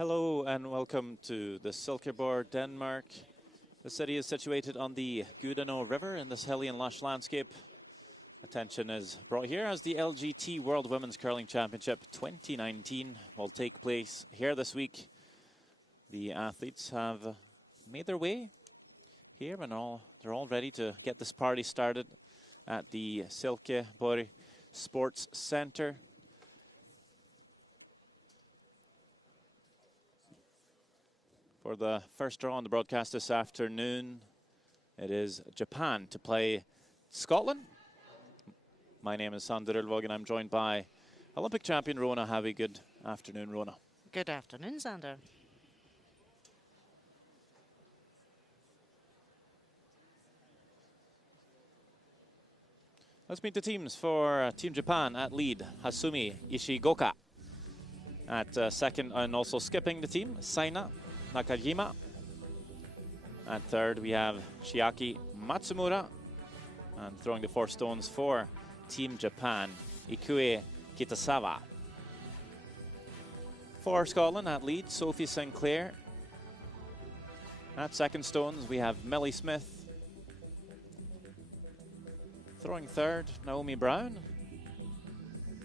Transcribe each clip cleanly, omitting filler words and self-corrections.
Hello and welcome to the Silkeborg, Denmark. The city is situated on the Gudano River in this hilly and lush landscape. Attention is brought here as the LGT World Women's Curling Championship 2019 will take place here this week. The athletes have made their way here and they're all ready to get this party started at the Silkeborg Sports Center. For the first draw on the broadcast this afternoon, it is Japan to play Scotland. My name is Sander Ulvåg and I'm joined by Olympic champion Rona. Have a good afternoon, Rona. Good afternoon, Sander. Let's meet the teams. For Team Japan at lead, Hasumi Ishigoka. At second, and also skipping the team, Saina Nakajima. At third, we have Chiaki Matsumura. And throwing the 4 stones for Team Japan, Ikue Kitasawa. For Scotland at lead, Sophie Sinclair. At second stones, we have Millie Smith. Throwing third, Naomi Brown.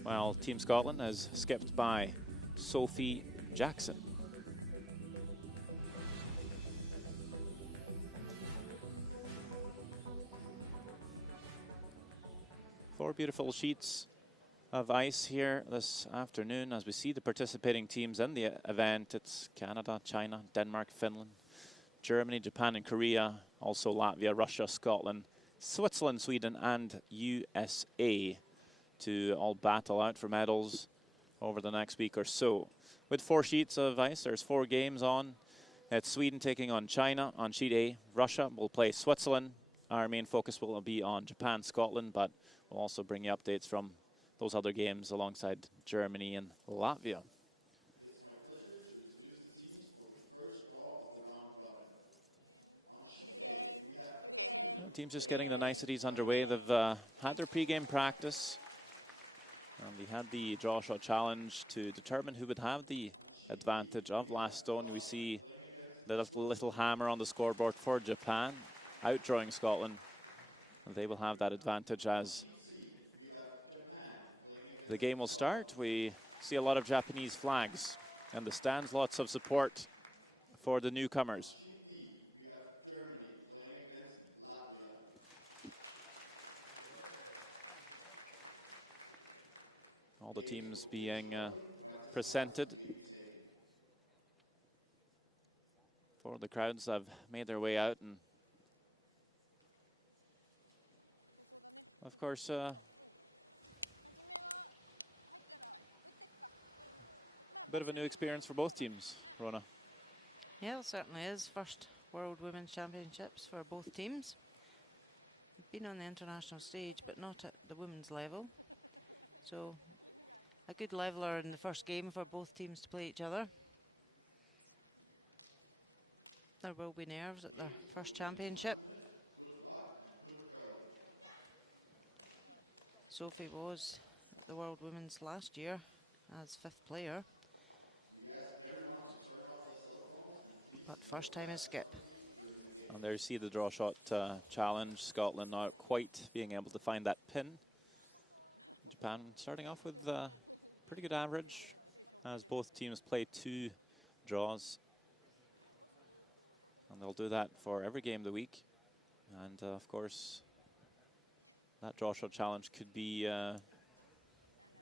While Team Scotland is skipped by Sophie Jackson. Four beautiful sheets of ice here this afternoon as we see the participating teams in the event. It's Canada, China, Denmark, Finland, Germany, Japan and Korea, also Latvia, Russia, Scotland, Switzerland, Sweden and USA to all battle out for medals over the next week or so. With 4 sheets of ice, there's 4 games on. It's Sweden taking on China on sheet A. Russia will play Switzerland. Our main focus will be on Japan, Scotland, but we'll also bring you updates from those other games alongside Germany and Latvia. It's my pleasure to introduce the teams for the first draw of the round robin. On sheet A, we have Teams just getting the niceties underway. They've had their pre-game practice. And we had the draw shot challenge to determine who would have the advantage of last stone. We see the little hammer on the scoreboard for Japan, outdrawing Scotland. They will have that advantage as the game will start. We see a lot of Japanese flags in the stands, lots of support for the newcomers. we have Germany playing against Latvia. All the teams being presented. For the crowds have made their way out, and of course a bit of a new experience for both teams, Rona. Yeah, it certainly is. First World Women's Championships for both teams. They've been on the international stage, but not at the women's level. So a good leveler in the first game for both teams to play each other. There will be nerves at the first championship. Sophie was at the World Women's last year as 5th player. But first time is skip. And there you see the draw shot challenge. Scotland not quite being able to find that pin. Japan starting off with a pretty good average as both teams play 2 draws. And they'll do that for every game of the week. And of course, that draw shot challenge could be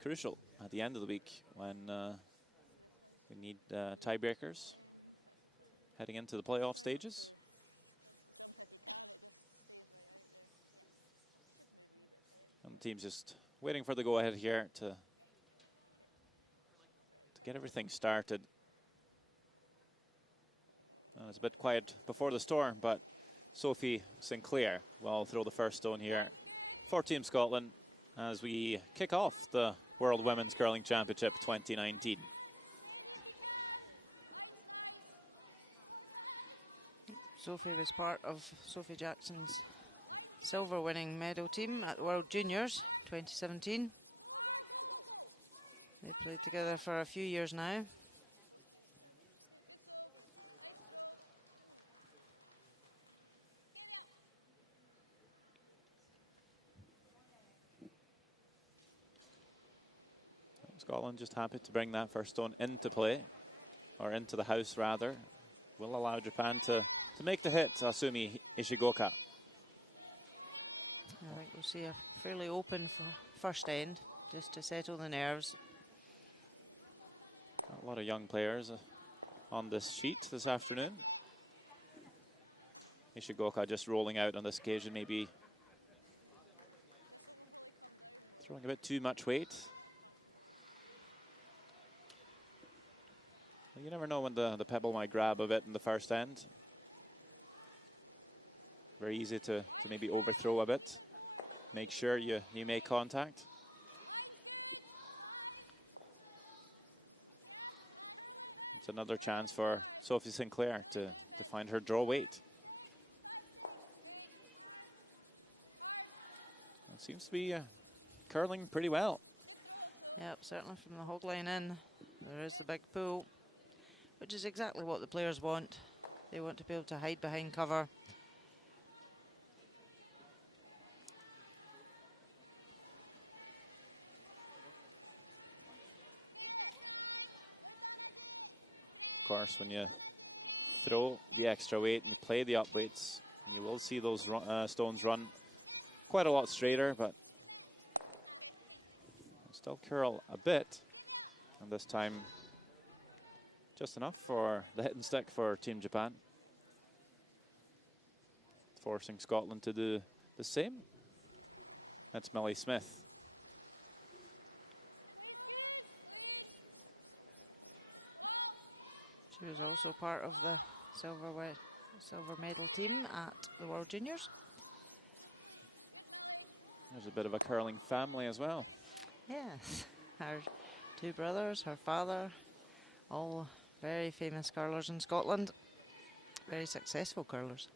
crucial at the end of the week when we need tiebreakers heading into the playoff stages. Jump if you can, it just stays right out there. Yes. Should move a wee bit ahead. And the team's just waiting for the go-ahead here to get everything started. It's a bit quiet before the storm, but Sophie Sinclair will throw the first stone here for Team Scotland as we kick off the World Women's Curling Championship 2019. Sophie was part of Sophie Jackson's silver winning medal team at the World Juniors 2017. They played together for a few years now. Scotland just happy to bring that first stone into play, or into the house rather. Will allow Japan to make the hit, Asumi Ishigoka. I think we'll see a fairly open first end, just to settle the nerves. A lot of young players on this sheet this afternoon. Ishigoka just rolling out on this occasion, maybe This one will probably come down more. throwing a bit too much weight. You never know when the pebble might grab a bit in the first end. Very easy to maybe overthrow a bit. Make sure you make contact. It's another chance for Sophie Sinclair to find her draw weight. It seems to be curling pretty well. Yep, certainly from the hog line in, there is the big pull, which is exactly what the players want. They want to be able to hide behind cover. Of course, when you throw the extra weight and you play the up weights, you will see those stones run quite a lot straighter, but still curl a bit. And this time, just enough for the hit and stick for Team Japan. Forcing Scotland to do the same. That's Millie Smith. She was also part of the silver medal team at the World Juniors. There's a bit of a curling family as well. Yes, her two brothers, her father, all very famous curlers in Scotland, very successful curlers.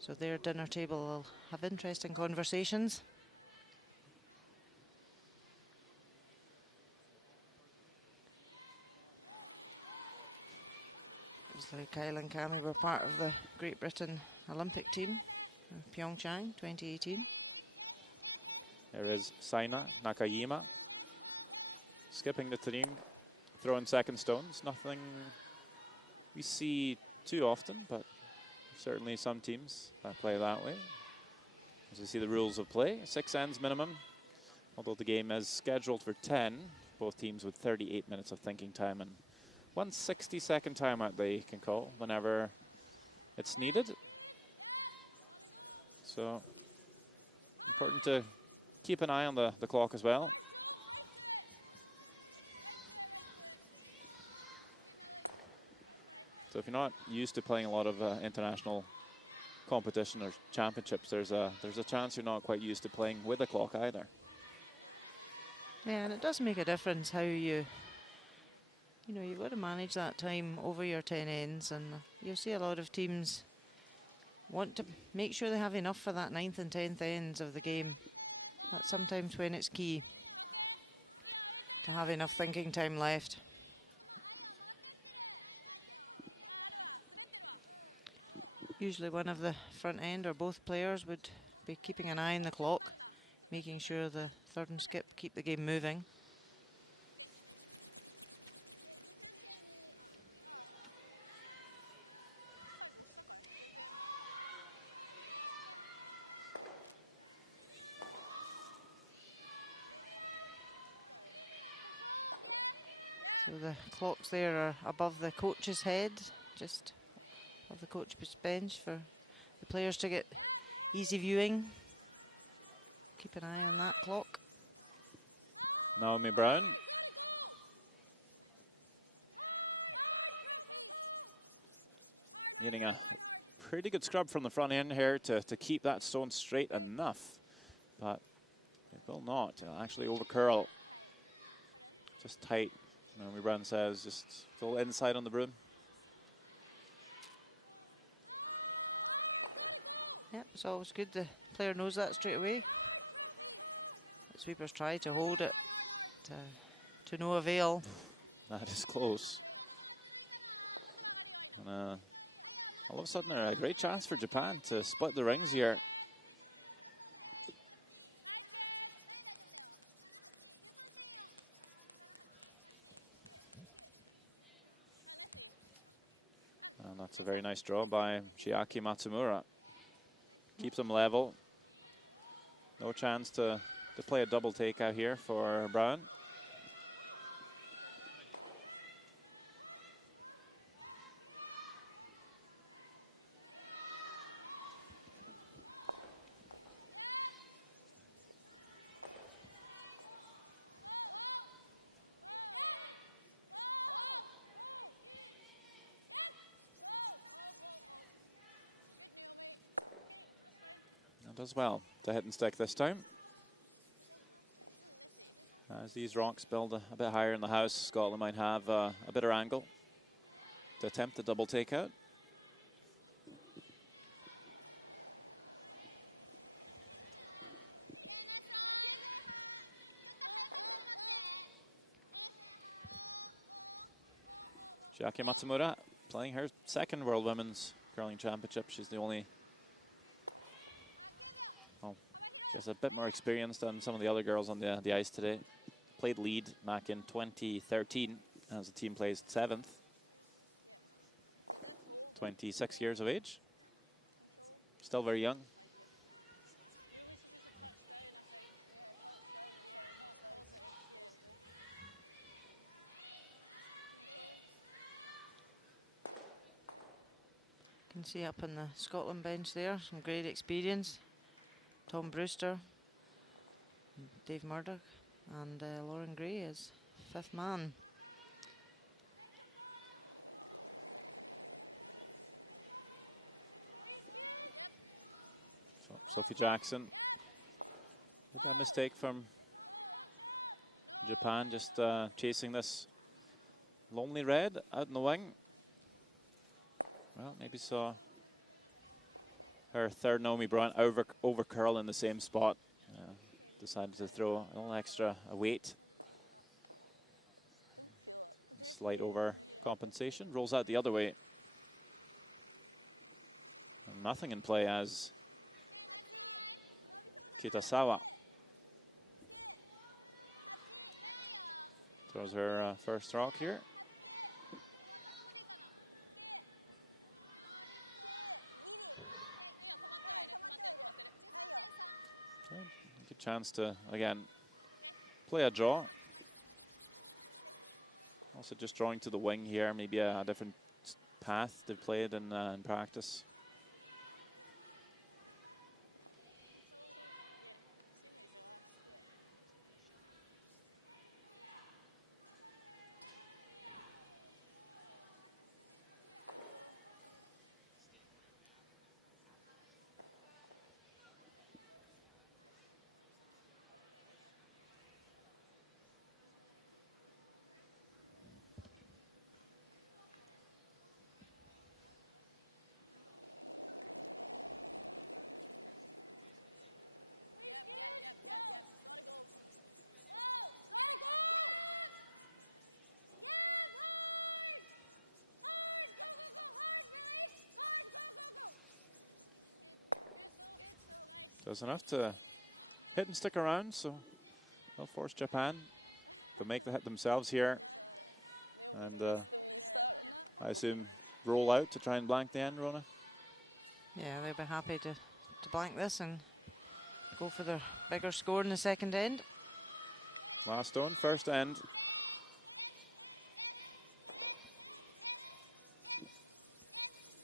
So their dinner table will have interesting conversations. Kyle and Cami were part of the Great Britain Olympic team in Pyeongchang 2018. There is Saina Nakajima skipping the team, throwing second stones. Nothing we see too often, but certainly some teams that play that way. As you see the rules of play, 6 ends minimum, although the game is scheduled for 10. Both teams with 38 minutes of thinking time and 1 60-second timeout they can call whenever it's needed. So important to keep an eye on the clock as well. So if you're not used to playing a lot of international competition or championships, there's a chance you're not quite used to playing with a clock either. Yeah, and it does make a difference how you've got to manage that time over your 10 ends, and you'll see a lot of teams want to make sure they have enough for that 9th and 10th ends of the game. That's sometimes when it's key to have enough thinking time left. Usually one of the front end or both players would be keeping an eye on the clock, making sure the third and skip keep the game moving. So the clocks there are above the coach's head, just above the coach's bench for the players to get easy viewing. Keep an eye on that clock. Naomi Brown. Getting a pretty good scrub from the front end here to keep that stone straight enough, but it will not actually over curl. Just tight. Naomi Brown says just a little inside on the broom. Yep, it's always good. The player knows that straight away. The sweepers try to hold it to no avail. That is close. And, all of a sudden, a great chance for Japan to split the rings here. And that's a very nice draw by Chiaki Matsumura. Keeps them level. No chance to play a double takeout here for Brown. Does well to hit and stick this time. As these rocks build a bit higher in the house, Scotland might have a better angle to attempt the double takeout. Chiaki Matsumura playing her second World Women's Curling Championship. She's the only, well, she's a bit more experienced than some of the other girls on the ice today. Played lead back in 2013 as the team plays 7th. 26 years of age. Still very young. You always just a touchdown, I think. Yeah, touchdown. Yeah, not positive. Yeah. You can see up on the Scotland bench there, some great experience. Tom Brewster, Dave Murdoch, and Lauren Gray is 5th man. Sophie Jackson. A mistake from Japan, just chasing this lonely red out in the wing. Well, maybe saw her third Naomi Brown over curl in the same spot. Decided to throw a little extra weight. Slight over compensation. Rolls out the other way. And nothing in play as Kitasawa throws her first rock here. Good chance to, again, play a draw. Also just drawing to the wing here, maybe a different path they've played in practice. Yep. Gotta go. Gotta go! Yeah, hard! Hard! Go, hard, really! Hard, go! Good, so. Nice. Does enough to hit and stick around, so they'll force Japan to make the hit themselves here. And I assume roll out to try and blank the end, Rona? Yeah, they'll be happy to blank this and go for the bigger score in the second end. Last stone, first end.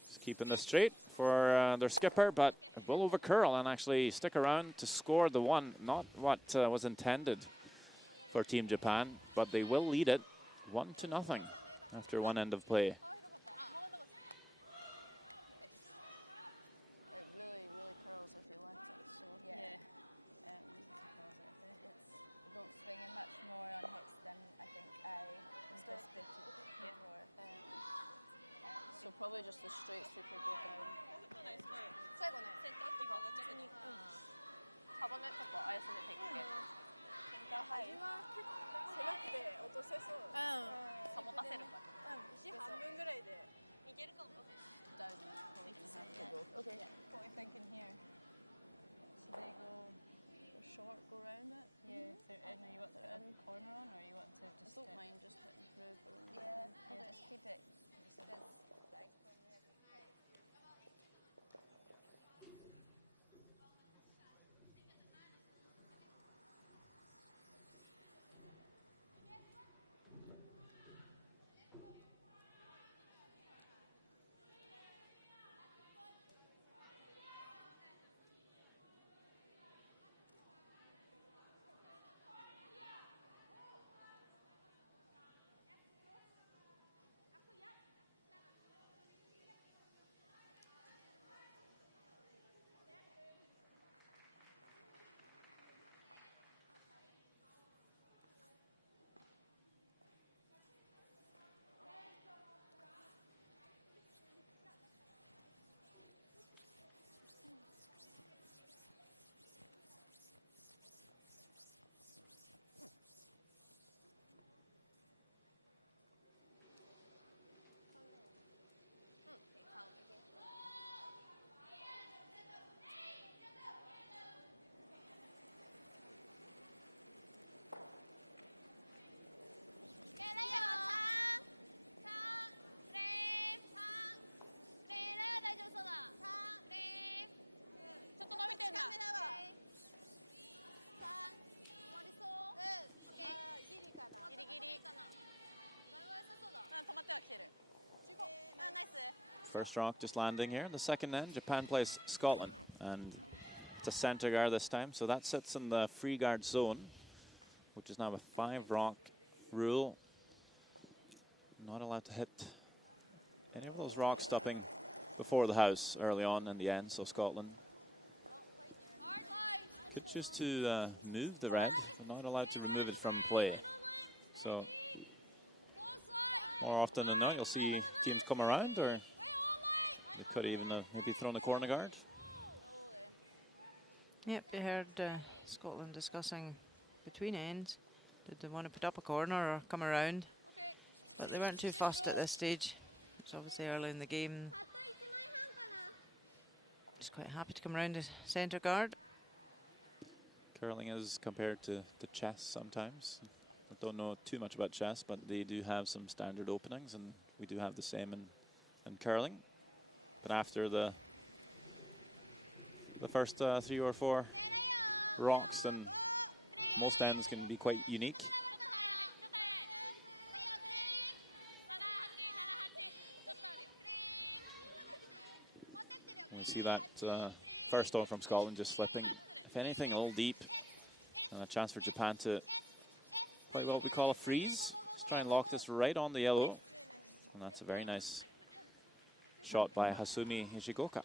Just keeping this straight for their skipper, but it will over curl and actually stick around to score the one. Not what was intended for Team Japan, but they will lead it 1-0 after one end of play. It really curls if you let it. So yeah. Don't swing in much more on hits than I think I anticipated before. So probably just the straight super go down. 最後ね、セットっていうか、逆に、幅のとこ、あやすめていくけ。端は狭くて落とせそう。サボたせるから。石半分ぐらいでいけるかも。Down probably just have to go. Okay. What are we thinking here? Should they go short, go round it? Yeah. Is there any you want to put in corner on, or you want to just? I don't mind just hitting through for Yeah, just keep it. Because like from there. First rock just landing here. The second end, Japan plays Scotland. And it's a center guard this time. So that sits in the free guard zone, which is now a 5 rock rule. Not allowed to hit any of those rocks stopping before the house early on in the end. So Scotland could choose to move the red. Not allowed to remove it from play. So more often than not, you'll see teams come around, or they could even maybe thrown a corner guard. Yep, they heard Scotland discussing between ends. Did they want to put up a corner or come around? But they weren't too fussed at this stage. It's obviously early in the game. Just quite happy to come around the centre guard. Curling is compared to chess sometimes. I don't know too much about chess, but they do have some standard openings, and we do have the same in curling. But after the first 3 or 4 rocks, then most ends can be quite unique. You see that first throw from Scotland just slipping. If anything, a little deep. And a chance for Japan to play what we call a freeze. Let's try and lock this right on the yellow. And that's a very nice shot by Hasumi Hishigoka.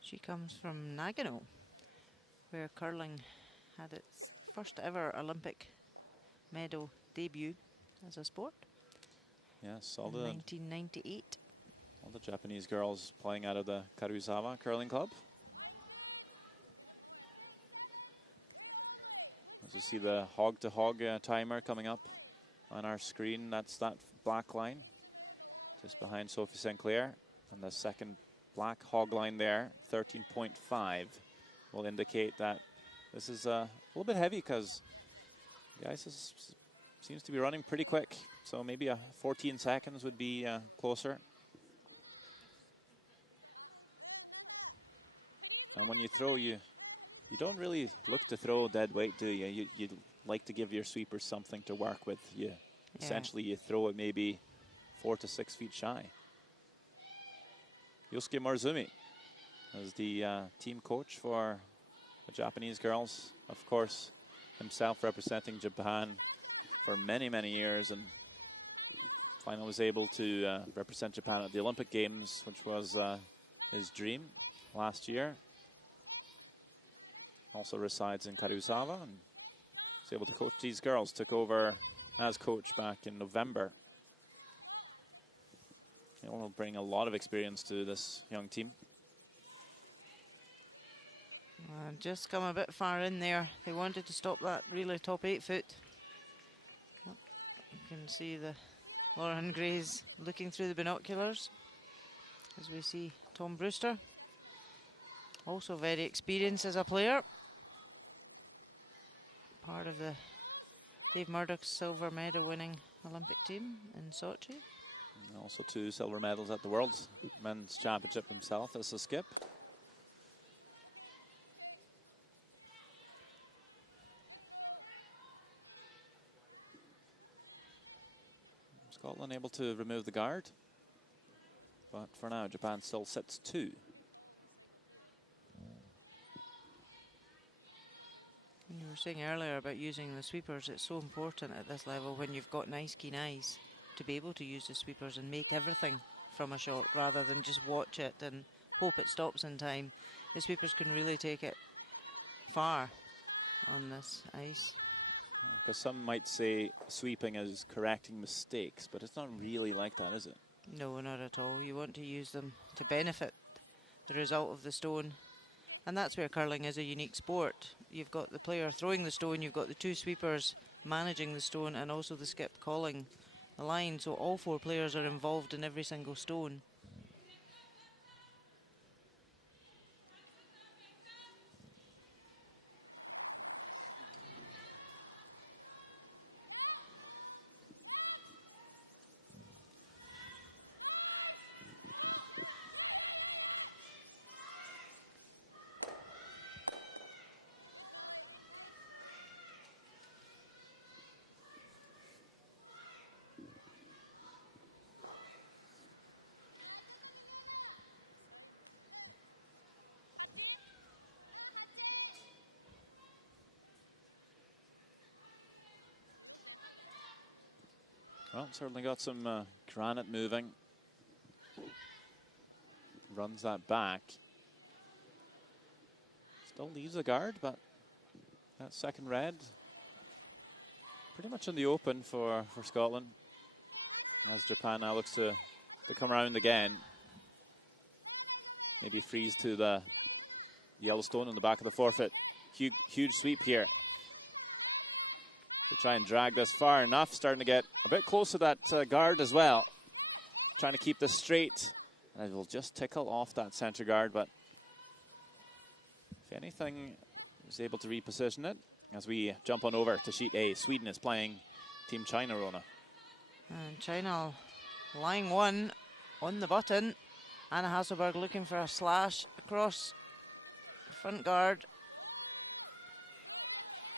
She comes from Nagano, where curling had its first ever Olympic medal debut as a sport. Yes, in 1998. All the Japanese girls playing out of the Karuizawa Curling Club. As you see the hog-to-hog timer coming up on our screen, that's that black line just behind Sophie Sinclair. And the second black hog line there, 13.5, will indicate that this is a little bit heavy because the ice seems to be running pretty quick. So maybe 14 seconds would be closer. And when you throw, you don't really look to throw dead weight, do you? You'd like to give your sweepers something to work with. Essentially, you throw it maybe 4 to 6 feet shy. Yosuke Morozumi is the team coach for the Japanese girls. Of course, himself representing Japan for many, many years, and finally was able to represent Japan at the Olympic Games, which was his dream last year. Also resides in Karuizawa and was able to coach these girls. Took over as coach back in November. He'll bring a lot of experience to this young team. Just come a bit far in there. They wanted to stop that really top 8 foot. You can see the Lauren Grays looking through the binoculars as we see Tom Brewster, also very experienced as a player. Part of the Dave Murdoch's silver medal winning Olympic team in Sochi. And also 2 silver medals at the World Men's Championship himself as a skip. Scotland able to remove the guard, but for now Japan still sits 2. You were saying earlier about using the sweepers. It's so important at this level when you've got nice keen eyes to be able to use the sweepers and make everything from a shot rather than just watch it and hope it stops in time. The sweepers can really take it far on this ice. Because some might say sweeping is correcting mistakes, but it's not really like that, is it? No, not at all. You want to use them to benefit the result of the stone. And that's where curling is a unique sport. You've got the player throwing the stone, you've got the 2 sweepers managing the stone, and also the skip calling the line. So all 4 players are involved in every single stone. Well, certainly got some granite moving. Runs that back. Still leaves the guard, but that second red pretty much in the open for Scotland. As Japan now looks to come around again. Maybe freeze to the yellow stone in the back of the forfeit. Huge sweep here. To try and drag this far enough. Starting to get a bit close to that guard as well. Trying to keep this straight. And it will just tickle off that center guard, but if anything, is able to reposition it. As we jump on over to sheet A, Sweden is playing Team China, Rona. And China line one on the button. Anna Hasselberg looking for a slash across front guard.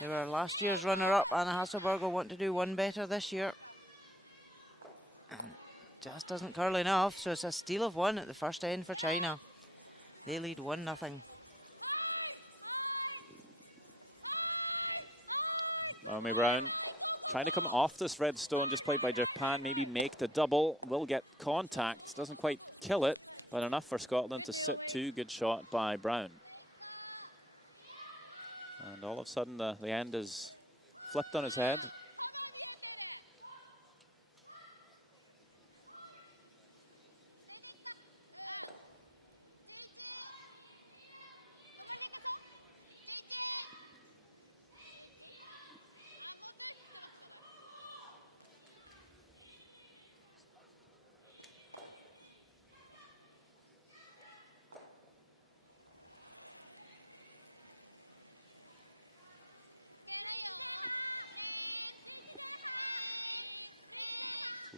They were last year's runner-up. Anna Hasselberg will want to do one better this year. Just doesn't curl enough, so it's a steal of one at the first end for China. They lead 1-0. Naomi Brown trying to come off this red stone, just played by Japan, maybe make the double, will get contact, doesn't quite kill it, but enough for Scotland to sit two. Good shot by Brown. And all of a sudden the end is flipped on his head.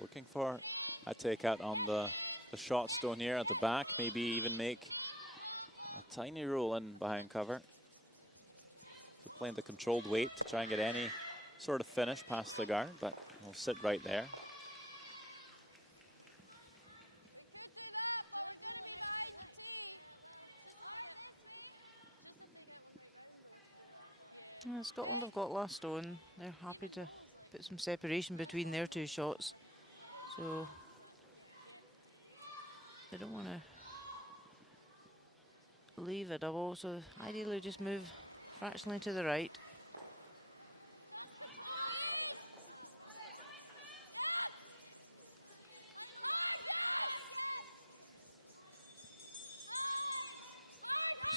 Looking for a takeout on the shot stone here at the back. Maybe even make a tiny roll in behind cover. Playing the controlled weight to try and get any sort of finish past the guard, but we'll sit right there. We could do that, but we're going to be behind the tee. Just if they get one right round though to do that. But. Yeah, Scotland have got last stone. They're happy to put some separation between their two shots. So they don't want to leave a double, so ideally just move fractionally to the right.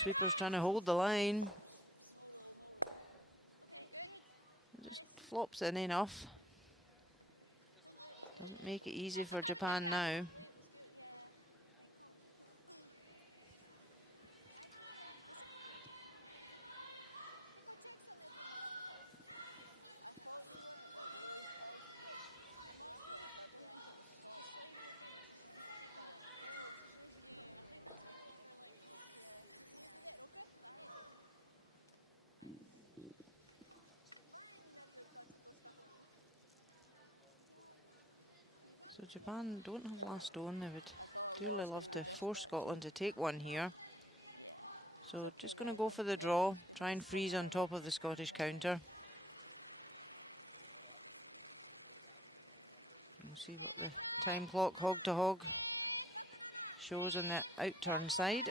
Sweeper's trying to hold the line. Just flops in enough. Doesn't make it easy for Japan now. So Japan don't have last stone. They would really love to force Scotland to take one here. So just going to go for the draw, try and freeze on top of the Scottish counter. We'll see what the time clock hog to hog shows on the outturn side.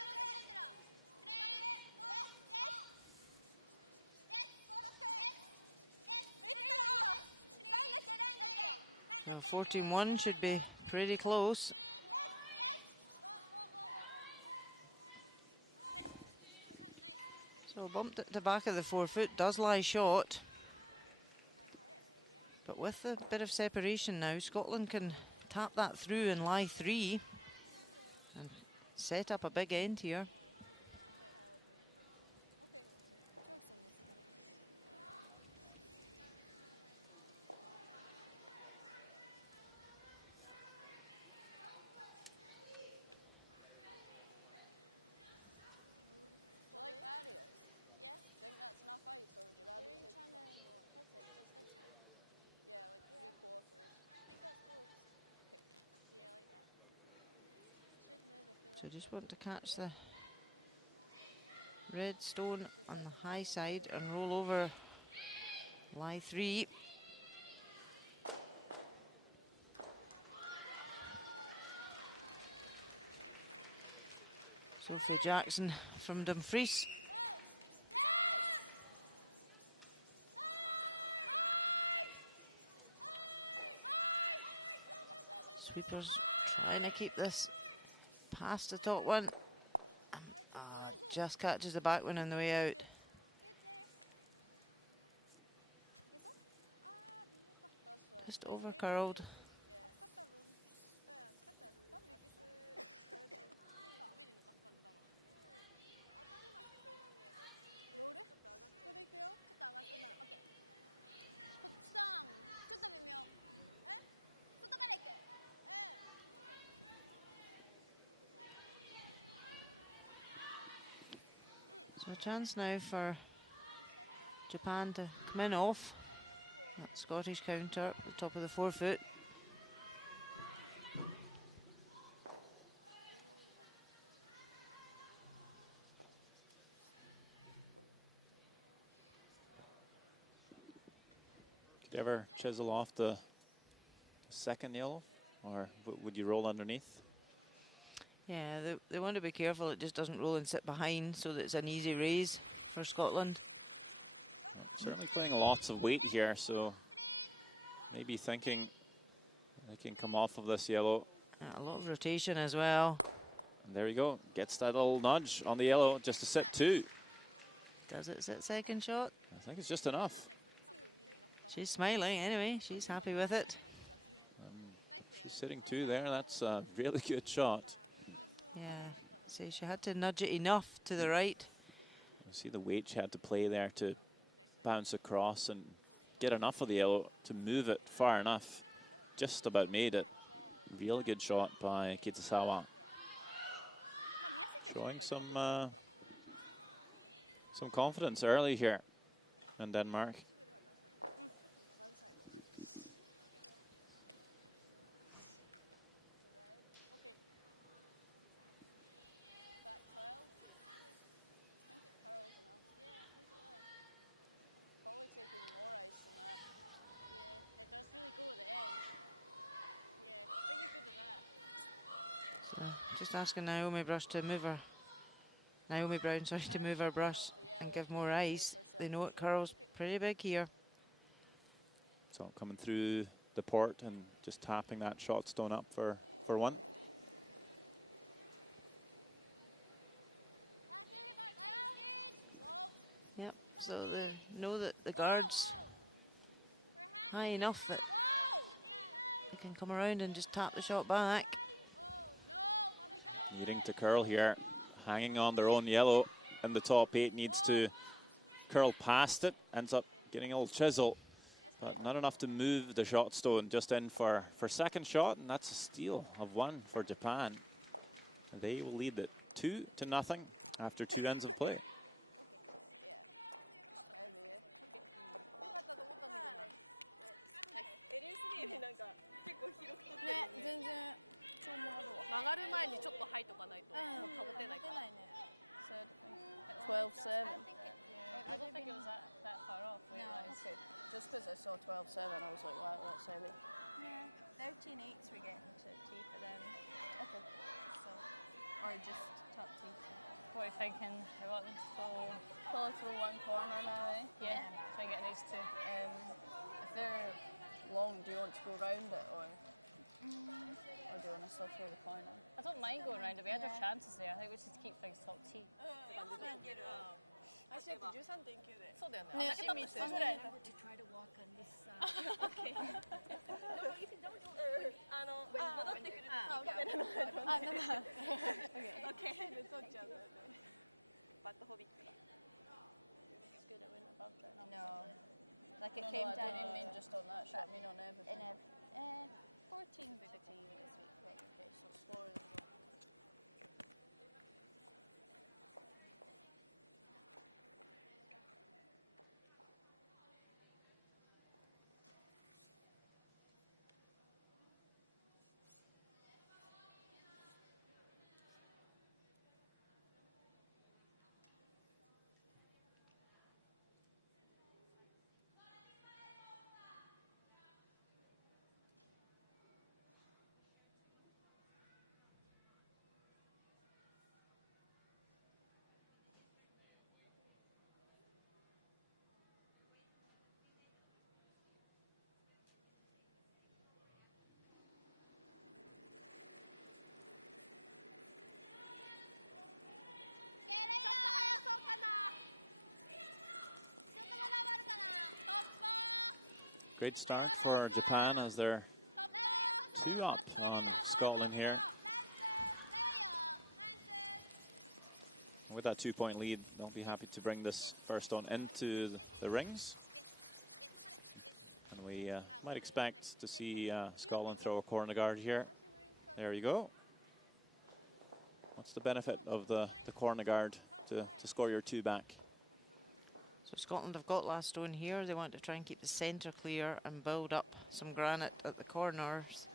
So 14-1 should be pretty close. So bumped at the back of the forefoot, does lie short. But with a bit of separation now, Scotland can tap that through and lie three and set up a big end here. Enough ice, or would you rather take trying to hit it just this way? Yeah, like 3/4. I think that's close. Okay. Yeah, I like that. Should move if we So just want to catch the red stone on the high side and roll over lie three. Sophie Jackson from Dumfries. Sweepers trying to keep this past the top one. Just catches the back one on the way out. Just over curled. So a chance now for Japan to come in off that Scottish counter at the top of the 4 foot. Could you ever chisel off the second yellow, or would you roll underneath? Yeah, they want to be careful it just doesn't roll and sit behind so that it's an easy raise for Scotland. Certainly putting lots of weight here, so maybe thinking they can come off of this yellow. Yeah, a lot of rotation as well. And there we go, gets that little nudge on the yellow just to sit 2. Does it sit second shot? I think it's just enough. She's smiling anyway, she's happy with it. She's sitting 2 there, that's a really good shot. Yeah, so she had to nudge it enough to the right. You see the weight she had to play there to bounce across and get enough of the yellow to move it far enough. Just about made it. Really good shot by Kitasawa. Showing some confidence early here in Denmark. Taking more ice than that. Yeah, it does really go at the edge. Yeah, I think you're good at that. So just asking Naomi Brush to move her. Naomi Brown, sorry, to move her brush and give more ice. They know it curls pretty big here. So coming through the port and just tapping that shot stone up for 1. Yep, so they know that the guard's high enough that they can come around and just tap the shot back. Needing to curl here, hanging on their own yellow, and the top 8 needs to curl past it. Ends up getting a little chisel, but not enough to move the shot stone. Just in for second shot, and that's a steal of 1 for Japan. They will lead it 2-0 after 2 ends of play. ね、全然そう思うわ。曲がる前にちょっと入っとかないともう保てないから。12-7. I don't think it was that far off. No. Okay. Just because I saw 12-7, I was like, wow, that's heavy. Yeah, 13-8s we're getting to tee for them. Okay. So, or just top tee. So. What are you thinking? I want to go Pull through one corner now, eh? Yeah. Try and get these 2. If they're long, do you want to go round it or do you want to still through the corner? I don't mind going around it. We had our chances there. I think we should keep things top tee. 足だって13.9で。そうだよね。足見て。と try to walk on this side. Okay. No, you can don't do it. 戻ってくるとカメラの前で。あ、なんか。Okay. で撮っちゃうんだよね。バッドホビットだ。It's good it went above there. No. Like it No, came I down. didn't mean just on that shot. I mean on everything. 14 with the tee this week. Right, okay, so slower than that. Great start for Japan as they're 2 up on Scotland here. With that 2-point lead, they'll be happy to bring this first stone into the rings. And we might expect to see Scotland throw a corner guard here. There you go. What's the benefit of the corner guard to score your 2 back? So Scotland have got last stone here. They want to try and keep the centre clear and build up some granite at the corners.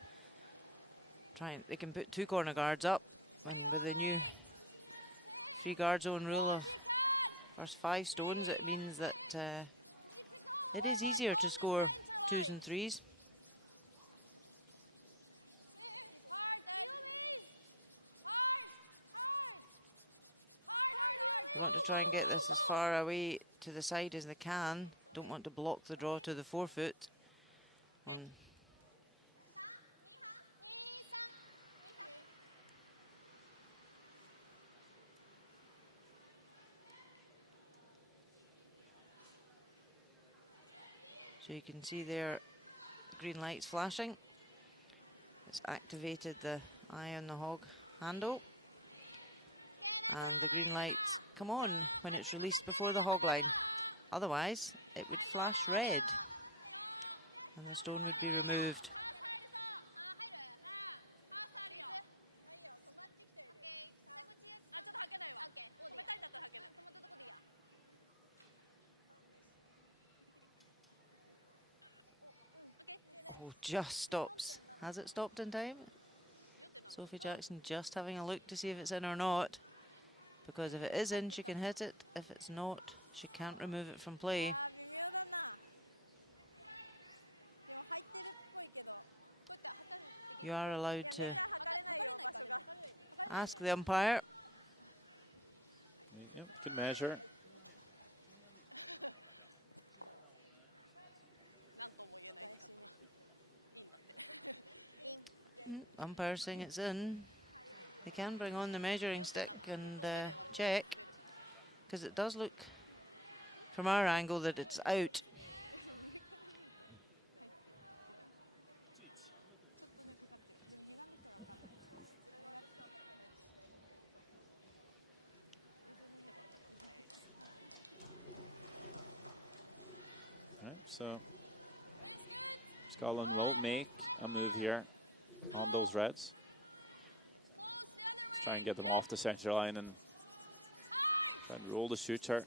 They can put 2 corner guards up, and with the new 3 guard zone rule of first 5 stones, it means that it is easier to score 2s and 3s. They want to try and get this as far away to the side as they can. Don't want to block the draw to the 4-foot. So you can see there the green light's flashing. It's activated the eye on the hog handle. And the green lights come on when it's released before the hog line. Otherwise, it would flash red and the stone would be removed. Oh, just stops. Has it stopped in time? Sophie Jackson just having a look to see if it's in or not. Because if it is in, she can hit it. If it's not, she can't remove it from play. You are allowed to ask the umpire. Yep, you can measure. Umpire saying it's in. They can bring on the measuring stick and check, because it does look from our angle that it's out. So Scotland will make a move here on those reds. Try and get them off the centre line and try and roll the shooter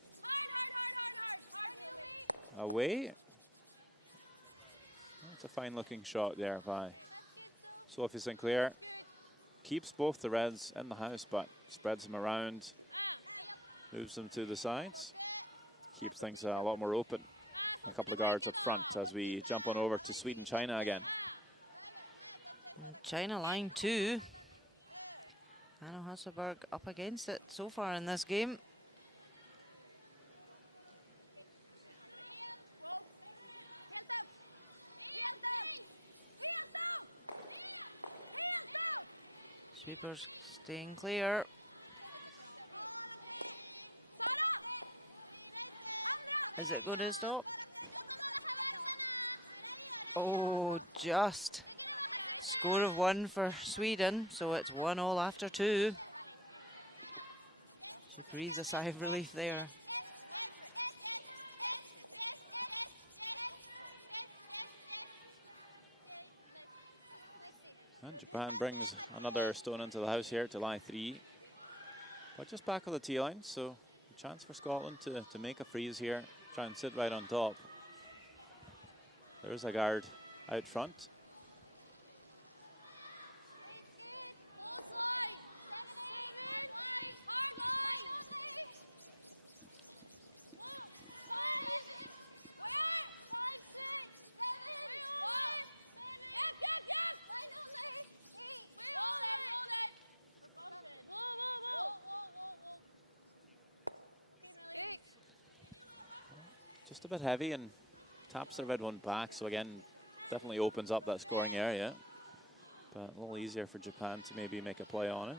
away. That's a fine looking shot there by Sophie Sinclair. Keeps both the reds in the house, but spreads them around, moves them to the sides, keeps things a lot more open. A couple of guards up front as we jump on over to Sweden-China again. China line 2. Anna Hasselberg up against it so far in this game. Sweepers staying clear. Is it going to stop? Oh, just. Score of 1 for Sweden, so it's 1-1 after 2. She breathes a sigh of relief there. And Japan brings another stone into the house here to lie 3. But just back of the tee line, so a chance for Scotland to make a freeze here, try and sit right on top. There's a guard out front. Just a bit heavy and taps the red one back, so again, definitely opens up that scoring area. But a little easier for Japan to maybe make a play on it.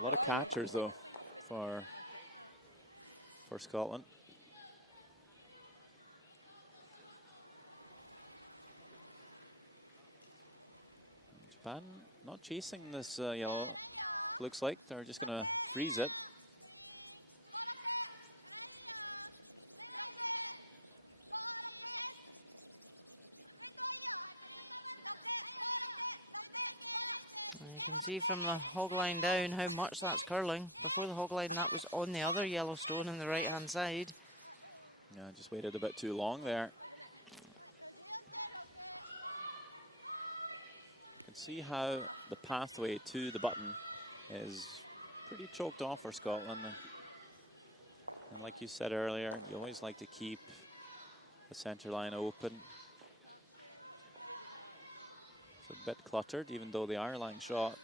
A lot of catchers though for Scotland. Japan not chasing this yellow. Looks like they're just going to freeze it. You can see from the hog line down how much that's curling. Before the hog line, that was on the other yellow stone on the right-hand side. Yeah, just waited a bit too long there. You can see how the pathway to the button is pretty choked off for Scotland. And like you said earlier, you always like to keep the centre line open. It's a bit cluttered, even though they are line shot,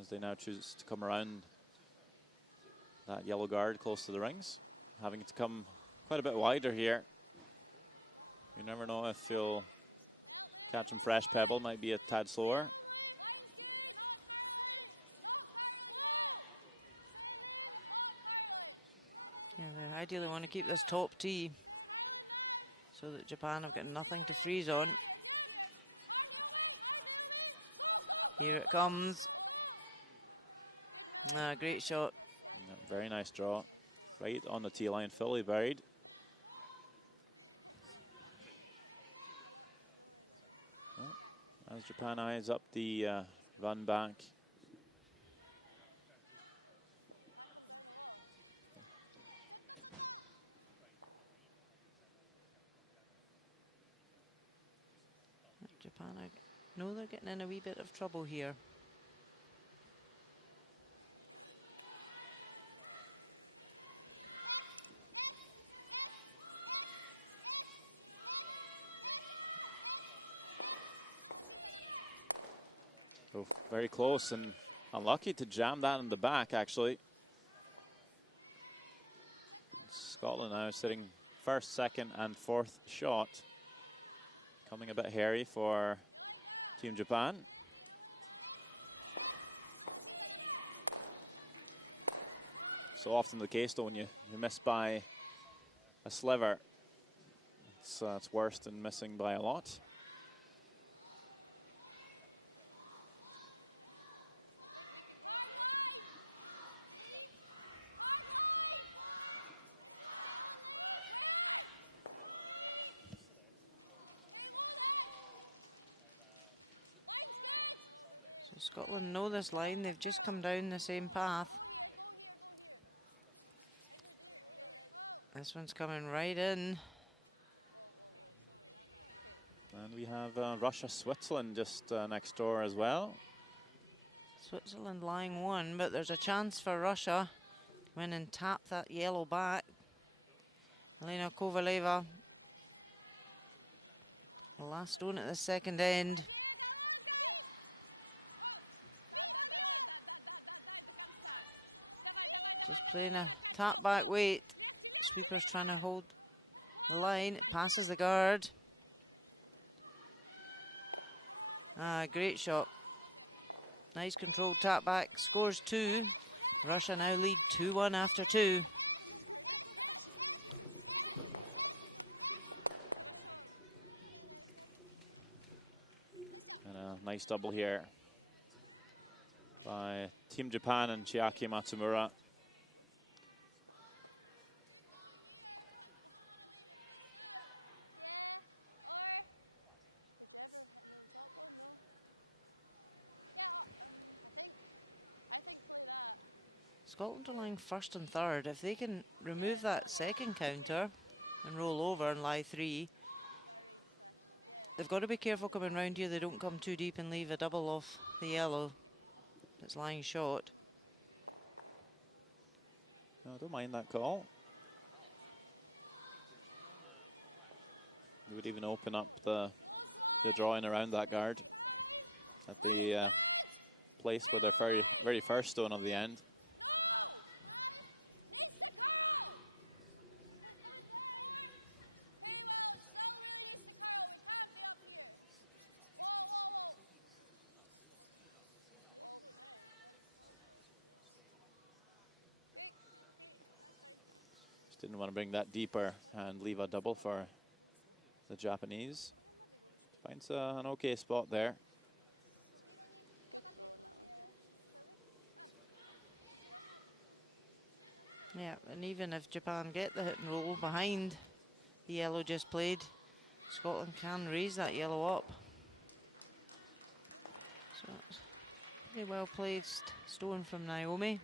as they now choose to come around that yellow guard close to the rings, having to come quite a bit wider here. You never know if you'll catch them fresh pebble, might be a tad slower. Yeah, they ideally want to keep this top tee so that Japan have got nothing to freeze on. Here it comes. Great shot. Very nice draw. Right on the tee line, fully buried. As Japan eyes up the run back. Japan, I know they're getting in a wee bit of trouble here. Oh, very close and unlucky to jam that in the back, actually. Scotland now sitting first, second, and fourth shot. Coming a bit hairy for Team Japan. So often the case, though, when you miss by a sliver, it's worse than missing by a lot. Scotland know this line, they've just come down the same path. This one's coming right in. And we have Russia, Switzerland just next door as well. Switzerland lying one, but there's a chance for Russia. Win and tap that yellow back. Elena Kovaleva. The last stone at the second end. Playing a tap back weight. Sweeper's trying to hold the line. It passes the guard. Great shot. Nice controlled tap back. Scores 2. Russia now lead 2-1 after 2. And a nice double here by Team Japan and Chiaki Matsumura. Whichever, hitting on top one, no. Yeah, I think play that. Scotland are lying first and third. If they can remove that second counter and roll over and lie 3, they've got to be careful coming round here. They don't come too deep and leave a double off the yellow that's lying short. No, I don't mind that call. It would even open up the drawing around that guard at the place where their very first stone of the end. No! Needs to curl! Okay, well, it still really needs to curl. We can't be up here. Whoa, whoa, whoa. Whoa. Okay. Okay, that's fine. Just didn't want to bring that deeper and leave a double for the Japanese. Finds an okay spot there. Good throw on that one. Yeah, and even if Japan get the hit and roll behind the yellow just played, Scotland can raise that yellow up. So it's pretty well placed stone from Naomi.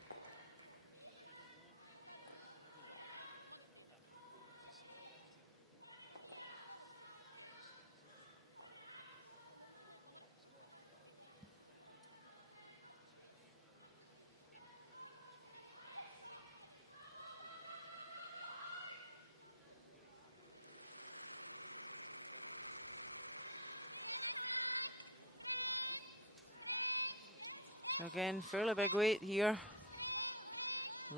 Again, fairly big weight here.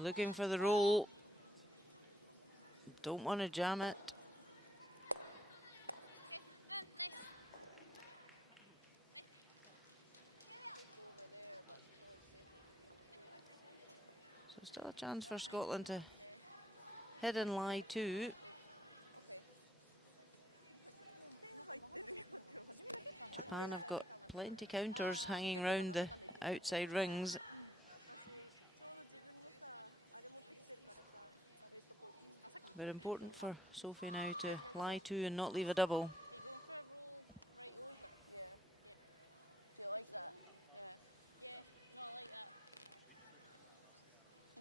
Looking for the roll. Don't want to jam it. So still a chance for Scotland to head and lie two. Japan have got plenty counters hanging around the outside rings. But important for Sophie now to lie two and not leave a double. Are you going for a roll right over? Yeah. Yeah. Do you like that? Yeah. Yeah, no, I like that.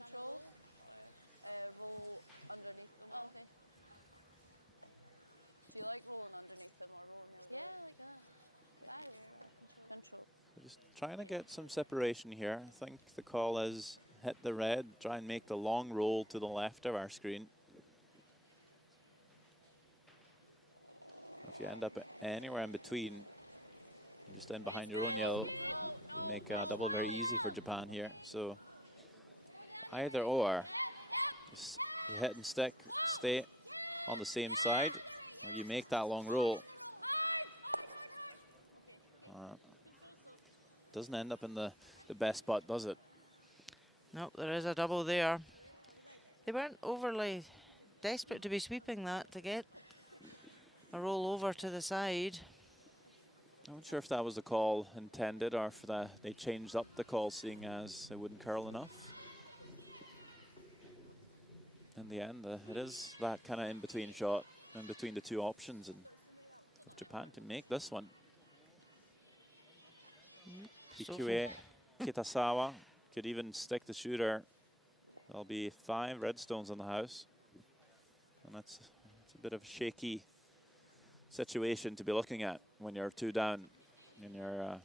Control? Roll underneath them. Oh, okay. Do you like rolling underneath them or rolling the other Yeah, way? I like that. Barrier or control. Control. Just trying to get some separation here. I think the call is hit the red, try and make the long roll to the left of our screen. If you end up anywhere in between, just in behind your own yellow, make a double very easy for Japan here. So either or, just hit and stick, stay on the same side, and you make that long roll. Doesn't end up in the best spot, does it? Nope, there is a double there. They weren't overly desperate to be sweeping that to get a roll over to the side. I'm not sure if that was the call intended or if they changed up the call, seeing as they wouldn't curl enough. In the end, it is that kind of in-between shot, in between the two options, and if Japan can make this one. Ikue Kitasawa could even stick the shooter. There'll be 5 redstones in the house, and it's a bit of a shaky situation to be looking at when you're 2 down in your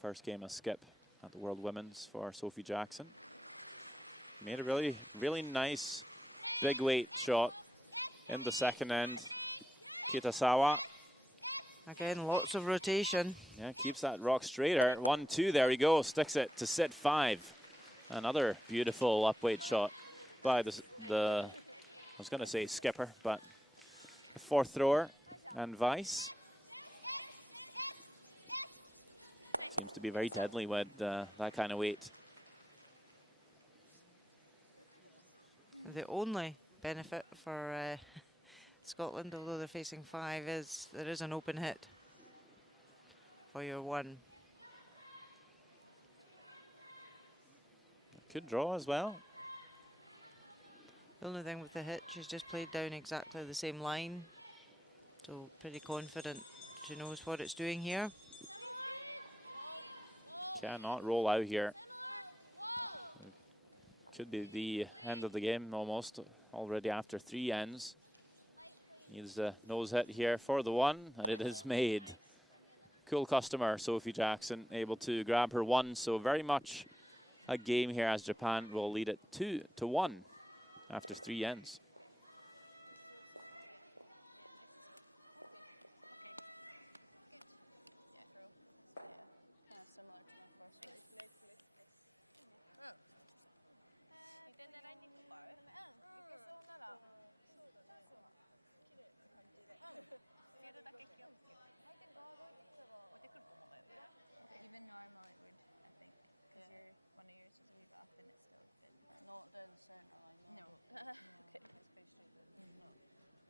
first game of skip at the World Women's for Sophie Jackson. Made a really, really nice big weight shot in the second end. Kitasawa. Again, lots of rotation. Yeah, keeps that rock straighter. 1-2, there we go. Sticks it to set 5. Another beautiful up-weight shot by the I was going to say skipper, but the 4th thrower and Weiss. Seems to be very deadly with that kind of weight. The only benefit for Scotland, although they're facing 5, is there is an open hit for your 1. Could draw as well. The only thing with the hit, she's just played down exactly the same line. So pretty confident she knows what it's doing here. Cannot roll out here. Could be the end of the game almost, already after 3 ends. Needs a nose hit here for the 1, and it is made. Cool customer, Sophie Jackson, able to grab her 1. So very much a game here as Japan will lead it 2-1 after 3 ends. Even normal it would, I think, because one of yours is a wee bit up and it's still good. Not down the centre line. No. Okay, it's quite straight down. No.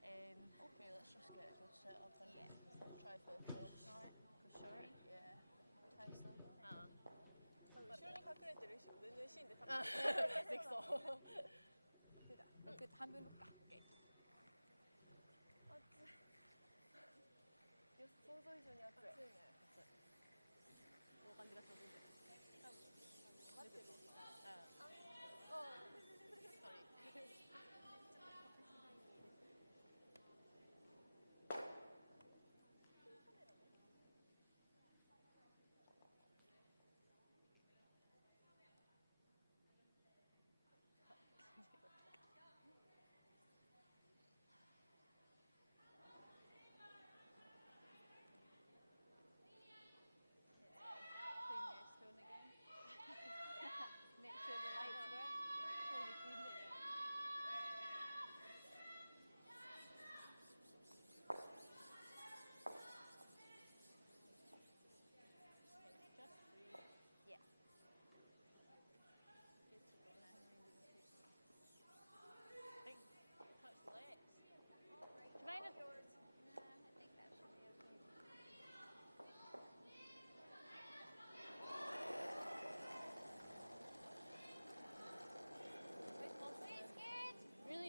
Okay, let's just get a good set up and try for the 4s. できそう。6だ。6半分6か。オッケー。暑い。想像以上に暑い。暑いね。この感じがちょうどいいんじゃない？待ってる時間。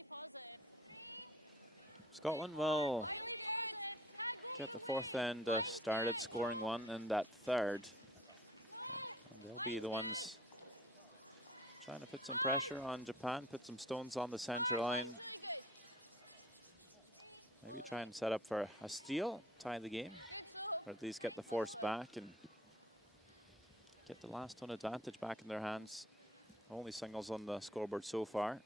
Positive. Scotland will Really positive. get the fourth end started scoring one and that third. And they'll be the ones trying to put some pressure on Japan, put some stones on the center line. Maybe try and set up for a steal, tie the game, or at least get the force back and get the last one advantage back in their hands. Only singles on the scoreboard so far.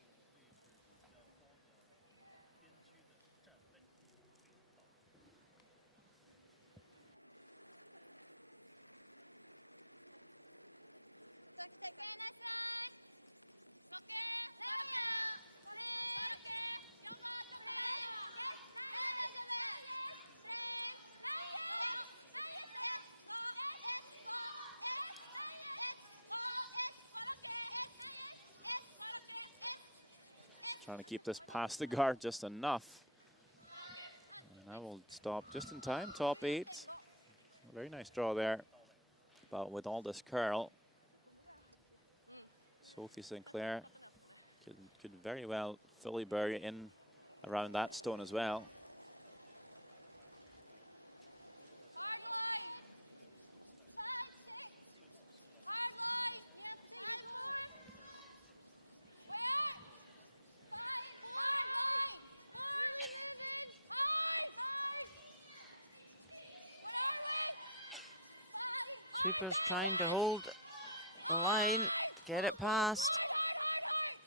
Trying to keep this past the guard just enough. And that will stop just in time, top 8. A very nice draw there. But with all this curl, Sophie Sinclair could very well fully bury in around that stone as well. Hard line. 5, 6. Hard line. Yep. 5, 4. Where? 5. Hard line. Really moving. Hard. Hard. What are we? 5. Cooper's trying to hold the line, get it past. Hard, hard, hard, hard.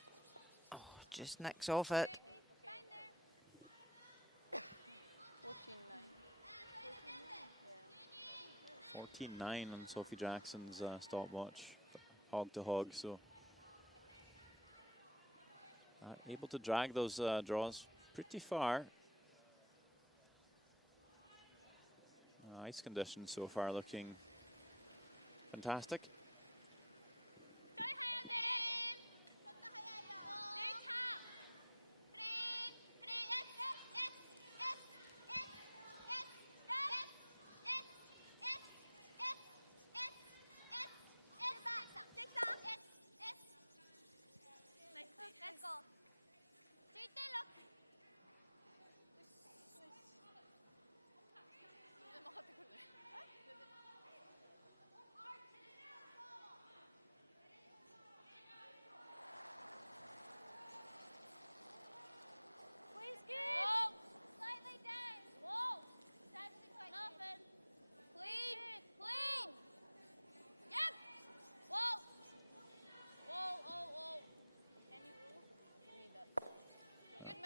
Oh, just nicks off it. 14-9. 14-9 on Sophie Jackson's stopwatch, hog to hog. So able to drag those draws pretty far. Ice conditions so far looking fantastic.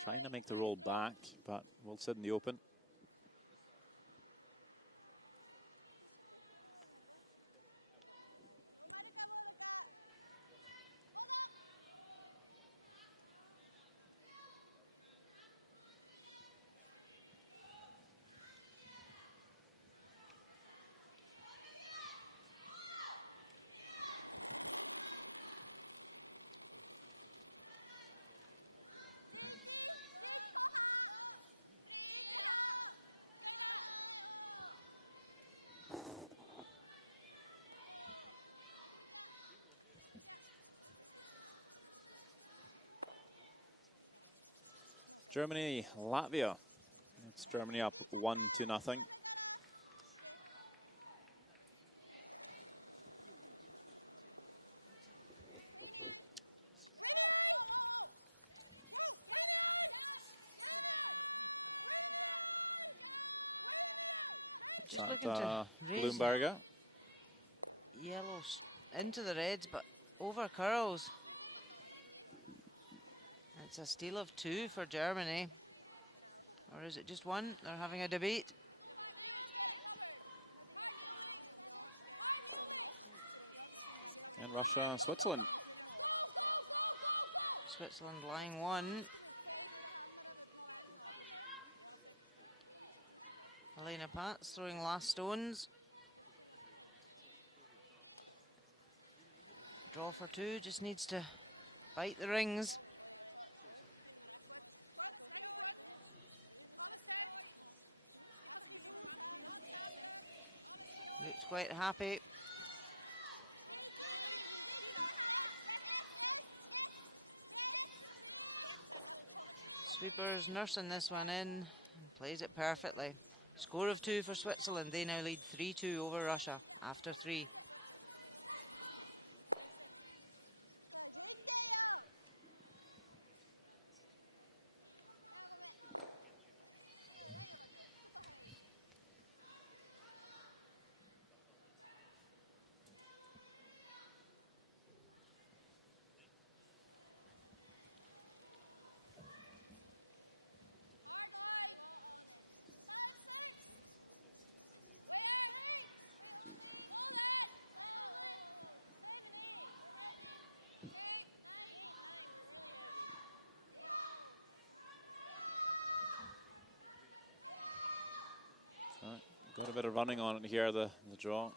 Trying to make the roll back, but we'll sit in the open. Germany, Latvia. It's Germany up 1-0. Just looking to raise Bloomberger. yellows into the reds, but over curls. It's a steal of 2 for Germany. Or is it just 1? They're having a debate. And Russia and Switzerland. Switzerland line 1. Elena Pats throwing last stones. Draw for 2, just needs to bite the rings. Looks quite happy. Sweeper is nursing this one in, and plays it perfectly. Score of 2 for Switzerland. They now lead 3-2 over Russia after 3. Got a bit of running on it here, the draw.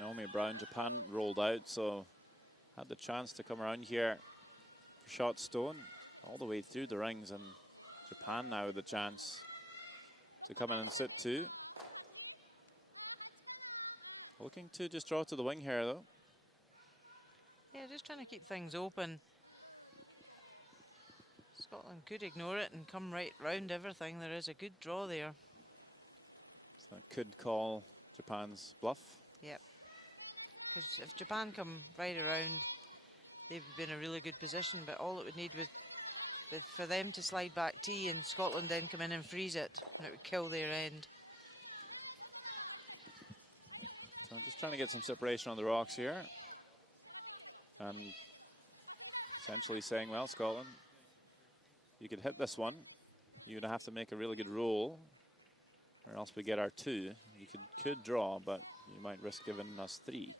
Naomi Brown, Japan rolled out, so had the chance to come around here. Shot stone all the way through the rings, and Japan now with the chance to come in and sit 2. Looking to just draw to the wing here, though. Yeah, just trying to keep things open. Scotland could ignore it and come right round everything. There is a good draw there. That could call Japan's bluff. Yep. Because if Japan come right around, they've been in a really good position, but all it would need was for them to slide back T and Scotland then come in and freeze it, and it would kill their end. I'm just trying to get some separation on the rocks here. And essentially saying, well, Scotland, you could hit this one. You're going to have to make a really good roll, or else we get our 2. You could draw, but you might risk giving us 3.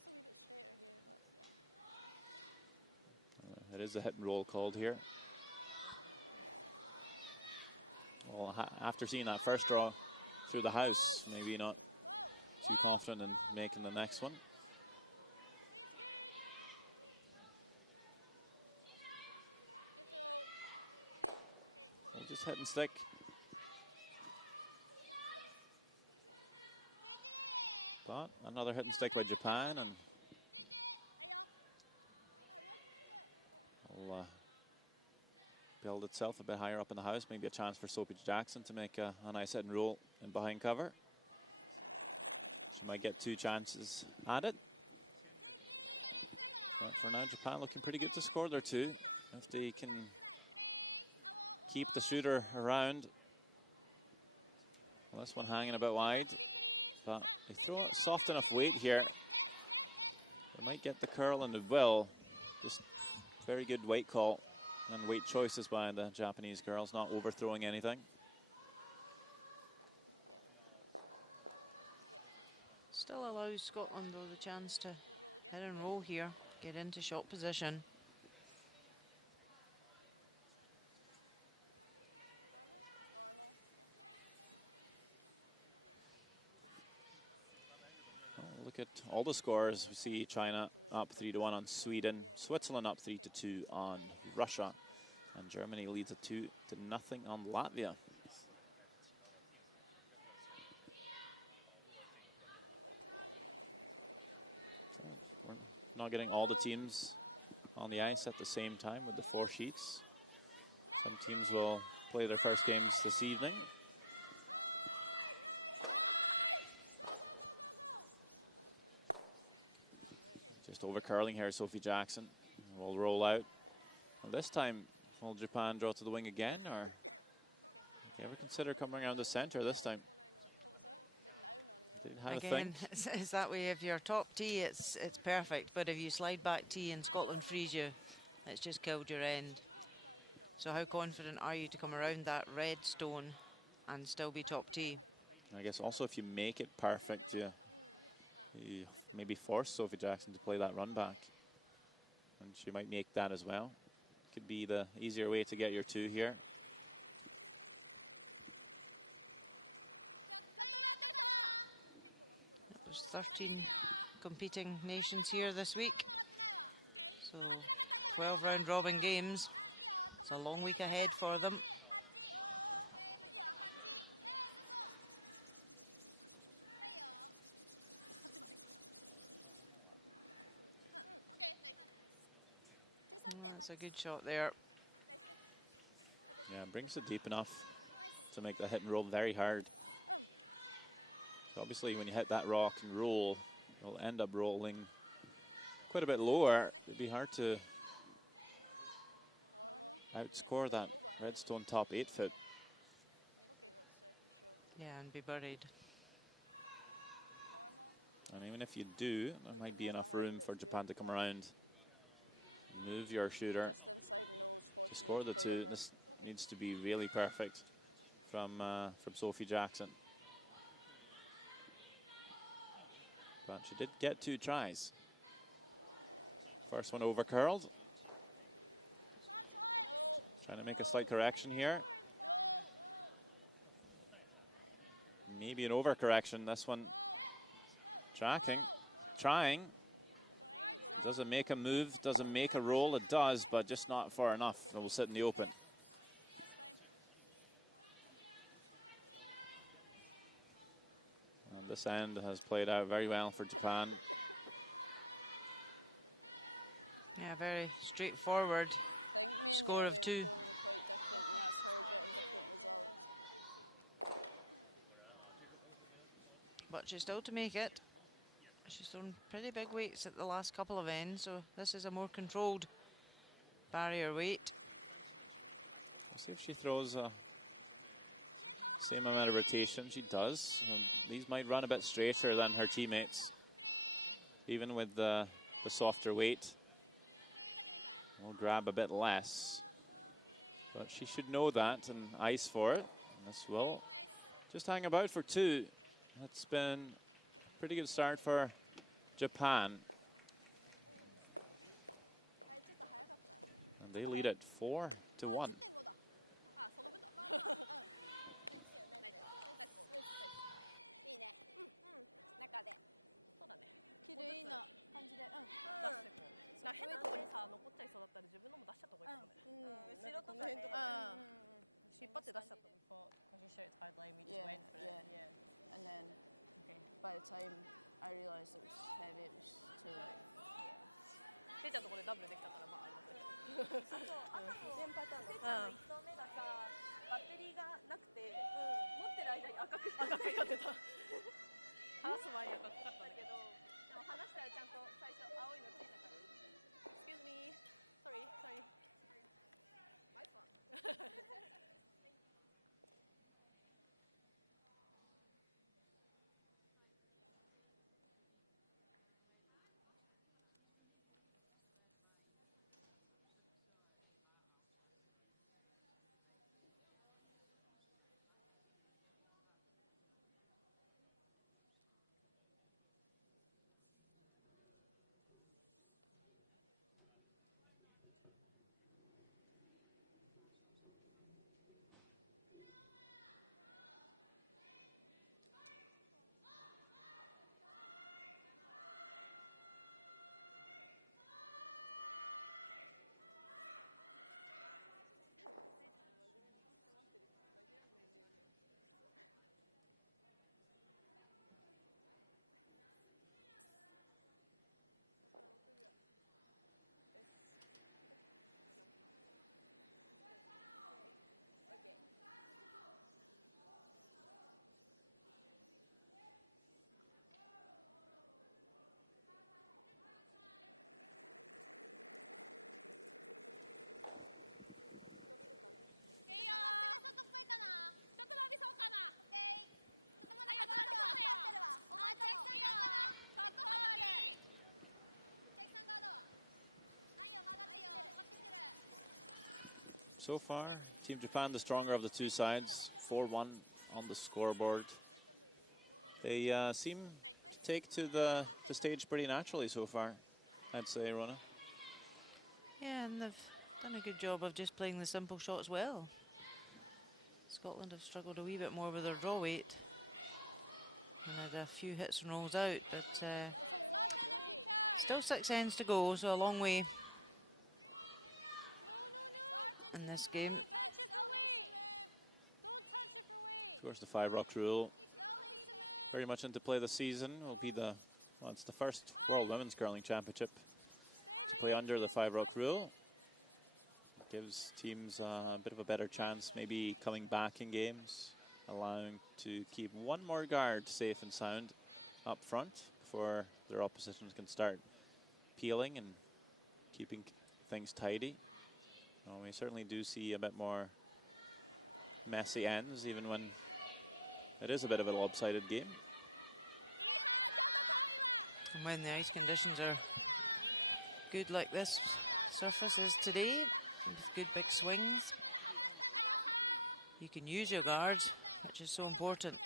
It is a hit and roll called here. Well, after seeing that first draw through the house, maybe not too confident in making the next one. Just hit and stick. But another hit and stick by Japan, and will build itself a bit higher up in the house. Maybe a chance for Sophie Jackson to make a nice hit and roll in behind cover. She might get 2 chances at it. But for now, Japan looking pretty good to score their 2. If they can keep the shooter around. Well, this one hanging a bit wide. But they throw a soft enough weight here. They might get the curl, and it will. Just very good weight call and weight choices by the Japanese girls, not overthrowing anything. Still allows Scotland, though, the chance to hit and roll here, get into shot position. Look at all the scores. We see China up 3-1 on Sweden, Switzerland up 3-2 on Russia, and Germany leads at 2-0 on Latvia. Not getting all the teams on the ice at the same time with the 4 sheets. Some teams will play their first games this evening. Just over curling here, Sophie Jackson will roll out. And this time, will Japan draw to the wing again, or do you ever consider coming around the center this time? Again, it's that way. If you're top tee, it's perfect. But if you slide back tee and Scotland frees you, it's just killed your end. So how confident are you to come around that red stone and still be top tee? I guess also if you make it perfect, you maybe force Sophie Jackson to play that run back. And she might make that as well. Could be the easier way to get your 2 here. There's 13 competing nations here this week. So 12 round robin games. It's a long week ahead for them. That's a good shot there. Yeah, brings it deep enough to make the hit and roll very hard. So obviously when you hit that rock and roll, you'll end up rolling quite a bit lower. It'd be hard to outscore that redstone top 8 foot. Yeah, and be buried. And even if you do, there might be enough room for Japan to come around. Move your shooter. Just inside nose, To score the 2. This needs to be really perfect from Sophie Jackson. But she did get 2 tries. First one over curled. Trying to make a slight correction here. Maybe an overcorrection. This one tracking, trying. Doesn't make a move, doesn't make a roll. It does, but just not far enough. It will sit in the open. And this end has played out very well for Japan. Yeah, very straightforward. I think me and Score Naomi of are 2. throwing them quite different, and that's how we're getting different results. But she's still to make it. She's thrown pretty big weights at the last couple of ends, so this is a more controlled barrier weight. See if she throws a same amount of rotation. She does. And these might run a bit straighter than her teammates, even with the softer weight. Will grab a bit less, but she should know that and ice for it. This will just hang about for 2. That's been a pretty good start for Japan. And they lead at 4-1. なんか変なとこにさ残っちゃいそうだったら自分のも出しちゃった方がいいかもね。後ろとかね。引っ張って出しちゃった方がいい。Because you showed hard lane, we just went for it. Yeah. And then by the time I realized it was heavy, it was too late. ていちゃんのところでダブルできたからまああれだったけど。あと全パターン。ていちゃんの1投目がさバッテリーがなくて持ってる間に赤く光ってた。離す前に赤く光ったんだけど、でも離したらちゃんと最初青いのついたから。Excuse me. Sorry. My fault. So far, Team Japan the stronger of the two sides. 4-1 on the scoreboard. They seem to take to the stage pretty naturally so far, I'd say, Rona. Yeah, and they've done a good job of just playing the simple shots well. Scotland have struggled a wee bit more with their draw weight. And had a few hits and rolls out, but still 6 ends to go, so a long way in this game. Don't touch it for weight. Don't touch it for weight. Of course, the 5-rock rule very much into play this season. Will be the, well, it's the first World Women's Curling Championship to play under the 5-rock rule. Gives teams a bit of a better chance, maybe coming back in games, allowing to keep one more guard safe and sound up front before their oppositions can start peeling and keeping things tidy. Well, we certainly do see a bit more messy ends, even when it is a bit of a lopsided game. And when the ice conditions are good like this surface is today, with good big swings, you can use your guards, which is so important.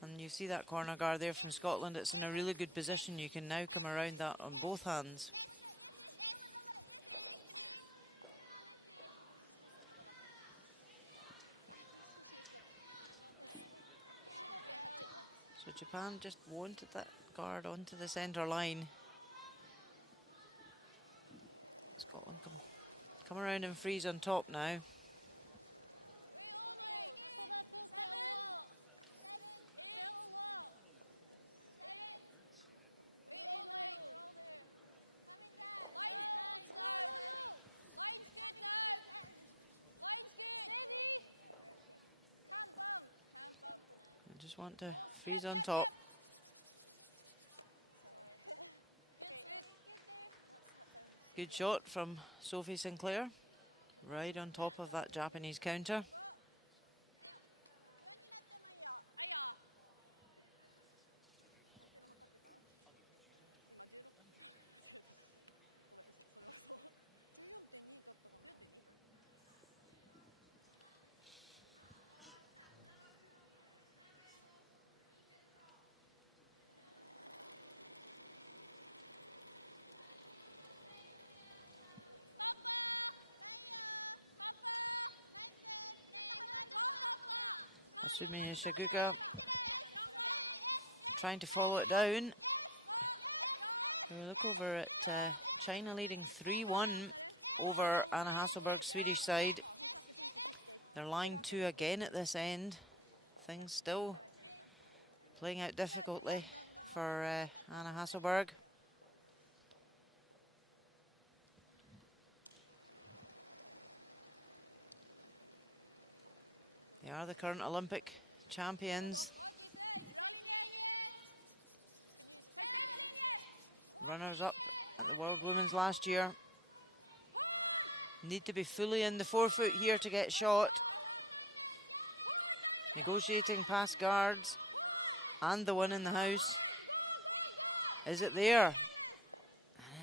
And you see that corner guard there from Scotland, it's in a really good position. You can now come around that on both hands. So Japan just wanted that guard onto the centre line. Scotland come around and freeze on top now. Just want to freeze on top. Good shot from Sophie Sinclair, right on top of that Japanese counter. Shaguga trying to follow it down. We look over at China leading 3-1 over Anna Hasselberg's Swedish side. They're line 2 again at this end. Things still playing out difficultly for Anna Hasselberg. They are the current Olympic champions. Runners up at the World Women's last year. Need to be fully in the 4-foot here to get shot. Negotiating past guards and the one in the house. Is it there? And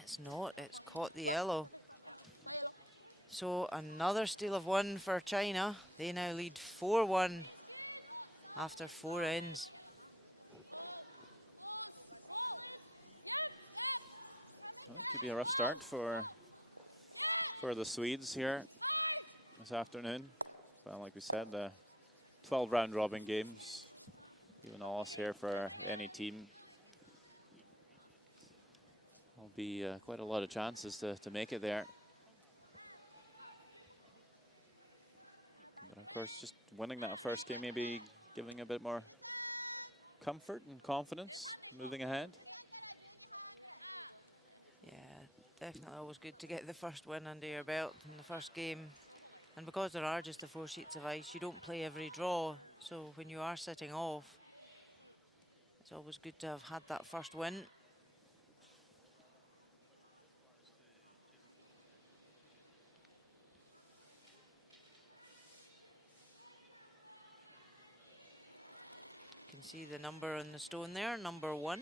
it's not, it's caught the yellow. So another steal of 1 for China. They now lead 4-1 after 4 ends. Could be a rough start for the Swedes here this afternoon. Well, like we said, 12 round robin games. Even all us here for any team. Will be quite a lot of chances to make it there. But of course, just winning that first game, maybe giving a bit more comfort and confidence moving ahead. Yeah, definitely always good to get the first win under your belt in the first game. And because there are just the 4 sheets of ice, you don't play every draw. So when you are sitting off, it's always good to have had that first win. See the number on the stone there, number 1.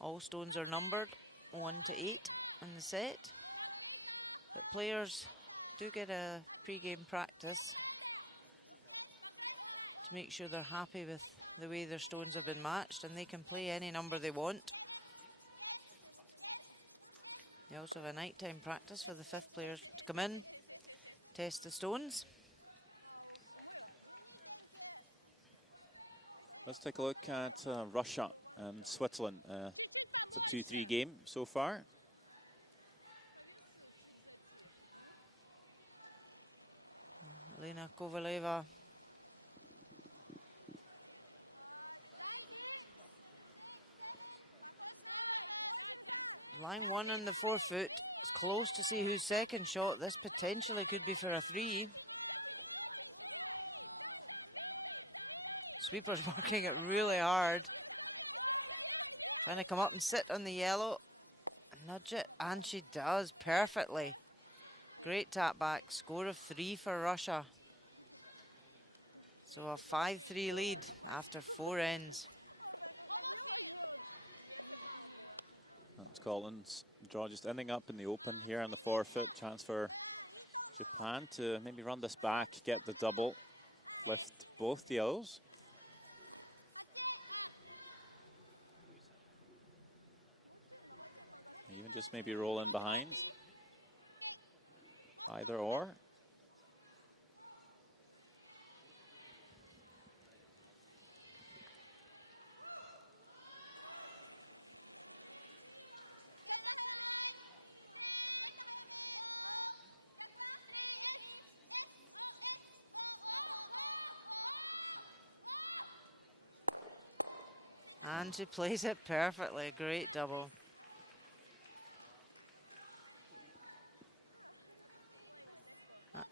All stones are numbered 1 to 8 in the set. But players do get a pre-game practice to make sure they're happy with the way their stones have been matched, and they can play any number they want. They also have a nighttime practice for the 5th players to come in, test the stones. Let's take a look at Russia and Switzerland. It's a 2-3 game so far. Lena Kovaleva. Line 1 on the 4-foot. It's close to see whose second shot. This potentially could be for a 3. Sweeper's working it really hard. Trying to come up and sit on the yellow. Nudge it, and she does perfectly. Great tap back. Score of 3 for Russia. So a 5-3 lead after 4 ends. Scotland's draw just ending up in the open here on the 4-foot. Chance for Japan to maybe run this back, get the double, lift both the yellows. Even just maybe roll in behind. Either or. And she plays it perfectly. Great double.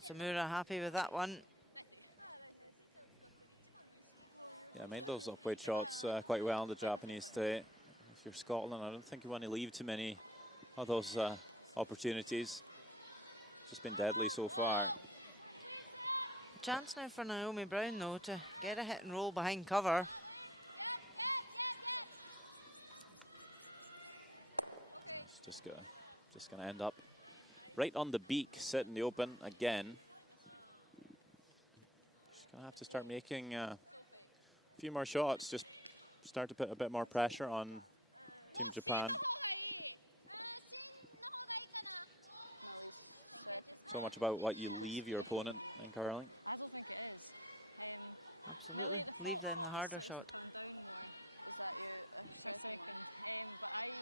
Samura happy with that one. Yeah, made those upweight shots quite well, the Japanese today. If you're Scotland, I don't think you want to leave too many of those opportunities. Just been deadly so far. Chance now for Naomi Brown, though, to get a hit and roll behind cover. Just gonna end up right on the beak, sit in the open again. She's gonna have to start making a few more shots, just start to put a bit more pressure on Team Japan. So much about what you leave your opponent in curling. I don't think it is. Millie at the leave them the harder shot. Coming down more. Is that your Second. But I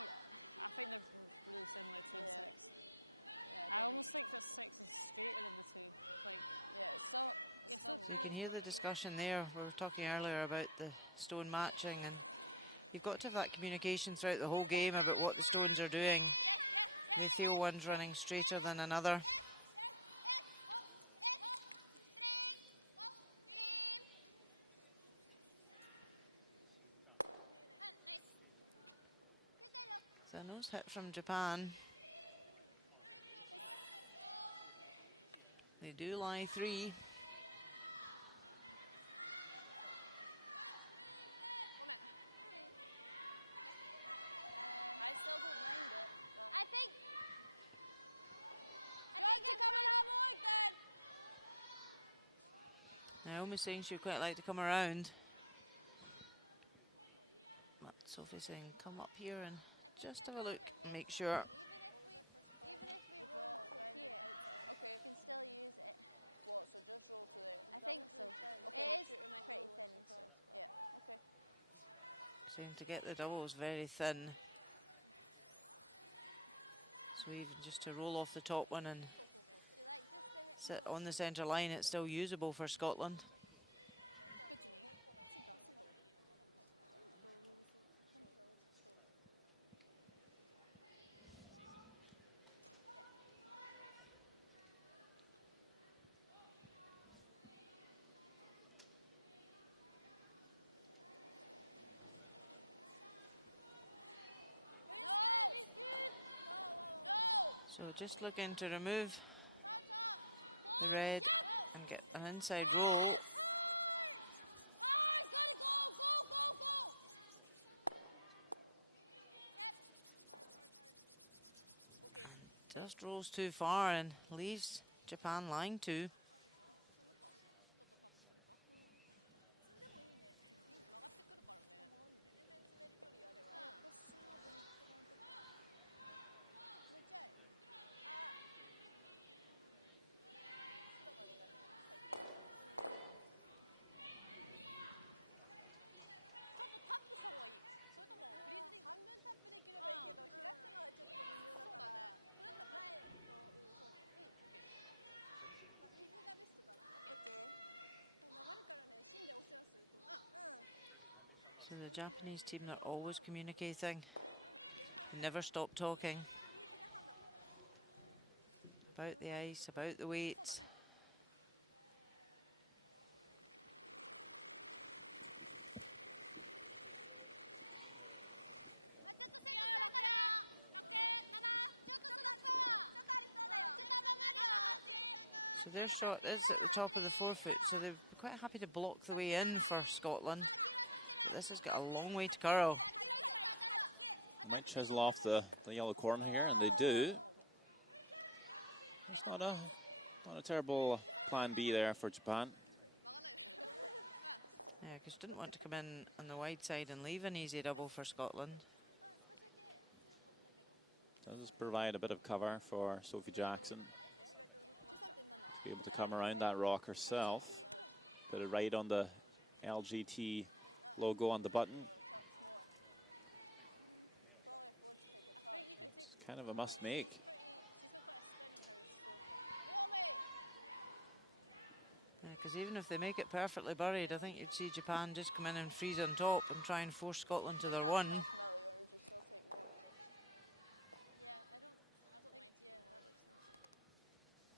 think they're really similar, 2 and 6. Yeah, I almost think that 6 is straighter than the 2. Like, yeah, it's so. It's so You can hear the discussion there. We were talking earlier about the stone matching, and you've got to have that communication throughout the whole game about what the stones are doing. They feel one's running straighter than another. So a nose hit from Japan. They do lie 3. I still don't mind it. I think to come and have a look then. Naomi saying she'd quite like to come around. But Sophie saying come up here and just have a look and make sure. Even if we roll here, okay, you can still use it. What? So just roll to there. I think so. Okay. It is pretty thin, so Yeah. Okay. Seem to get the doubles very thin. So even just to roll off the top one and sit on the centre line, it's still usable for Scotland. So just looking to remove the red and get an inside roll. Just rolls too far and leaves Japan lying to. ちょっとタップするか。積んでもいいね。曲がってくるからね。全然積める距離あれば。腰の分とかにとか。もうちょい。あ。白までだね。最低。ちょっとタップした方がいい。それともフリーズでいい。半分タップできればいいけど、開くのはちょっと微妙だから。そうだね。それだったら前のそうね。まあ傷がベストかな。オッケー。曲がるからね、芯でお世話すると。So the Japanese team, they're always communicating. Never stop talking. About the ice, about the weights. So their shot is at the top of the forefoot, so they're quite happy to block the way in for Scotland. This has got a long way to curl. Might chisel off the yellow corner here, and they do. It's not a terrible plan B there for Japan. Yeah, because didn't want to come in on the wide side and leave an easy double for Scotland. Does provide a bit of cover for Sophie Jackson. Be able to come around that rock herself. Put it right on the LGT logo on the button. It's kind of a must make. She's got quite a spin on hers, so. Because even if they make it perfectly buried, I think you'd see Japan just come in and freeze on top and try and force Scotland to their run. Or would you still take more? Yeah, I don't think, yeah, that makes sense.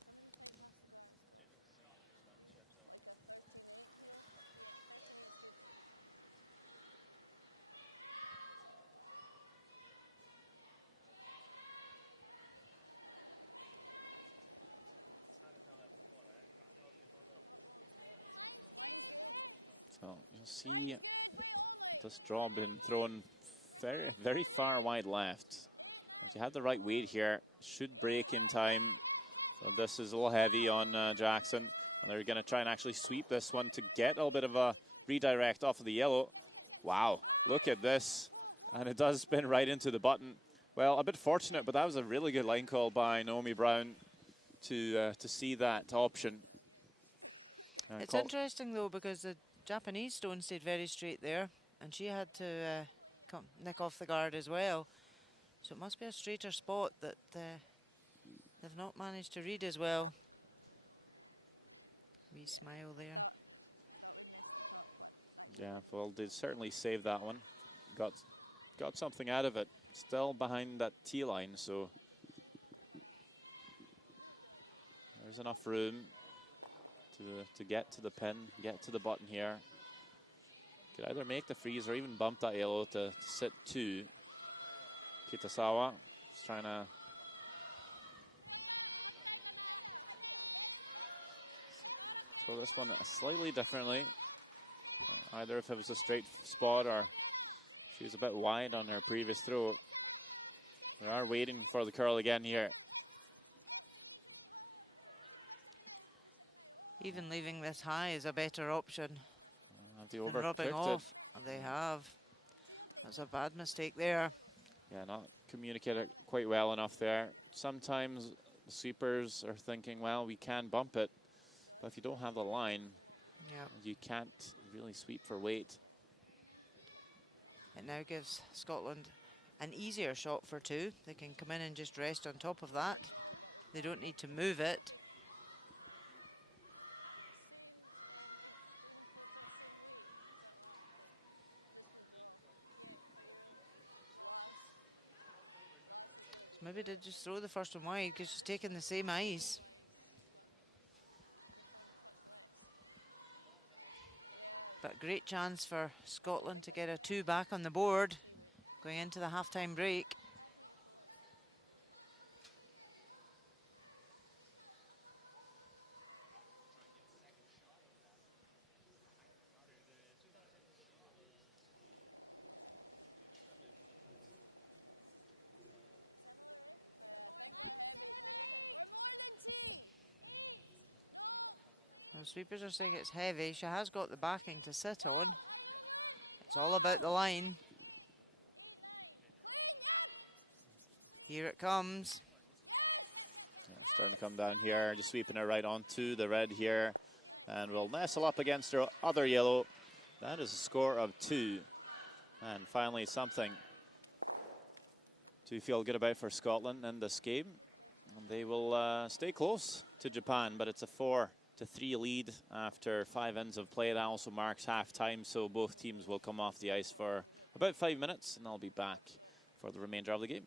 Gonna be tight past the guards, but. Like a 13-8 here? Yeah, 13-8 is good. So you see this draw being thrown very far wide left. If you have the right weight here, should break in time. So this is a little heavy on Jackson. And they're going to try and actually sweep this one to get a little bit of a redirect off of the yellow. Wow, look at this. And it does spin right into the button. Well, a bit fortunate, but that was a really good line call by Naomi Brown to see that option. It's interesting, though, because the Japanese stone stayed very straight there, and she had to nick off the guard as well. So it must be a straighter spot that they've not managed to read as well. Wee smile there. Thought we'd missed the top one. Yeah, well, they certainly saved that one. Got something out of it. Still behind that tee line, so there's enough room to get to the pin, get to the button here. Could either make the freeze or even bump that yellow to sit two. Kitasawa is trying to throw this one slightly differently. Either if it was a straight spot or she was a bit wide on her previous throw. They are waiting for the curl again here. Even leaving this high is a better option. They rubbing overcooked off. it. They have. That's a bad mistake there. Yeah, not communicated quite well enough there. Sometimes the sweepers are thinking, well, we can bump it, but if you don't have the line, you can't really sweep for weight. It now gives Scotland an easier shot for two. They can come in and just rest on top of that. They don't need to move it. Same, even for the same weight, is that like just the draw? Yeah, but you're last is going to be Maybe they just throw the first one wide because she's taking the same ice. But great chance for Scotland to get a two back on the board going into the halftime break. I think we're heavy. sweepers are saying it's heavy. She has got the backing to sit on. It's all about the line. Here it comes. It's going to come down here, just sweeping it right onto the red here. And will nestle up against her other yellow. That is a score of 2. And finally something to feel good about for Scotland in this game. And they will stay close to Japan, but it's a 4-3 lead after 5 ends of play. That also marks half time, so both teams will come off the ice for about 5 minutes, and they'll be back for the remainder of the game.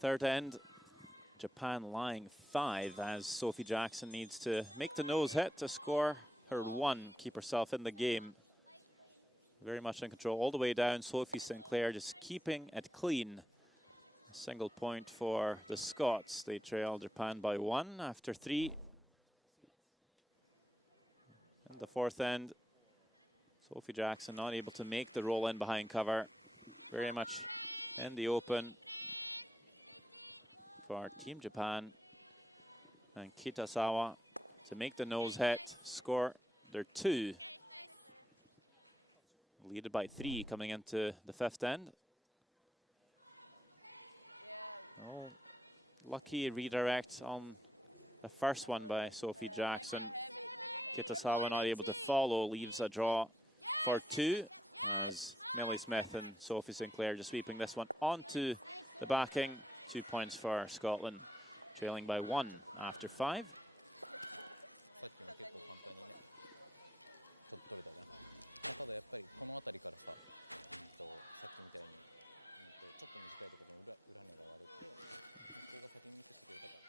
Third end, Japan lying 5 as Sophie Jackson needs to make the nose hit to score her 1, keep herself in the game. Very much in control all the way down. Sophie Sinclair just keeping it clean. A single point for the Scots. They trail Japan by 1 after 3. And the fourth end, Sophie Jackson not able to make the roll in behind cover. Very much in the open for Team Japan. And Kitasawa to make the nose hit, score their 2. Leaded by 3 coming into the fifth end. Oh, lucky redirect on the first one by Sophie Jackson. Kitasawa not able to follow, leaves a draw for 2 as Millie Smith and Sophie Sinclair just sweeping this one onto the backing. 2 points for Scotland, trailing by 1 after 5. さっきも結構簡単にね取れたじゃん。ただやっぱりこの辺りからさ、さっきみたいに、ちょっと短いところの裏根が割れて、向こうが先にミスしてくれたから。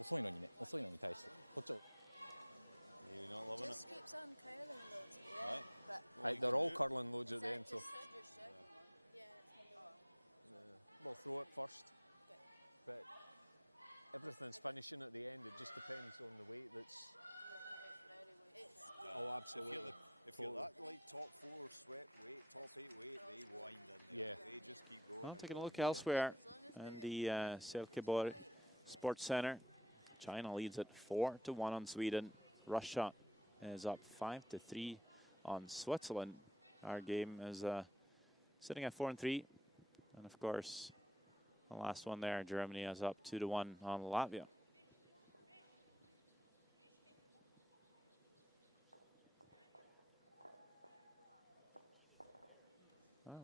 遅いのにね、遅いのに対してこっちを。You're not loving it. Just keeps on curling loads at the end. But Right, they're all curling loads at the end, so yeah, it's number 1. we'll throw it first. But everything's finishing at the end. It just depends on the weight that's. Oh, absolutely. If you're that like top 4 swept weight, top 8 weight, they wind in there. Yeah. They just keep going. Well, and taking a going. look elsewhere in the Silkeborg Sports Center. China leads at 4-1 on Sweden. Russia is up 5-3 on Switzerland. Our game is sitting at 4-3, and of course, the last one there, Germany is up 2-1 on Latvia.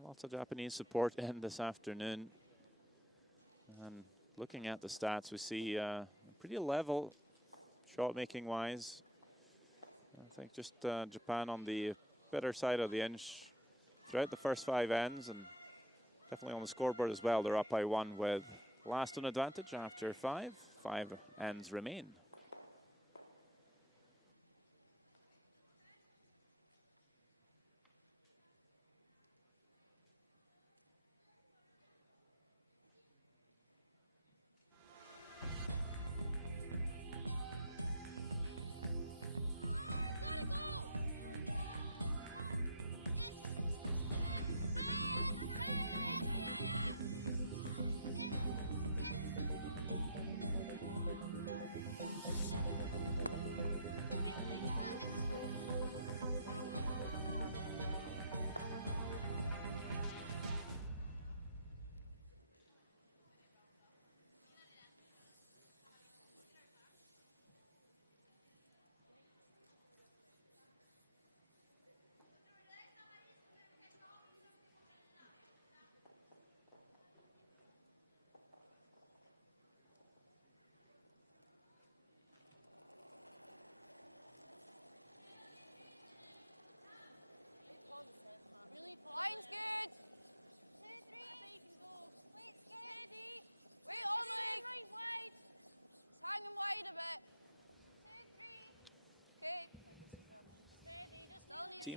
Lots of Japanese support in this afternoon, and looking at the stats, we see pretty level shot making wise. I think just Japan on the better side of the inch throughout the first 5 ends, and definitely on the scoreboard as well. They're up by 1 with last on advantage after 5. 5 ends remain.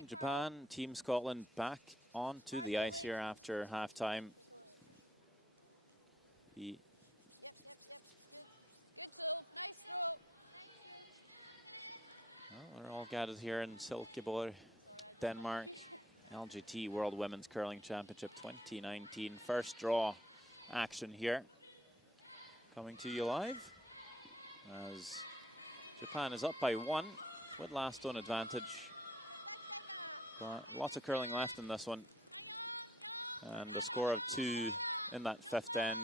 Japan, Team Scotland back onto the ice here after halftime. Yep. Good. Good serve. Nice throw. Well, they're all gathered here in Silkeborg, Denmark. LGT World Women's Curling Championship 2019. First draw action here. Coming to you live as Japan is up by 1 with last on advantage. But lots of curling left in this one. And a score of 2 in that 5th end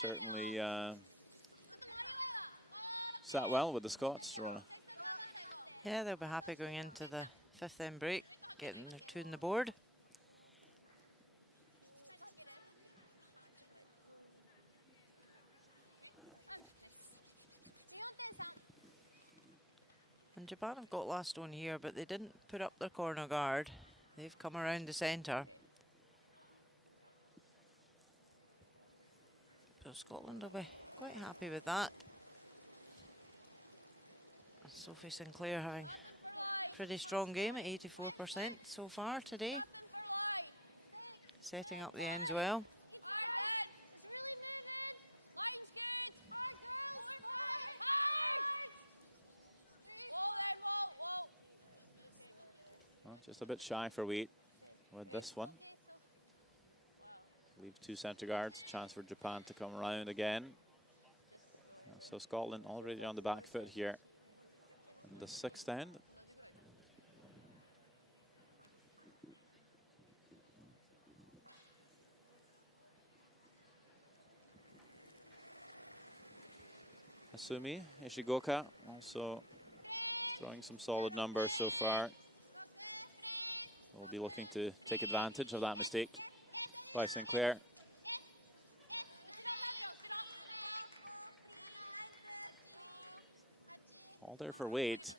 certainly sat well with the Scots, Rona. Yeah, they'll be happy going into the 5th end break, getting their 2 on the board. And Japan have got last one here, but they didn't put up their corner guard. They've come around the centre. So Scotland will be quite happy with that. Sophie Sinclair having a pretty strong game at 84% so far today. Setting up the ends well. It's really moving. Line's good. Hard, girls. Hard. Whoa, then, whoa. Well, just a bit shy for Wheat with this one. Leave 2 centre guards, chance for Japan to come around again. So Scotland already on the back foot here in the 6th end. Asumi Ishigoka also throwing some solid numbers so far. We'll be looking to take advantage of that mistake by Sinclair. All there for weight.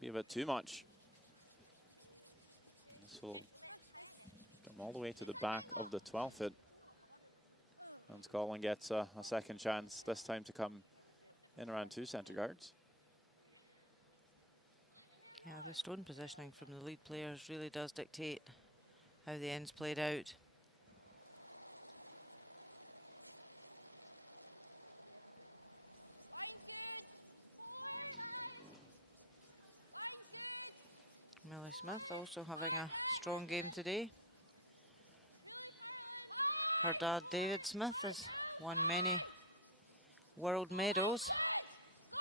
Maybe a bit too much. This will come all the way to the back of the 12th hit. And Scotland gets a second chance, this time to come in around 2 centre guards. Yeah, the stone positioning from the lead players really does dictate how the ends played out. Line's good. 4. Line's good. Millie Smith also having a strong game today. Really, Carolyn. Her dad, David Smith, has won many world medals Go.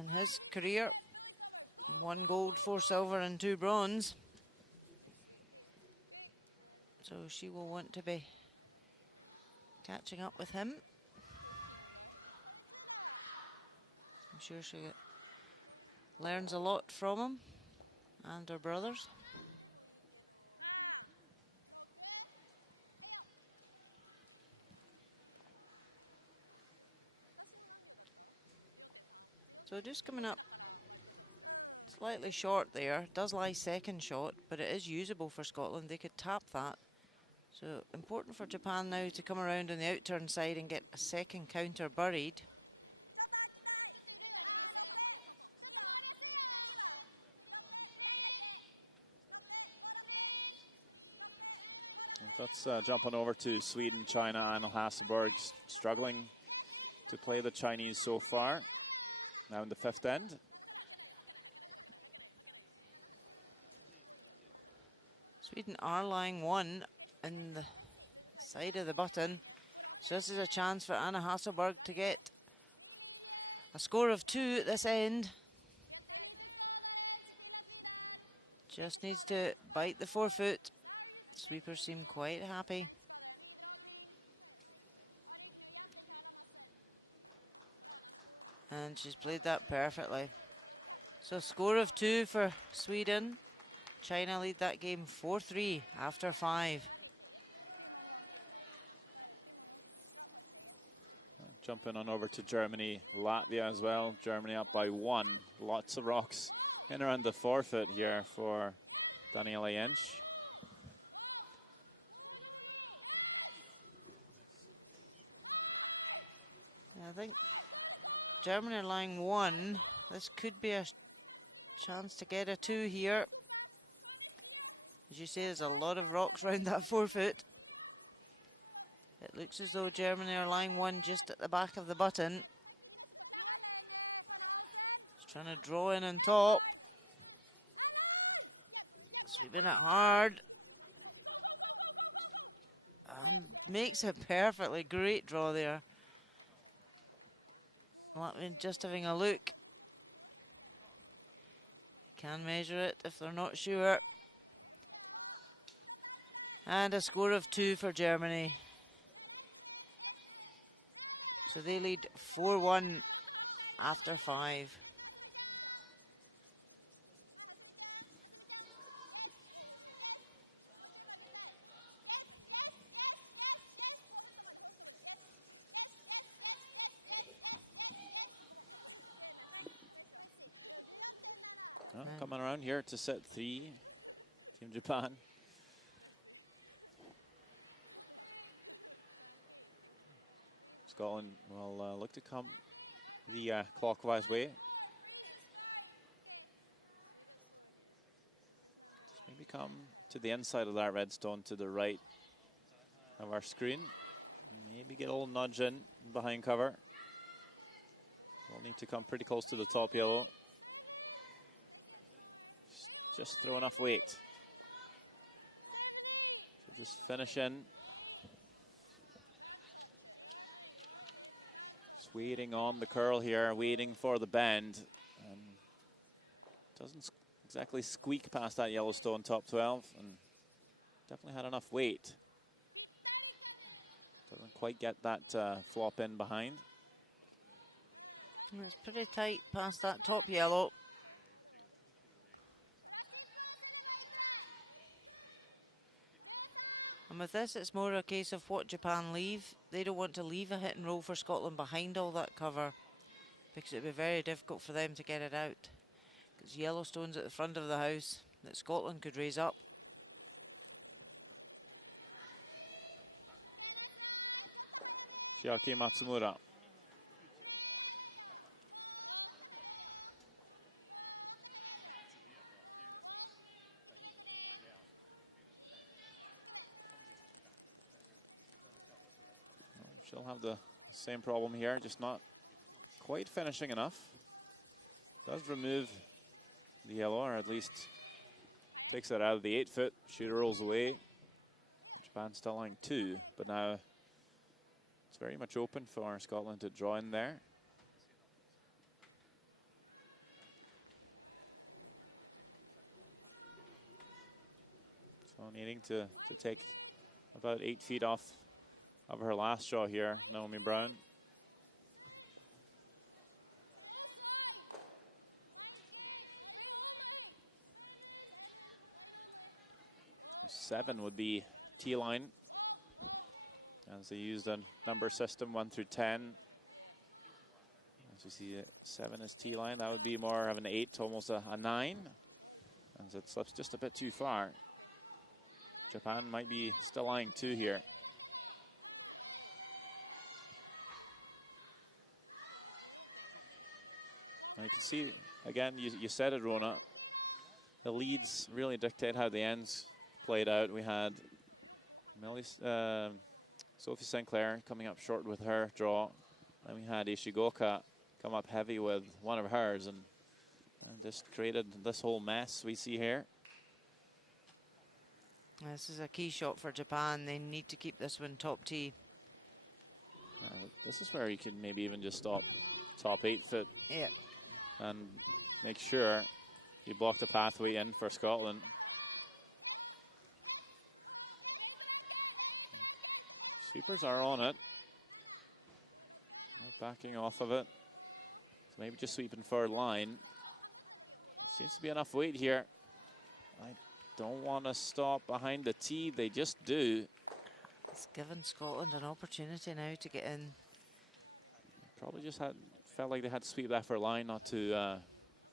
in his career. 1 gold, 4 silver and 2 bronze. So she will want to be catching up with him. I'm sure she learns a lot from him and her brothers. So just coming up slightly short there. Does lie second shot, but it is usable for Scotland. They could tap that. So important for Japan now to come around on the outturn side and get a second counter buried. Let's jump on over to Sweden, China. Anna Hasselberg struggling to play the Chinese so far. Now in the 5th end. Sweden are lying 1 in the side of the button. So this is a chance for Anna Hasselberg to get a score of 2 at this end. Just needs to bite the forefoot. Sweepers seem quite happy. And she's played that perfectly. So score of 2 for Sweden. China lead that game 4-3 after 5. Jumping on over to Germany, Latvia as well. Germany up by 1. Lots of rocks in around the forefoot here for Daniela Jentsch. I think Germany are lying 1. This could be a chance to get a 2 here. As you say, there's a lot of rocks around that 4-foot. It looks as though Germany are lying 1 just at the back of the button. Just trying to draw in on top. Sweeping it hard. Makes a perfectly great draw there. Latvian just having a look. Can measure it if they're not sure. And a score of 2 for Germany. So they lead 4-1 after 5. Coming around here to set 3, Team Japan. Scotland will look to come the clockwise way. Maybe come to the inside of that red stone to the right of our screen. Maybe get a little nudge in behind cover. We'll need to come pretty close to the top yellow. Just throw enough weight. Just finish in. Just waiting on the curl here, waiting for the bend. Doesn't exactly squeak past that Yellowstone top 12, and definitely had enough weight. Doesn't quite get that flop in behind. It's pretty tight past that top yellow. And with this, it's more a case of what Japan leave. They don't want to leave a hit and roll for Scotland behind all that cover, because it'd be very difficult for them to get it out. Because Yellowstone's at the front of the house that Scotland could raise up. Chiaki Matsumura. She'll have the same problem here, just not quite finishing enough. Does remove the yellow, or at least takes it out of the 8-foot. Shooter rolls away. Japan still lying 2, but now it's very much open for Scotland to draw in there. So needing to take about 8 feet off of her last draw here, Naomi Brown. Seven would be T-line, as they used a number system 1 through 10. As you see, 7 is T-line. That would be more of an 8, almost a 9, as it slips just a bit too far. Japan might be still lying 2 here. And you can see, again, you said it, Rona, the leads really dictate how the ends played out. We had Sophie Sinclair coming up short with her draw. Then we had Ishigoka come up heavy with one of hers, and just created this whole mess we see here. This is a key shot for Japan. They need to keep this one top tee. This is where you can maybe even just stop top 8-foot. Yeah. And make sure you block the pathway in for Scotland. Sweepers are on it. Backing off of it. So maybe just sweeping for a line. Seems to be enough weight here. I don't want to stop behind the tee. They just do. It's given Scotland an opportunity now to get in. Probably just felt like they had to sweep that for a line, not to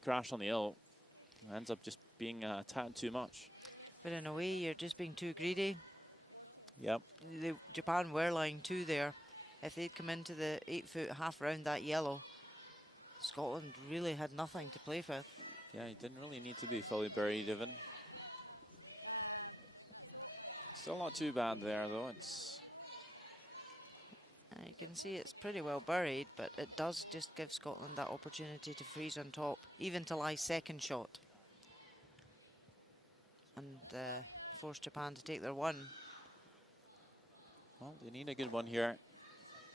crash on the hill. Ends up just being a tad too much. But in a way, you're just being too greedy. Yep. Japan were lying 2 there. If they'd come into the 8-foot half round that yellow, Scotland really had nothing to play with. Yeah, he didn't really need to be fully buried even. Still not too bad there though. It's You can see it's pretty well buried, but it does just give Scotland that opportunity to freeze on top, even to lie second shot. And force Japan to take their one. well, they need a good one here.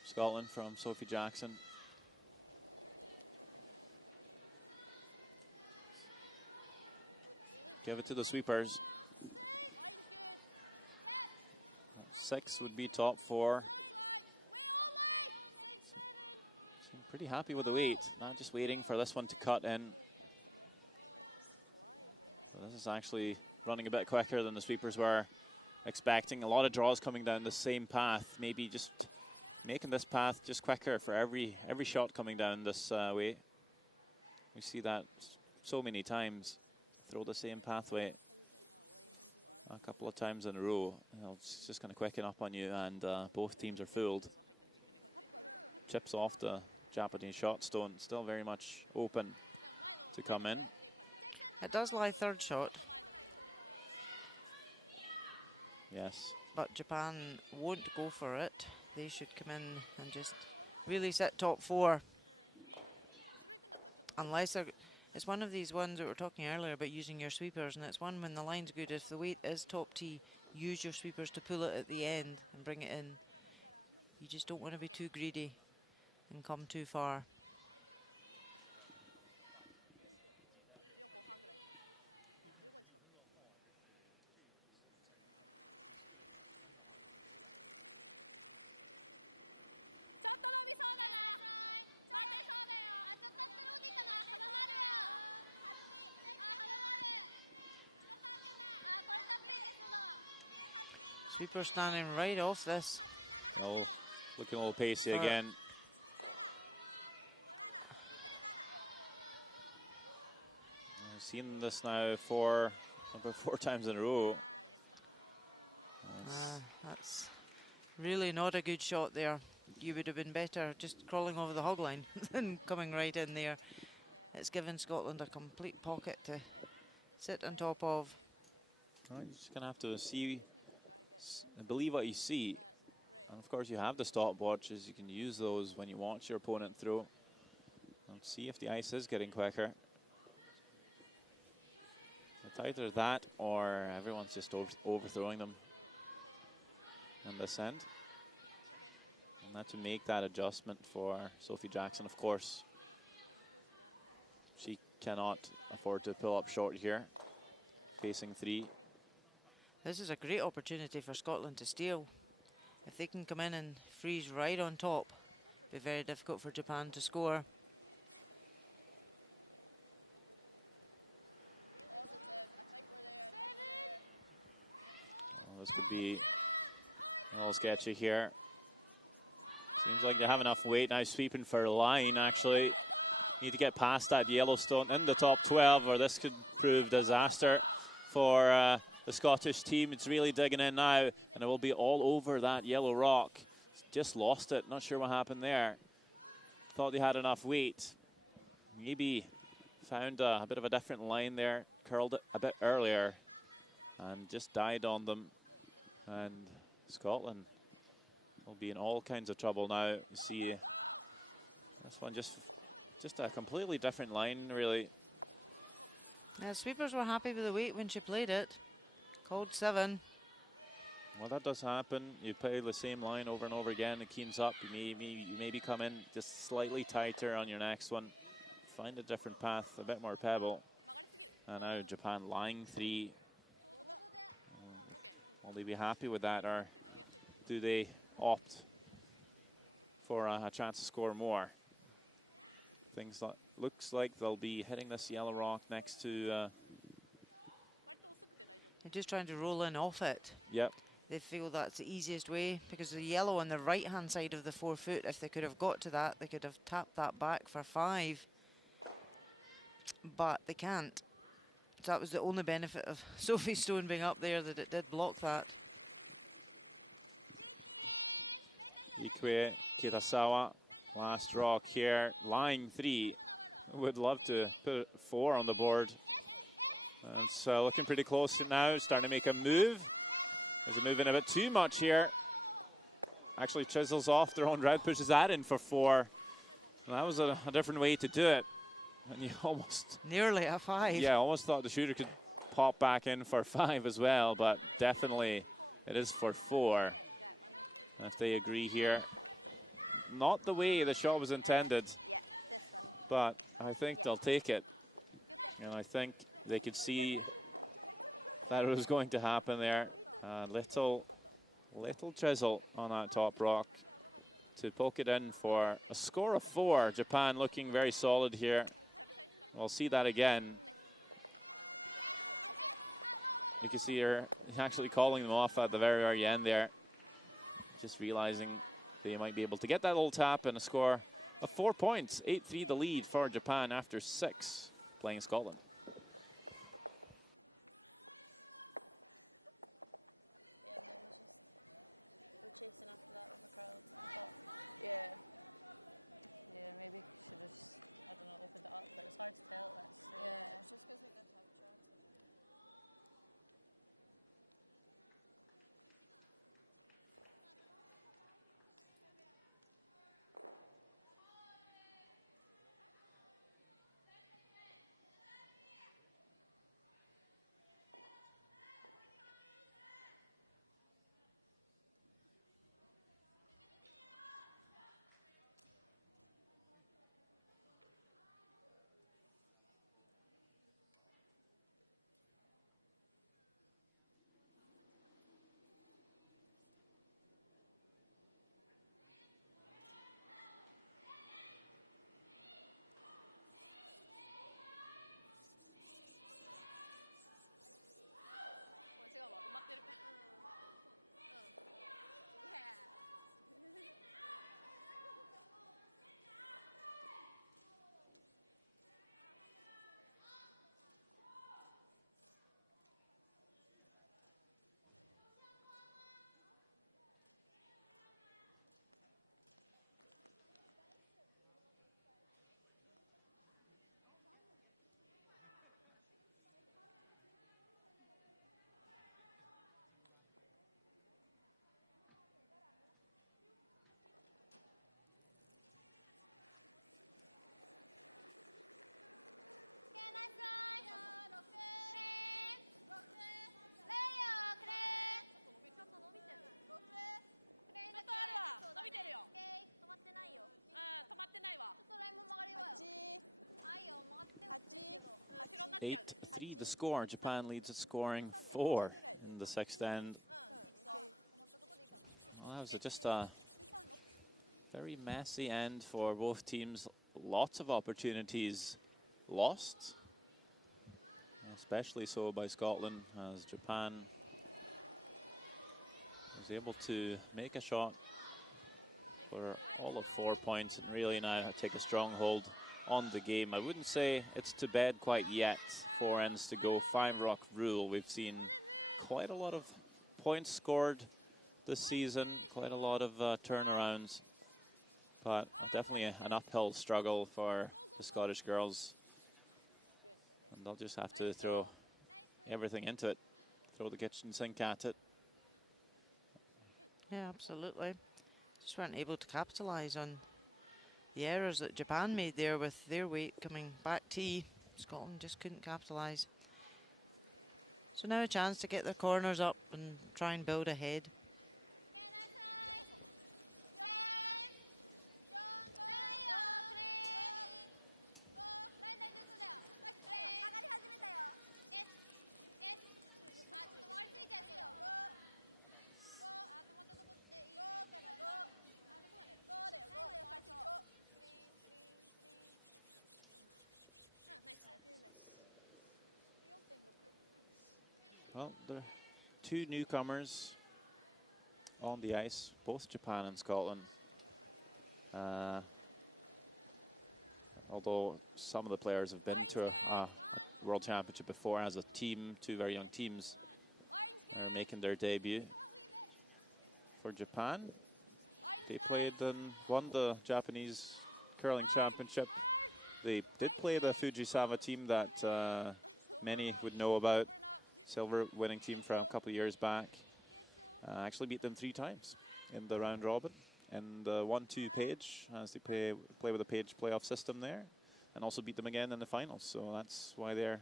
Scotland from Sophie Jackson. Give it to the sweepers. 6 would be top 4. So pretty happy with the weight. Now just waiting for this one to cut in. So this is actually running a bit quicker than the sweepers were expecting. A lot of draws coming down the same path. Maybe just making this path just quicker for every shot coming down this way. We see that so many times. Throw the same pathway a couple of times in a row. You know, it's just going to quicken up on you, and both teams are fooled. Chips off the Japanese shot stone, still very much open to come in. It does lie third shot. Yes. But Japan won't go for it. They should come in and just really sit top 4. Unless they're... It's one of these ones that we were talking earlier about using your sweepers, and it's one when the line's good. If the weight is top tee, use your sweepers to pull it at the end and bring it in. You just don't want to be too greedy and come too far. Sweeper standing right off this. Oh, looking a little pacey again. I've seen this now number 4 times in a row. That's really not a good shot there. You would have been better just crawling over the hog line than coming right in there. It's given Scotland a complete pocket to sit on top of. Well, you're just going to have to see and believe what you see. And of course, you have the stopwatches. You can use those when you watch your opponent throw. And see if the ice is getting quicker. It's either that or everyone's just overthrowing them in this end. And that to make that adjustment for Sophie Jackson, of course. She cannot afford to pull up short here, facing 3. This is a great opportunity for Scotland to steal. If they can come in and freeze right on top, it'll be very difficult for Japan to score. Well, this could be a little sketchy here. Seems like they have enough weight now, sweeping for a line, actually. Need to get past that Yellowstone in the top 12, or this could prove disaster for the Scottish team. It's really digging in now, and it will be all over that yellow rock. Just lost it, not sure what happened there. Thought they had enough weight. Maybe found a bit of a different line there, curled it a bit earlier, and just died on them. And Scotland will be in all kinds of trouble now. You see this one just a completely different line, really. Sweepers were happy with the weight when she played it. Called 7. Well, that does happen. You play the same line over and over again. It keens up. You maybe come in just slightly tighter on your next one. Find a different path, a bit more pebble. And now Japan lying 3. Will they be happy with that, or do they opt for a chance to score more? Things like, looks like they'll be hitting this yellow rock next to. They're just trying to roll in off it. Yep. They feel that's the easiest way, because the yellow on the right-hand side of the 4 foot, if they could have got to that, they could have tapped that back for 5. But they can't. So that was the only benefit of Sophie Stone being up there, that it did block that. Ikue Kitasawa, last rock here, lying 3. would love to put 4 on the board. And it's looking pretty close now, starting to make a move. Is it moving a bit too much here? Actually chisels off their own red, pushes that in for 4. Well, that was a different way to do it. And you almost... Nearly a 5. Yeah, almost thought the shooter could pop back in for 5 as well, but definitely it is for 4. If they agree here. Not the way the shot was intended. Yeah, this one. But I think they'll take it. And I think they could see that it was going to happen there. Little chisel on that top rock to poke it in for a score of 4. Japan looking very solid here. We'll see that again. You can see her actually calling them off at the very end there. Just realizing they might be able to get that little tap and a score of 4 points. 8-3 the lead for Japan after 6 playing Scotland. Yeah, and then it was just we're chasing after that with the crowds. Yeah. Yeah, maybe should have just, I don't know, opened it up, but it's hard to tell. Yeah, it's just because we did have chats. Eight, 3 the score. Japan leads at scoring 4 in the 6th end. Well, that was just a very messy end for both teams. Lots of opportunities lost, especially so by Scotland, as Japan was able to make a shot for all of 4 points and really now take a stronghold on the game. I wouldn't say it's to bed quite yet. 4 ends to go, 5 rock rule. We've seen quite a lot of points scored this season, quite a lot of turnarounds, but definitely an uphill struggle for the Scottish girls. And they'll just have to throw everything into it, throw the kitchen sink at it. Yeah, absolutely. Just weren't able to capitalise on the errors that Japan made there with their weight coming back tee. Scotland just couldn't capitalise. So now a chance to get their corners up and try and build ahead. Well, the 2 newcomers on the ice, both Japan and Scotland. Although some of the players have been to a World Championship before as a team, 2 very young teams are making their debut. For Japan, they played and won the Japanese Curling Championship they did play the Fujisawa team that many would know about. Silver winning team from a couple of years back. Actually beat them 3 times in the round robin. And the 1-2 page, as they play with a page playoff system there. And also beat them again in the finals. So that's why they're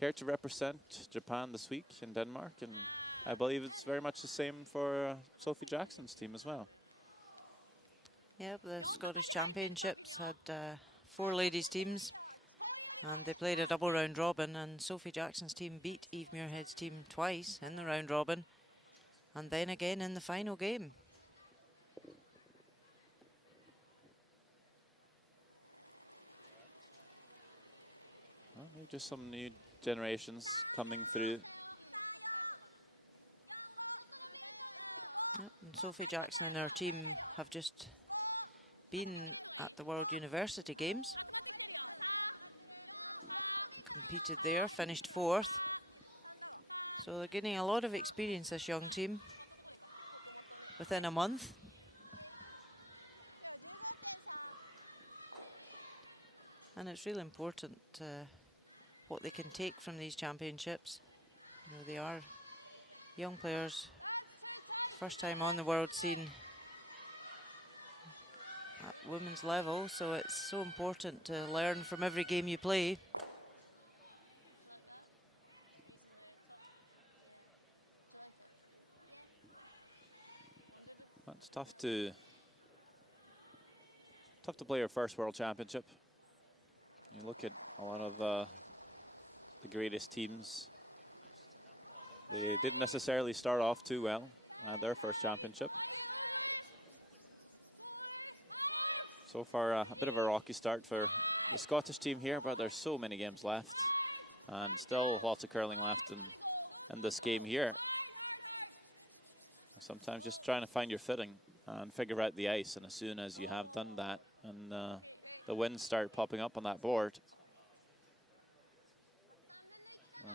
here to represent Japan this week in Denmark. And I believe it's very much the same for Sophie Jackson's team as well. Yep, the Scottish Championships had 4 ladies teams, and they played a double round robin, and Sophie Jackson's team beat Eve Muirhead's team twice in the round robin, and then again in the final game. Well, just some new generations coming through. And Sophie Jackson and her team have just been at the World University Games. Competed there, finished 4th. So they're getting a lot of experience, this young team, within a month. And it's really important what they can take from these championships. You know, they are young players, first time on the world scene at women's level, so it's so important to learn from every game you play. It's tough to play your first World Championship. You look at a lot of the greatest teams. They didn't necessarily start off too well at their first championship. So far, a bit of a rocky start for the Scottish team here, but there's so many games left, and still lots of curling left in this game here. Sometimes just trying to find your footing and figure out the ice, and as soon as you have done that and the wins start popping up on that board,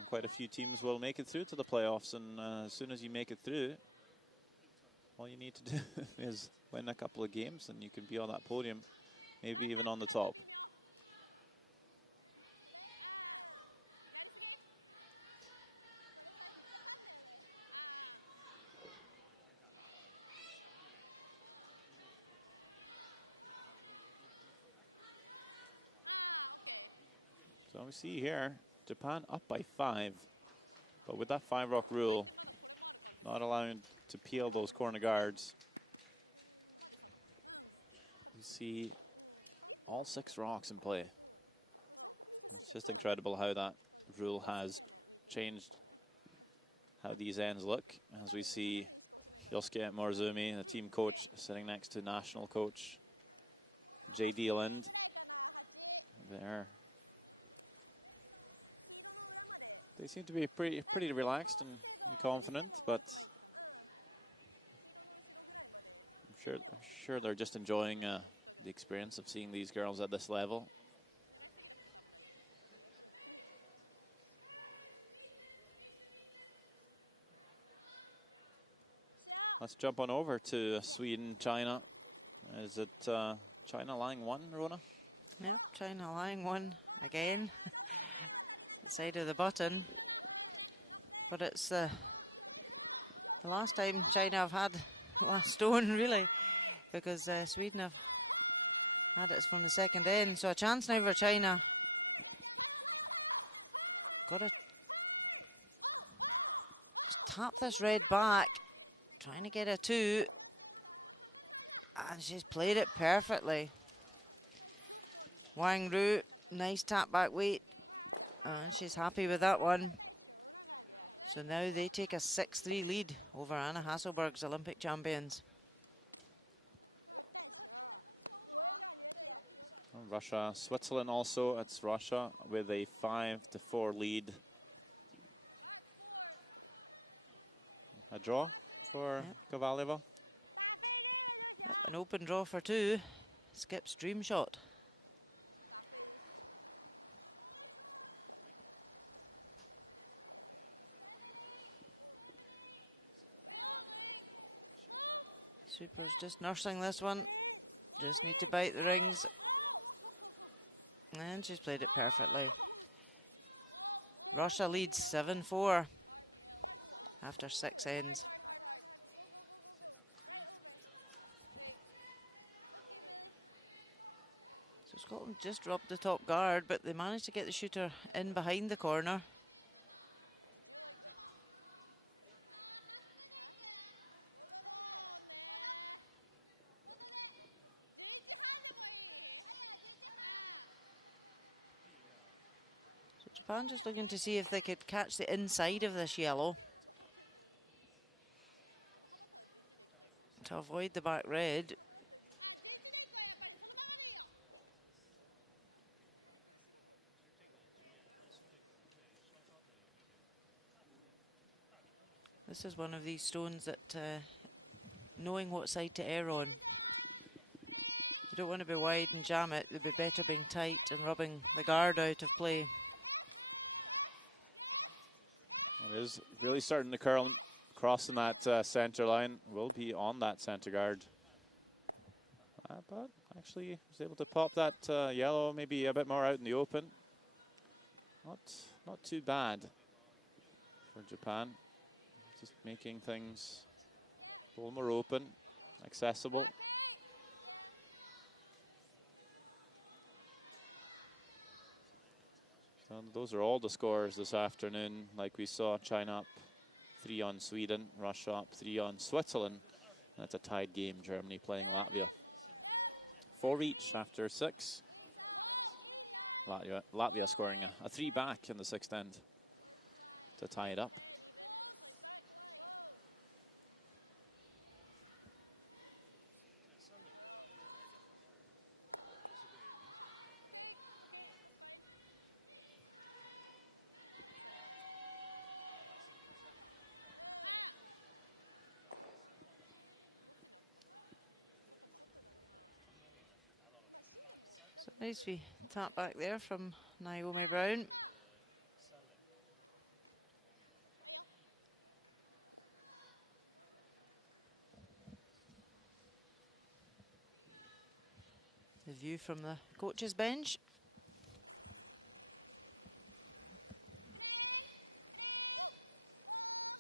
quite a few teams will make it through to the playoffs, and as soon as you make it through, all you need to do is win a couple of games and you can be on that podium, maybe even on the top. So we see here, Japan up by 5, but with that 5-rock rule, not allowing to peel those corner guards. You see all 6 rocks in play. It's just incredible how that rule has changed how these ends look. As we see Yosuke Morozumi, the team coach, sitting next to national coach J.D. Lind there. They seem to be pretty relaxed and confident, but I'm sure they're just enjoying the experience of seeing these girls at this level. Let's jump on over to Sweden, China. Is it China lying 1, Rona? Yeah, China lying 1 again. Side of the button. But it's the last time China have had a stone, really, because Sweden have had it from the second end. So a chance now for China. Got to tap this red back. Trying to get a 2. And she's played it perfectly. Wang Ru, nice tap back weight. And she's happy with that one. So now they take a 6-3 lead over Anna Hasselberg's Olympic champions. Russia, Switzerland also. It's Russia with a 5-4 lead. A draw for Kovaleva. An open draw for 2. Skips dream shot. Super's just nursing this one. Just need to bite the rings. And she's played it perfectly. Russia leads 7-4 after 6 ends. Hard. Go. Right over. Great. Okay, Billy. So Scotland just dropped the top guard, but they managed to get the shooter in behind the corner. Did you like that? Japan just looking to see if they could catch the inside of this yellow to avoid the back red. This is one of these stones that knowing what side to err on. You don't want to be wide and jam it. It would be better being tight and rubbing the guard out of play. It is really starting to curl, crossing that center line. Will be on that center guard. But actually was able to pop that yellow maybe a bit more out in the open. Not too bad for Japan. Just making things a little more open, accessible. And those are all the scores this afternoon. Like we saw, China up 3 on Sweden, Russia up 3 on Switzerland. That's a tied game, Germany playing Latvia. 4 each after 6. Latvia scoring a 3 back in the 6th end to tie it up. Nice wee tap back there from Naomi Brown. The view from the coach's bench.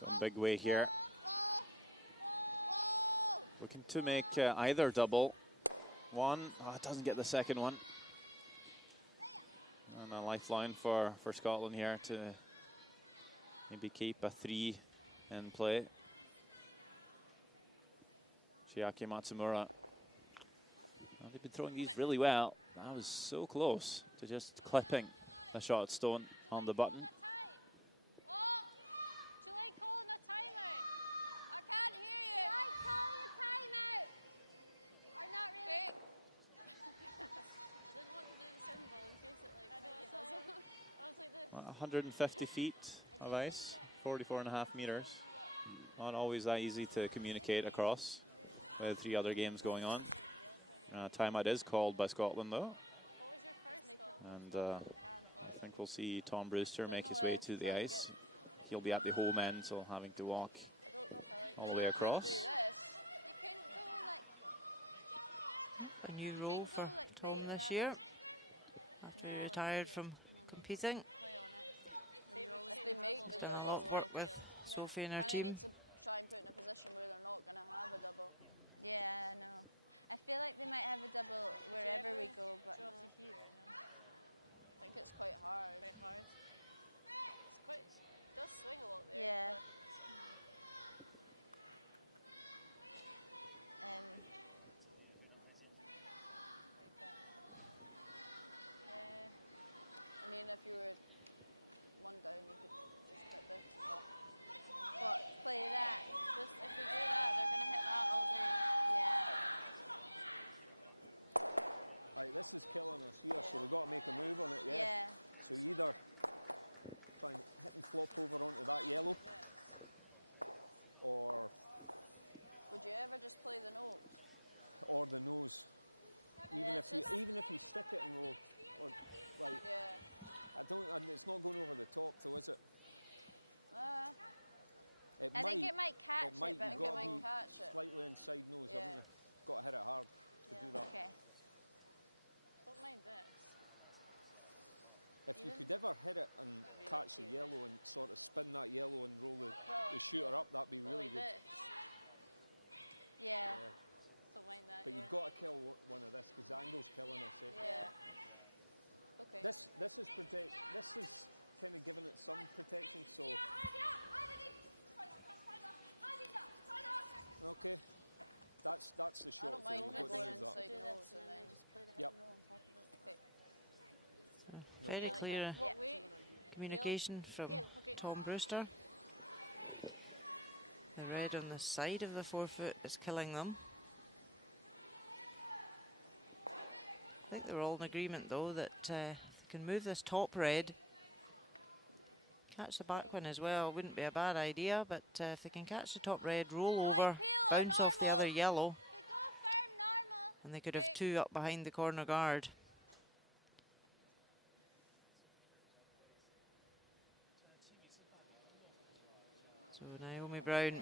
Some big way here. Looking to make either double. One, doesn't get the second one. And a lifeline for Scotland here to maybe keep a 3 in play. Chiaki Matsumura. They've been throwing these really well. That was so close to just clipping the shot stone on the button. Well, 150 feet of ice, 44.5 meters. Not always that easy to communicate across. 3 other games going on. Timeout is called by Scotland though. And I think we'll see Tom Brewster make his way to the ice. He'll be at the home end, so having to walk all the way across. A new role for Tom this year after he retired from competing. He's done a lot of work with Sophie and her team. Need to try and put in a position where they're not going to have a double. Yeah, I know. I feel like they might have a double wherever we go, but no. I think it's quite hard. It's quite, it does swing a lot there. Yeah. I mean, if you were 1 down, you could just put the but play that. Just if we do that, they're going to hit that all day. Yeah. Right, this is killing us here, so we've got to make a move on it, Yeah. So you either try and hit and flop over onto that yellow, or would you ever just play the nose? Or the nose. Even if you stick it and roll, or like. Yeah. It's not going over the top, though, is it? I think it might catch it, but you've it got to might be catch it. slightly inside nose, haven't you? Got to hit it hard to do that. Okay. Don't mind this. If you could ever hit it and catch the yellow and sort of spin that yellow and roll the shooter up, that'd be really good. Yeah. Don't mind that. But you've got to kill one of this because the angle's killing us. Eh? Yeah. Okay. This is kind of giving it some protection. So. Okay. That's the I shot. don't mind You've got to going use that. inside Do nose this and and then then just play the Yep. hit and roll on top of it. Okay. No Very problem. clear What weight? communication from Okay. Tom Brewster. The red on the side of the forefoot is killing them. I think they're all in agreement though that if they can move this top red, catch the back one as well, wouldn't be a bad idea, but if they can catch the top red, roll over, bounce off the other yellow, Okay, go firm, normal. and they could have two up behind the corner guard. So Naomi Brown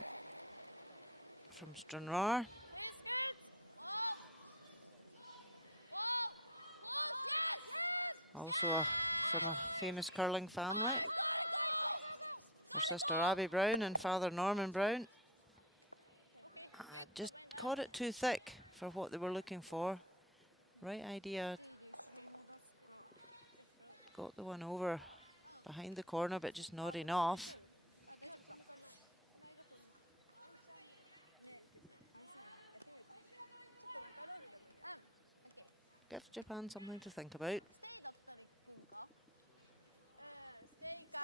from Stranraer. Please, good. Whoa. Whoa. Close, yes. Yes. Also from a famous curling family. Go, go, go. Her sister Abby Brown and father Norman Brown. Okay. Just caught it too thick for what they were looking for. Right idea. Got the one over behind the corner, but just not enough. Gives Japan something to think about. ステイだったら行くんか？ステイか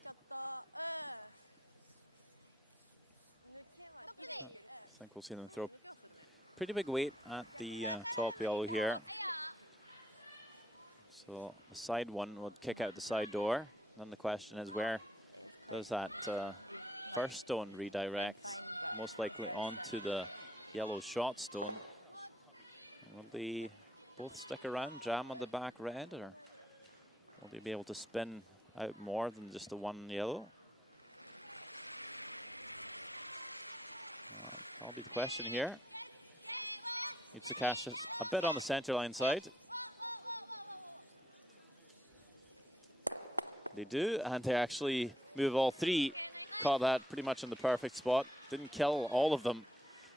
ちょっと抜けは綺麗に。 I think we'll see them throw pretty big weight at the top yellow here. So the side one would kick out the side door. Then the question is, where does that first stone redirect? Most likely onto the yellow shot stone. Will they both stick around, jam on the back red, or will they be able to spin out more than just the one yellow? That'll be the question here. Needs to catch a bit on the center line side. They do, and they actually move all three. Caught that pretty much in the perfect spot. Didn't kill all of them,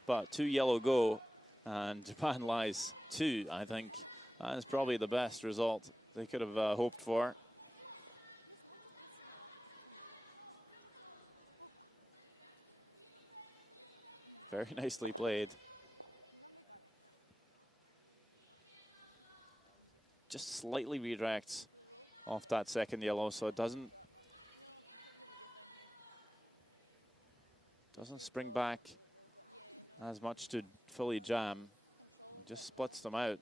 but two yellow go, and Japan lies two. I think that is probably the best result they could have hoped for. Very nicely played. Just slightly redirects off that second yellow, so it doesn't spring back as much to fully jam. It just splits them out.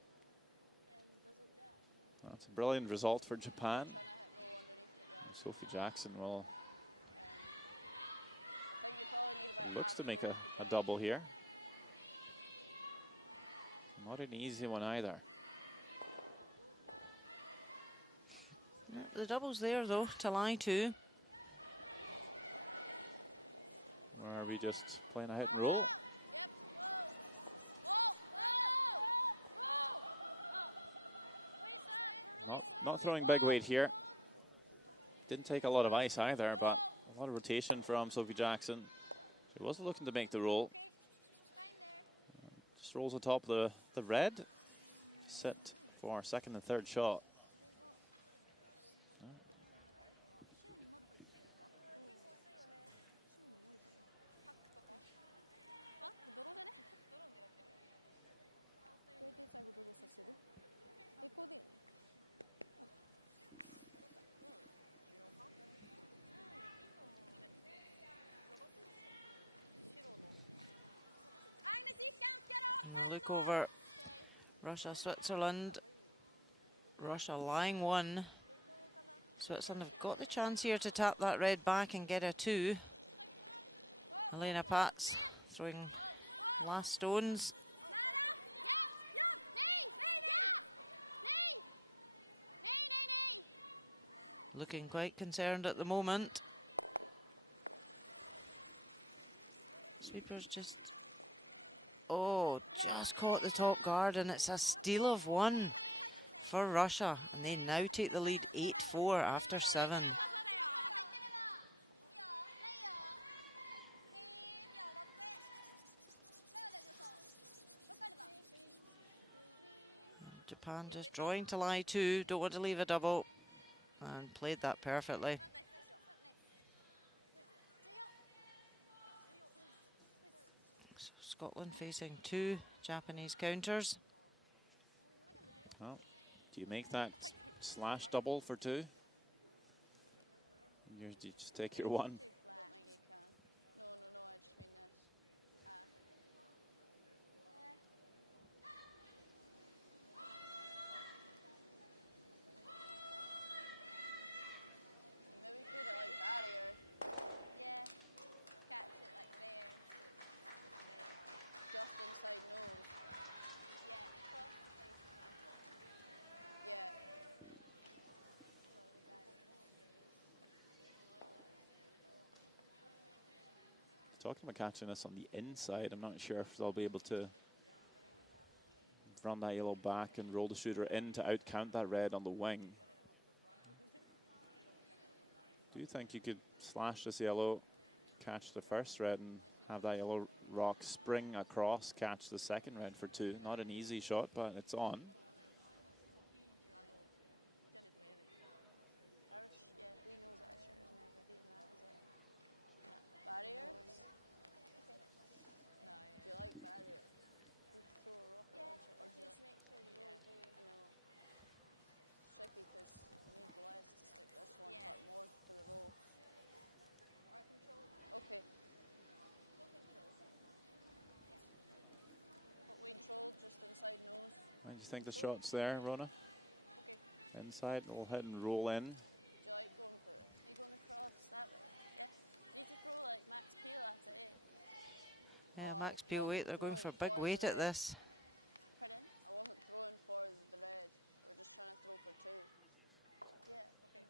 That's a brilliant result for Japan. Sophie Jackson will I think you probably need about looks half to make roll a jump. double here. Not an easy one either. The double's there though, to lie to. Or are we just playing a hit and roll? Yep. Whoa. Whoa. Whoa. Whoa. Not throwing big weight here. Didn't take a lot of ice either, but a lot of rotation from Sophie Jackson. She wasn't looking to make the roll. Okay. Fine there. Just rolls atop the red. Sit for second and third shot. Look over Russia, Switzerland. Russia lying one. Switzerland have got the chance here to tap that red back and get a two. Elena Patz throwing last stones. Looking quite concerned at the moment. Sweeper's just, oh, just caught the top guard, and it's a steal of one. for Russia, and they now take the lead 8-4 after 7. Japan just drawing to lie 2, don't want to leave a double, and played that perfectly. So Scotland facing 2 Japanese counters. Well, do you make that slash double for 2? Do you just take your 1? I don't think you can. No, I just mean this. Maybe put it like barrier. Yeah. Catch it like there. Just inside nose. Yeah. Cross the face. Yeah. Talking about catching this on the inside, I'm not sure if they'll be able to run that yellow back and roll the shooter in to outcount that red on the wing. Do you think you could slash this yellow, catch the first red, and have that yellow rock spring across, catch the second red for 2? Not an easy shot, but it's on. Yeah, we know that our shirt has never been that, is it? No. Barriers? Okay. No, yeah. Do you like barriers? You can throw a rocket launcher. Or do you Just make sure the rolls I know. It's tricky because we need less to stick this one, Yeah. but more to the roll. or control. Okay. Full control. But we control just inside nose. And you think the shot's there, Rona? Okay. Inside, we'll hit and roll in. Do you like going for this? Are you going across that way? Yeah. Need to throw like max peel at it, eh? Yeah, Oh, max I peel weight, wasn't they're going for throwing big for weight the at red. this. Pardon? I wasn't throwing for the red. We're just trying to throw for 2. Yeah. Okay.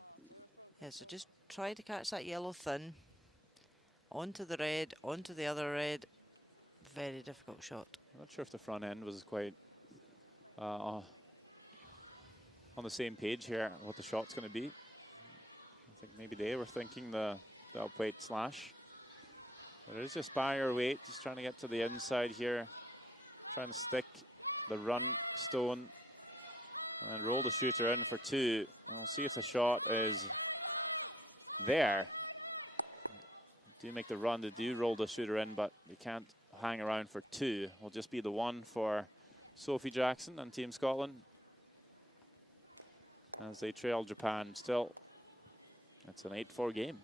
Oh, we were throwing Yeah, so control. just try to catch that yellow thin. Onto the red, onto the other red. Very difficult shot. I'm not sure if the front end was quite on the same page here, what the shot's going to be. I think maybe they were thinking the upweight slash. But it is just barrier weight, just trying to get to the inside here. Trying to stick the run stone and roll the shooter in for 2. And we'll see if the shot is there. Do make the run, they do roll the shooter in, but you can't hang around for 2. Will just be the 1 for Sophie Jackson and Team Scotland as they trail Japan. Still, it's an 8-4 game.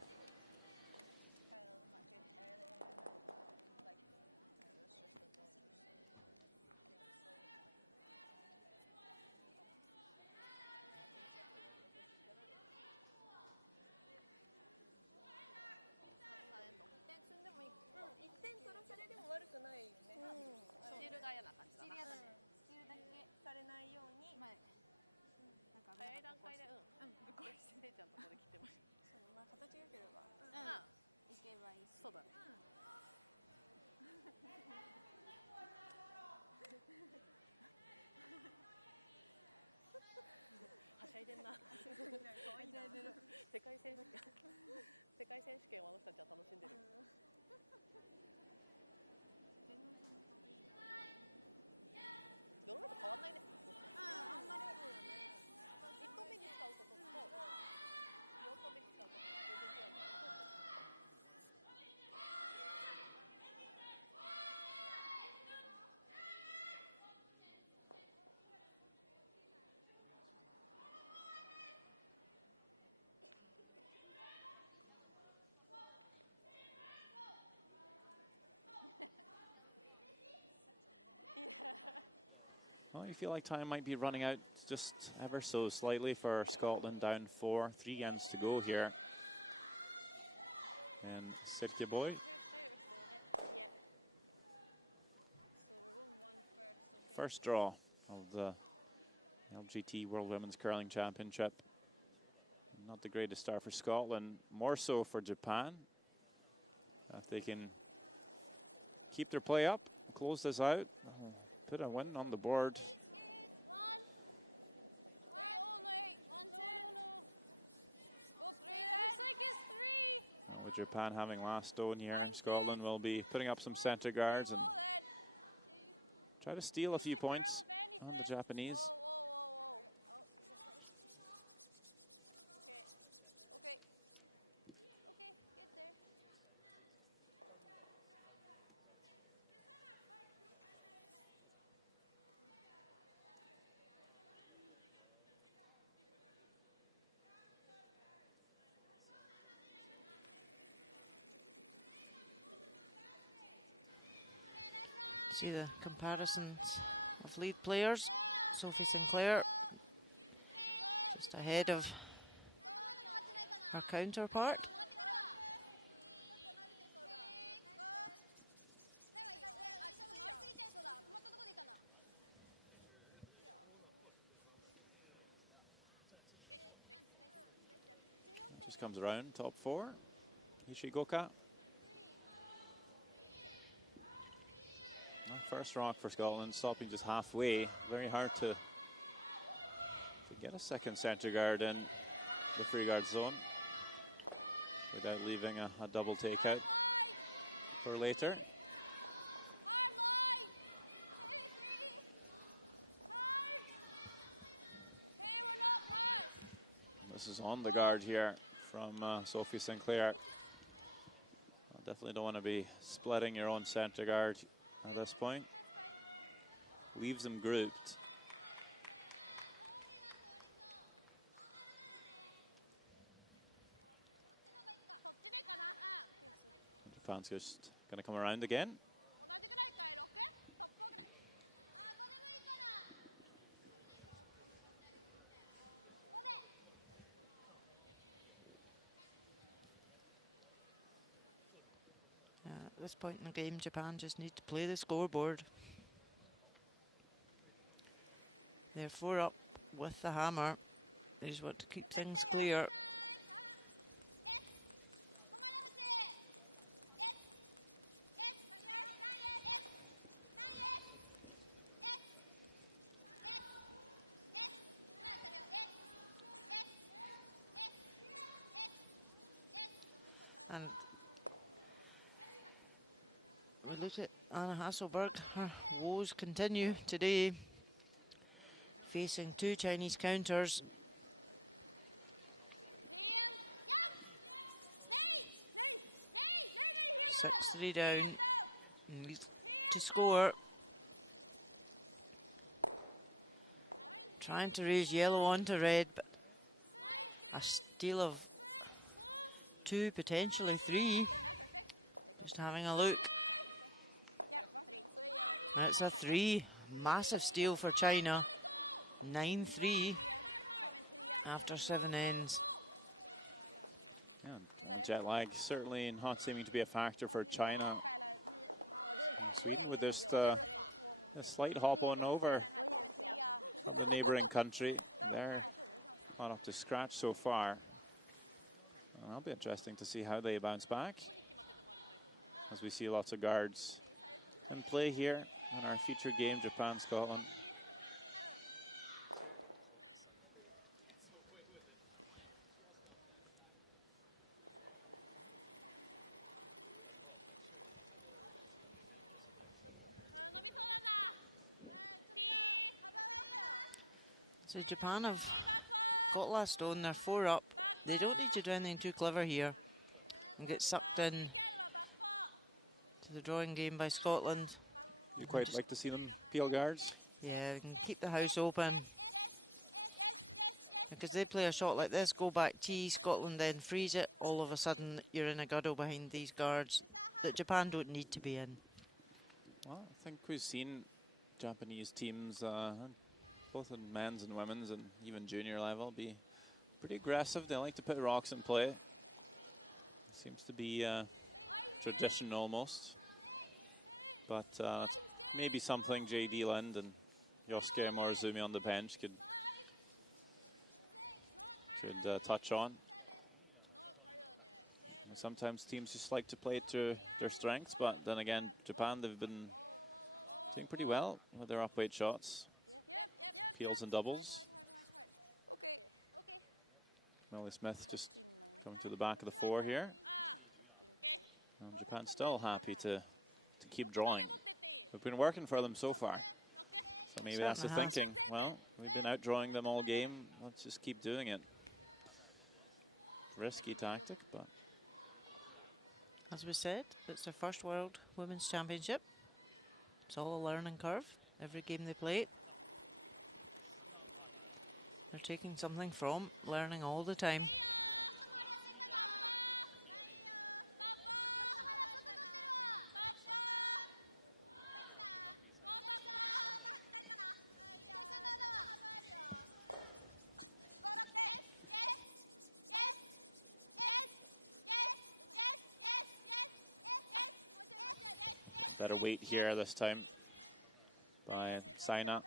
Well, you feel like time might be running out just ever so slightly for Scotland, down 4, 3 games to go here. And Silkeborg. Yeah. So we're going 1 first, okay? First draw of the LGT World Women's Curling Championship. Not the greatest start for Scotland, more so for Japan. If they can keep their play up, close this out, put a win on the board. Japan having last stone here. Scotland will be putting up some centre guards and try to steal a few points on the Japanese. Okay, get there. See the comparisons of lead players. Sophie Sinclair just ahead of her counterpart. Just comes around, top four. Ishigoka. First rock for Scotland, stopping just halfway. Very hard to get a second centre guard in the free guard zone without leaving a double takeout for later. This is on the guard here from Sophie Sinclair. Definitely don't want to be splitting your own centre guard at this point. Leaves them grouped. Japan's just going to come around again. At this point in the game, Japan just need to play the scoreboard. They're 4 up with the hammer. They just want to keep things clear. And we look at Anna Hasselberg. Her woes continue today, facing 2 Chinese counters. 6-3 down, needs to score. Trying to raise yellow onto red, but a steal of 2, potentially 3. Just having a look. That's a 3, massive steal for China. 9-3 after 7 ends. Yeah, jet lag certainly not seeming to be a factor for China. Sweden with just a slight hop on over the neighbouring country. They're not up to scratch so far. That'll be interesting to see how they bounce back, as we see lots of guards in play here in our featured game, Japan-Scotland. So Japan have got last stone, they're 4 up. They don't need to do anything too clever here and get sucked in to the drawing game by Scotland. You quite like to see them peel guards? Yeah, they can keep the house open. Because they play a shot like this, go back tee, Scotland then freeze it, all of a sudden you're in a guddle behind these guards that Japan don't need to be in. Well, I think we've seen Japanese teams, both in men's and women's and even junior level, be pretty aggressive. They like to put rocks in play. Seems to be tradition almost. But maybe something J.D. Lind and Yosuke Morizumi on the bench could touch on. And sometimes teams just like to play to their strengths, but then again, Japan, they've been doing pretty well with their up-weight shots. Fields and doubles. Okay. Melanie Smith just coming to the back of the 4 here. Japan still happy to keep drawing. We've been working for them so far. So maybe that's the thinking. Well, we've been outdrawing them all game. Let's just keep doing it. Risky tactic, but as we said, it's their first World Women's Championship. It's all a learning curve, every game they play. They're taking something from learning all the time. Better weight here this time by Saina.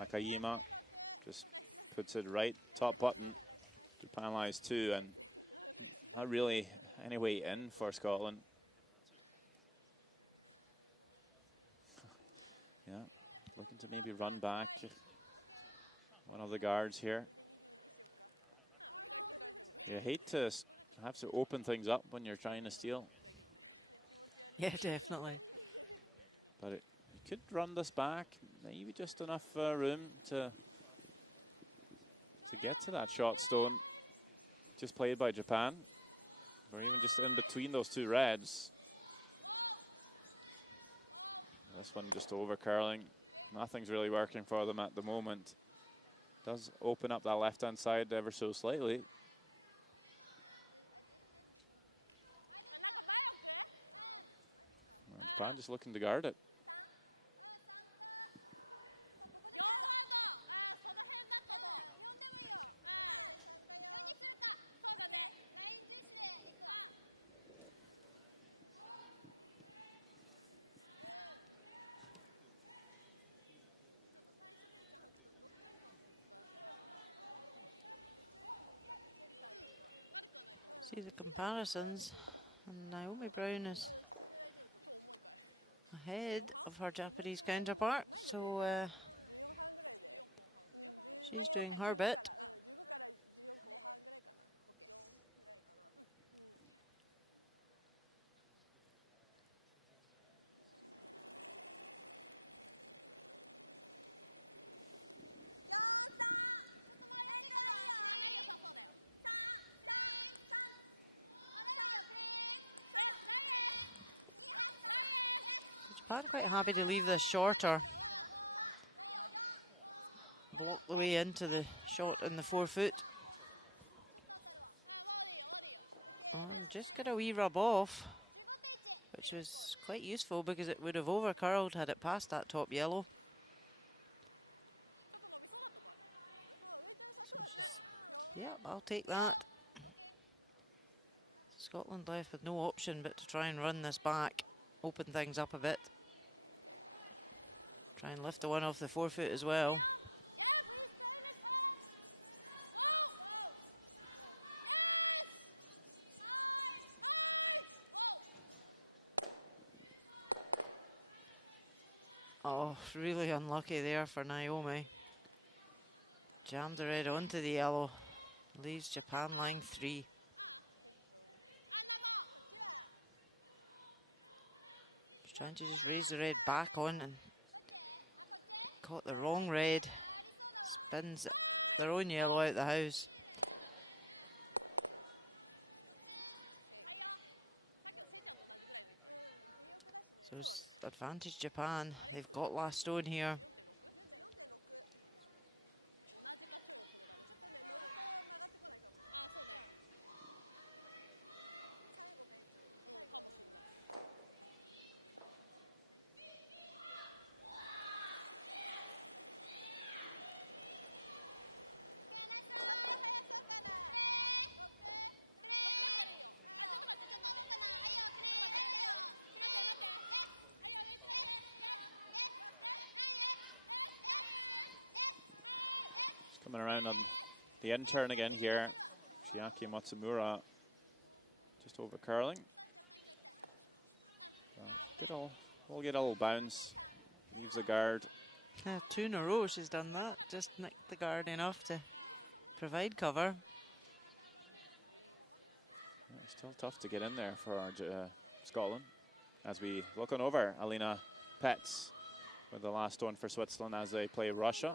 Nakajima just puts it right, top button. Japan lies 2, and not really any way in for Scotland. Yeah, looking to maybe run back one of the guards here. You hate to have to open things up when you're trying to steal. Yeah, definitely. But it could run this back, maybe just enough room to get to that shot stone. Just played by Japan, or even just in between those two reds. This one just over curling. Nothing's really working for them at the moment. Does open up that left-hand side ever so slightly. Japan just looking to guard it. See the comparisons, and Naomi Brown is ahead of her Japanese counterpart, so she's doing her bit. Japan quite happy to leave this shorter. Block the way into the shot in the 4-foot. And just got a wee rub off, which was quite useful because it would have over curled had it passed that top yellow. Yeah, I'll take that. Scotland left with no option but to try and run this back, open things up a bit. Try and lift the one off the 4-foot as well. Oh, really unlucky there for Naomi. Jammed the red onto the yellow. Leaves Japan line 3. She's trying to just raise the red back on and caught the wrong red. Spins their own yellow out the house. So it's advantage Japan. They've got last stone here. Coming around on the end turn again here. Chiaki Matsumura just over curling. We'll get a little bounce. Leaves the guard. Yeah, 2 in a row she's done that. Just nicked the guard enough to provide cover. It's still tough to get in there for our Scotland. As we look on over, Alina Petz with the last one for Switzerland as they play Russia.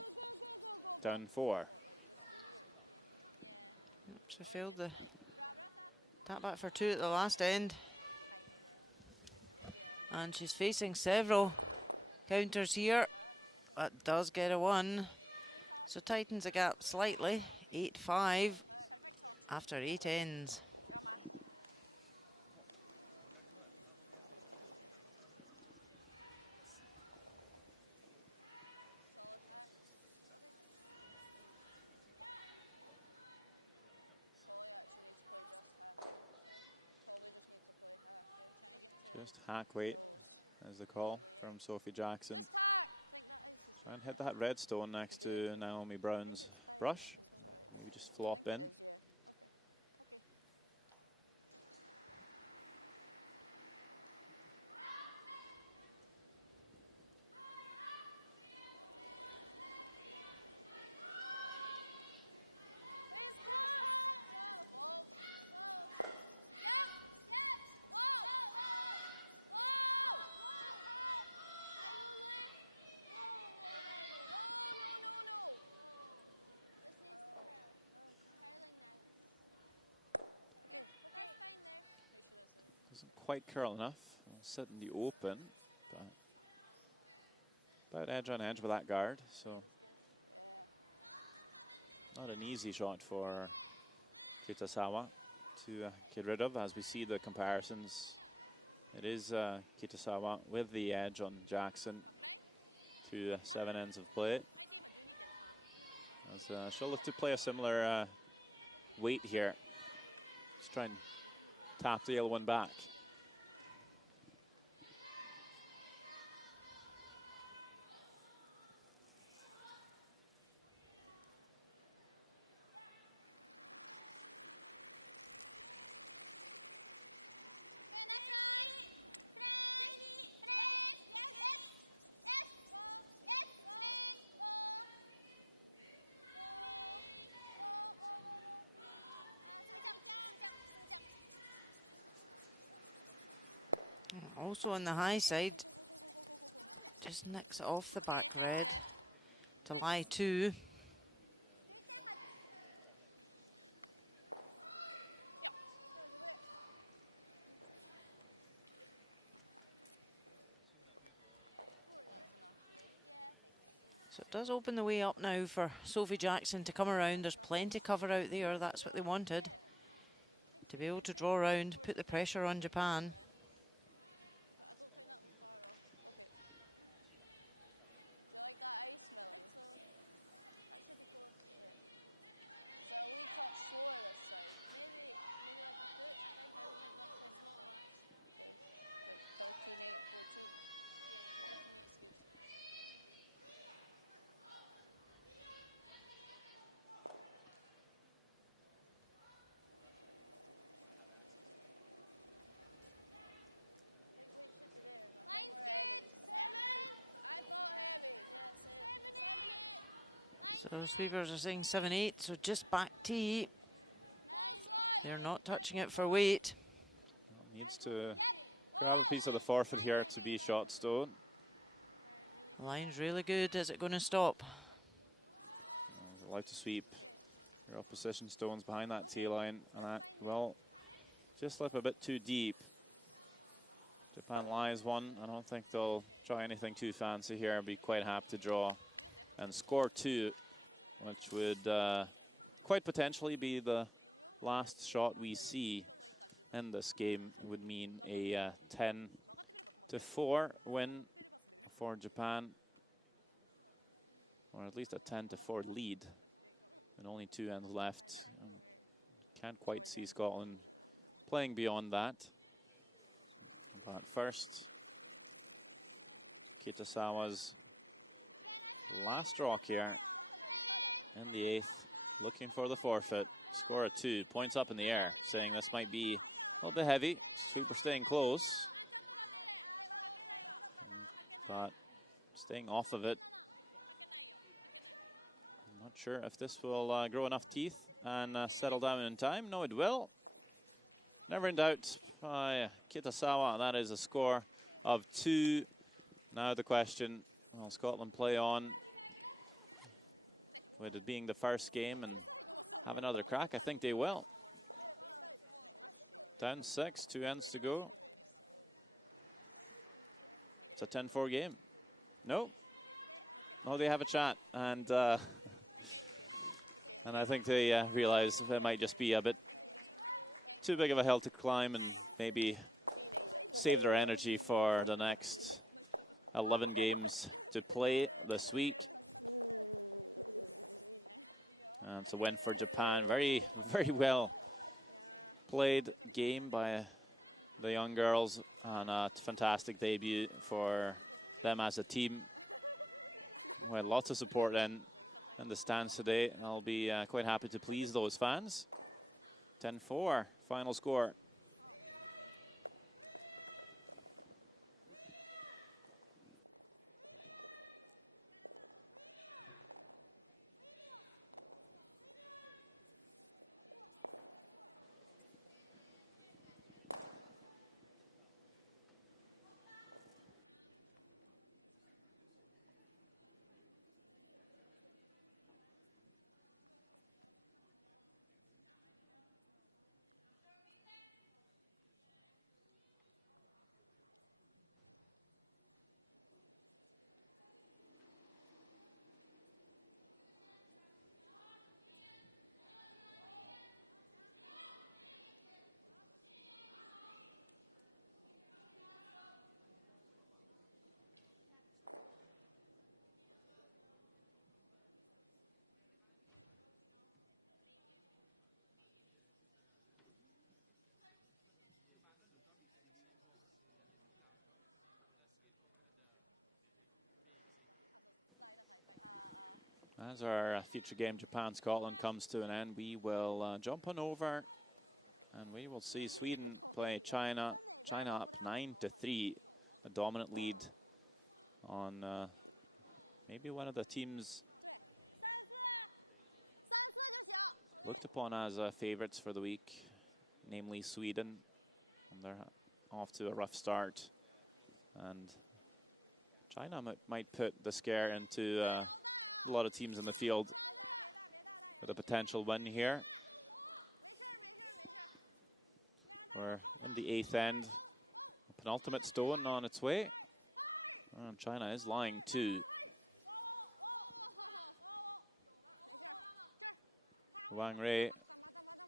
Down 4. She failed the tap back for 2 at the last end. And she's facing several counters here. That does get a 1. So tightens the gap slightly. 8-5 after 8 ends. Just hack weight as the call from Sophie Jackson. Just tack. I think that ice is good. And hit that red stone next to Naomi Brown's brush. We just flop in. It is, yeah. Okay. Okay. Where's Cass? Whoa. Whoa. Yep. Yep. Whoa. Whoa. Whoa. I don't like. No, no, no, no. This needs curling now. Okay. That's fine there. Make sure that's there. Doesn't quite curl enough. We'll sit in the open. But about edge on edge with that guard. So not an easy shot for Kitasawa to get rid of. As we see the comparisons, it is Kitasawa with the edge on Jackson to 7 ends of play. So she'll look to play a similar weight here. Just try and tap the yellow one back. Also on the high side, just nicks it off the back red to lie 2. So it does open the way up now for Sophie Jackson to come around. There's plenty cover out there. That's what they wanted. To be able to draw around, put the pressure on Japan. Like that ice, Millie? So that should be cool. Yeah. So a wee touch slower this side. Maybe like a foot. I think. I don't think much. It's not much. Okay. Like 13, 8, 14. Yeah, 13, 8 is good. I think weight should be there. Line's good. 7. I thought heavy. Yeah, 7, 8. So sweepers are saying 7-8, so just back tee. They're not touching it for weight. Needs to grab a piece of the forfeit here to be shot stone. The line's really good. Is it going to stop? I like to sweep your opposition stones behind that tee line. And that will just slip a bit too deep. Japan lies 1. I don't think they'll try anything too fancy here. Be quite happy to draw and score 2, which would quite potentially be the last shot we see in this game. Would mean a 10-4 win for Japan, or at least a 10-4 lead, and only 2 ends left. Can't quite see Scotland playing beyond that. But first, Kitasawa's last draw here in the 8th, looking for the forfeit. Score a 2, points up in the air, saying this might be a little bit heavy. Sweeper staying close, but staying off of it. I'm not sure if this will grow enough teeth and settle down in time. No, it will. Never in doubt. by Kitasawa. That is a score of 2. Now the question, will Scotland play on with it being the first game and have another crack? I think they will. Down 6, 2 ends to go. It's a 10-4 game. No. Oh, they have a chat, and I think they realize it might just be a bit too big of a hill to climb, and maybe save their energy for the next 11 games to play this week. And it's a win for Japan. Very, very well played game by the young girls, and a fantastic debut for them as a team. We had lots of support in the stands today, and I'll be quite happy to please those fans. 10-4, final score. As our future game Japan-Scotland comes to an end, we will jump on over and we will see Sweden play China. China up 9-3, a dominant lead on maybe one of the teams looked upon as favorites for the week, namely Sweden. And they're off to a rough start, and China might put the scare into a lot of teams in the field with a potential win here. We're in the 8th end. Penultimate stone on its way. And China is lying 2. Wang Rei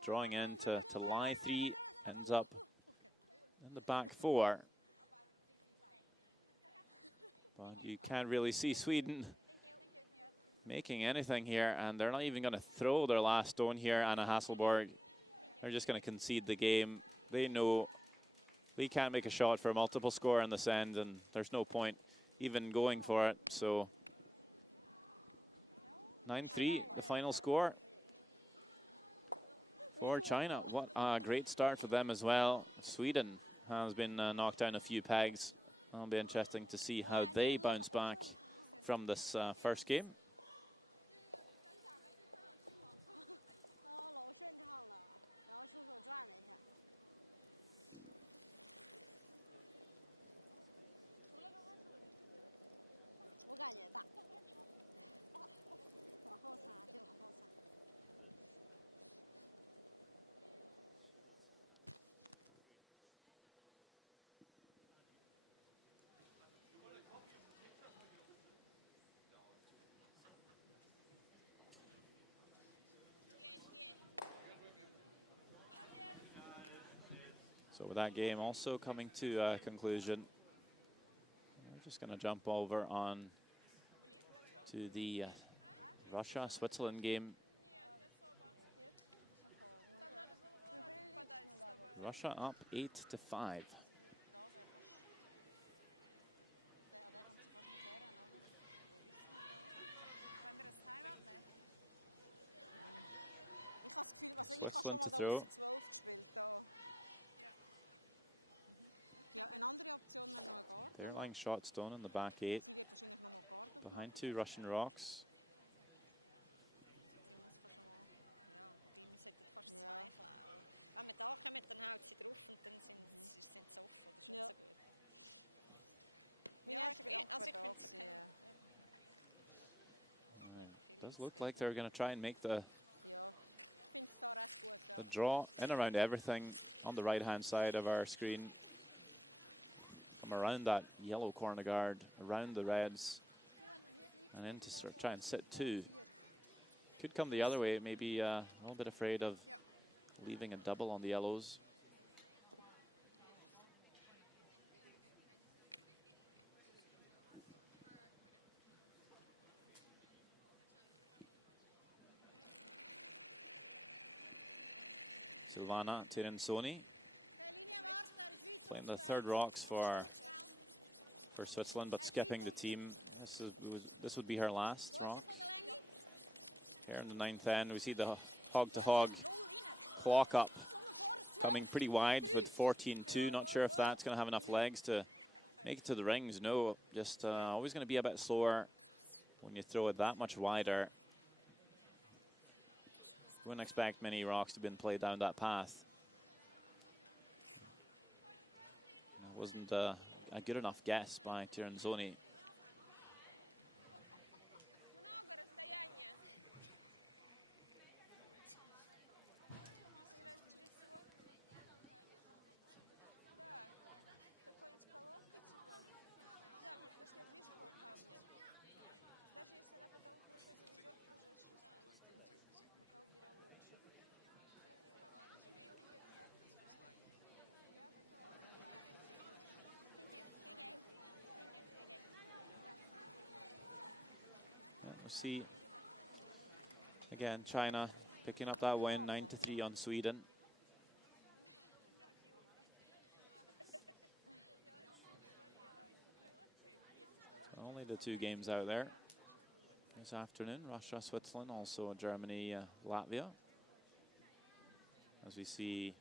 drawing in to lie 3, ends up in the back 4. But you can't really see Sweden making anything here, and they're not even going to throw their last stone here. Anna Hasselborg, they're just going to concede the game. They know we can't make a shot for a multiple score in this end, and there's no point even going for it. So 9-3, the final score for China. What a great start for them as well. Sweden has been knocked down a few pegs. It'll be interesting to see how they bounce back from this first game. So with that game also coming to a conclusion, we're just going to jump over on to the Russia-Switzerland game. Russia up 8-5. Ich habe das Gefühl, also ich habe schon mal da aussen 12 gespielt. Da. Ja, eine andere Option wäre noch ein Guard. They're lying shot stone in the back 8. Sie wird wahrscheinlich noch mal Guard aufmachen. Behind 2 Russian rocks. Sie muss fast schon mal. Ja, wobei wir sollten fast 2 klauen. Wenn wir da kommen, dann haut sie drauf und dann sind sie offen. Das ist nicht so gut. Ja, also ich finde es okay. Does look like they're going to try and make the Ja, ich finde es da recht gut. Ja. the draw in around everything on the right-hand side of our screen. From around that yellow corner guard, around the reds, and in to try and sit two. Could come the other way, maybe a little bit afraid of leaving a double on the yellows. Silvana Tirensoni playing the third rocks for Switzerland, but skipping the team. This would be her last rock. Here in the ninth end, we see the hog-to-hog clock up, coming pretty wide with 14-2. Not sure if that's going to have enough legs to make it to the rings. No, just always going to be a bit slower when you throw it that much wider. Wouldn't expect many rocks to have been played down that path. It wasn't a good enough guess by Tirenzoni. See again, China picking up that win, 9-3 on Sweden. So only the two games out there this afternoon: Russia, Switzerland, also Germany, Latvia. As we see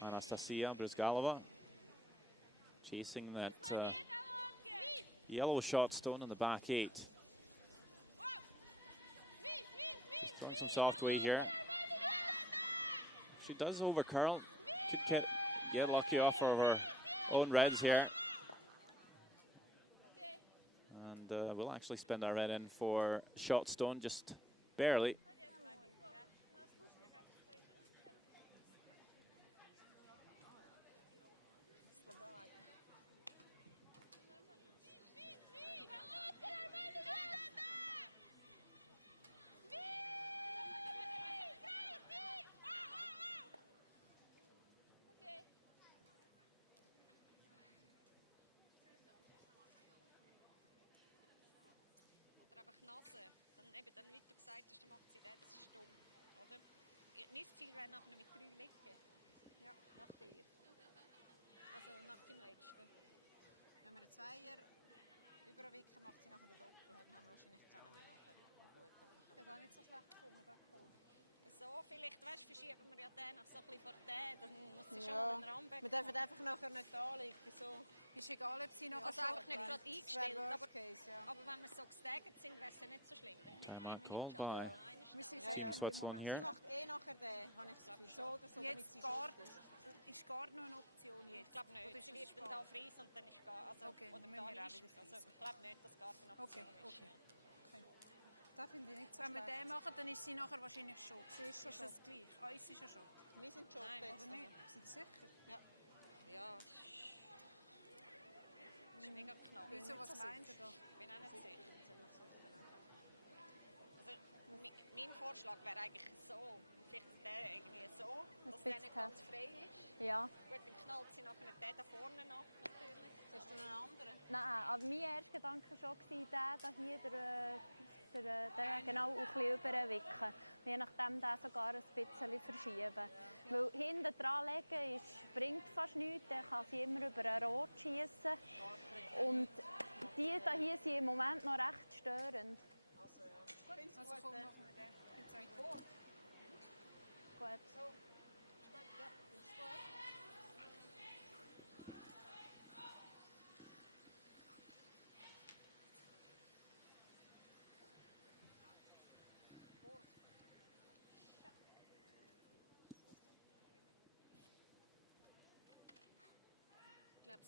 Anastasia Brizgalova chasing that yellow shot stone in the back eight. She's throwing some soft weight here. She does over curl. Could get lucky off of her own reds here. And we'll actually spin our red in for shot stone, just barely. Dann, wie du gesagt hast, dann macht sie das stumm, oder? Mein Ziel wäre nachher mit 3 liegen. Ja. Nach dir. Also nach dem letzten. Wenn wir einen Zweier überwicken, macht sie nachher den Doppel. Dann haben wir wahrscheinlich keinen mehr nachher. Ja, das nicht so schlecht gefunden, das cool. So, vielleicht, weißt, verschieben wir ja den noch so ein bisschen vor den, dann muss sie schon den Rahmen. Wir dürfen einfach nachher nicht anlegen. So. Ist egal, ob sie nachher also einfach nicht gerade eingestellt, aber wenn wir so gestagert sind, wäre es ja nicht so schlimm. Timeout called by Team Switzerland here. Sie macht nachher den, habe ich das Gefühl. So oder so, damit sie Guard, ist Guard noch eine Option jetzt? Ich glaube nicht, sie wird dann da Freeze und dann ist Guard, also, okay, oder da ist, also ich glaube nicht, dass Guard eine Option ist. Okay. Das finde ich nicht so schlecht. Wenn wir den machen, dann ist sie nachher wahrscheinlich schon. Sie ist schon das gleich? Uns ist schon schon. Wir sind schon oder nicht? Sind Sie sicher? Ja. Ja. Das ist mega knapp. Wieso, was meinst du da? Ich bin auch nicht sicher. Also, mein Vorschlag wäre eigentlich so, vielleicht der irgendwie so, dass der nicht ganz frei ist. Ja. Gut, dann knallt sie nachher den da vorne nach, natürlich. Hast du noch einen anderen? Nein, aber mein erster Gedanke war schon, der hier, der genau ein bisschen überwickeln. Je nachdem den sogar ein bisschen verschieben. Ja. Weil hinten dran legen bringt fast nichts, dann kann sie immer über ein Rot schießen. Und die hier sind im Moment noch recht störend. Also ja. Gut, also komm, machen wir den. Jetzt eigentlich Gut. So, ist gut, ja, ist gut.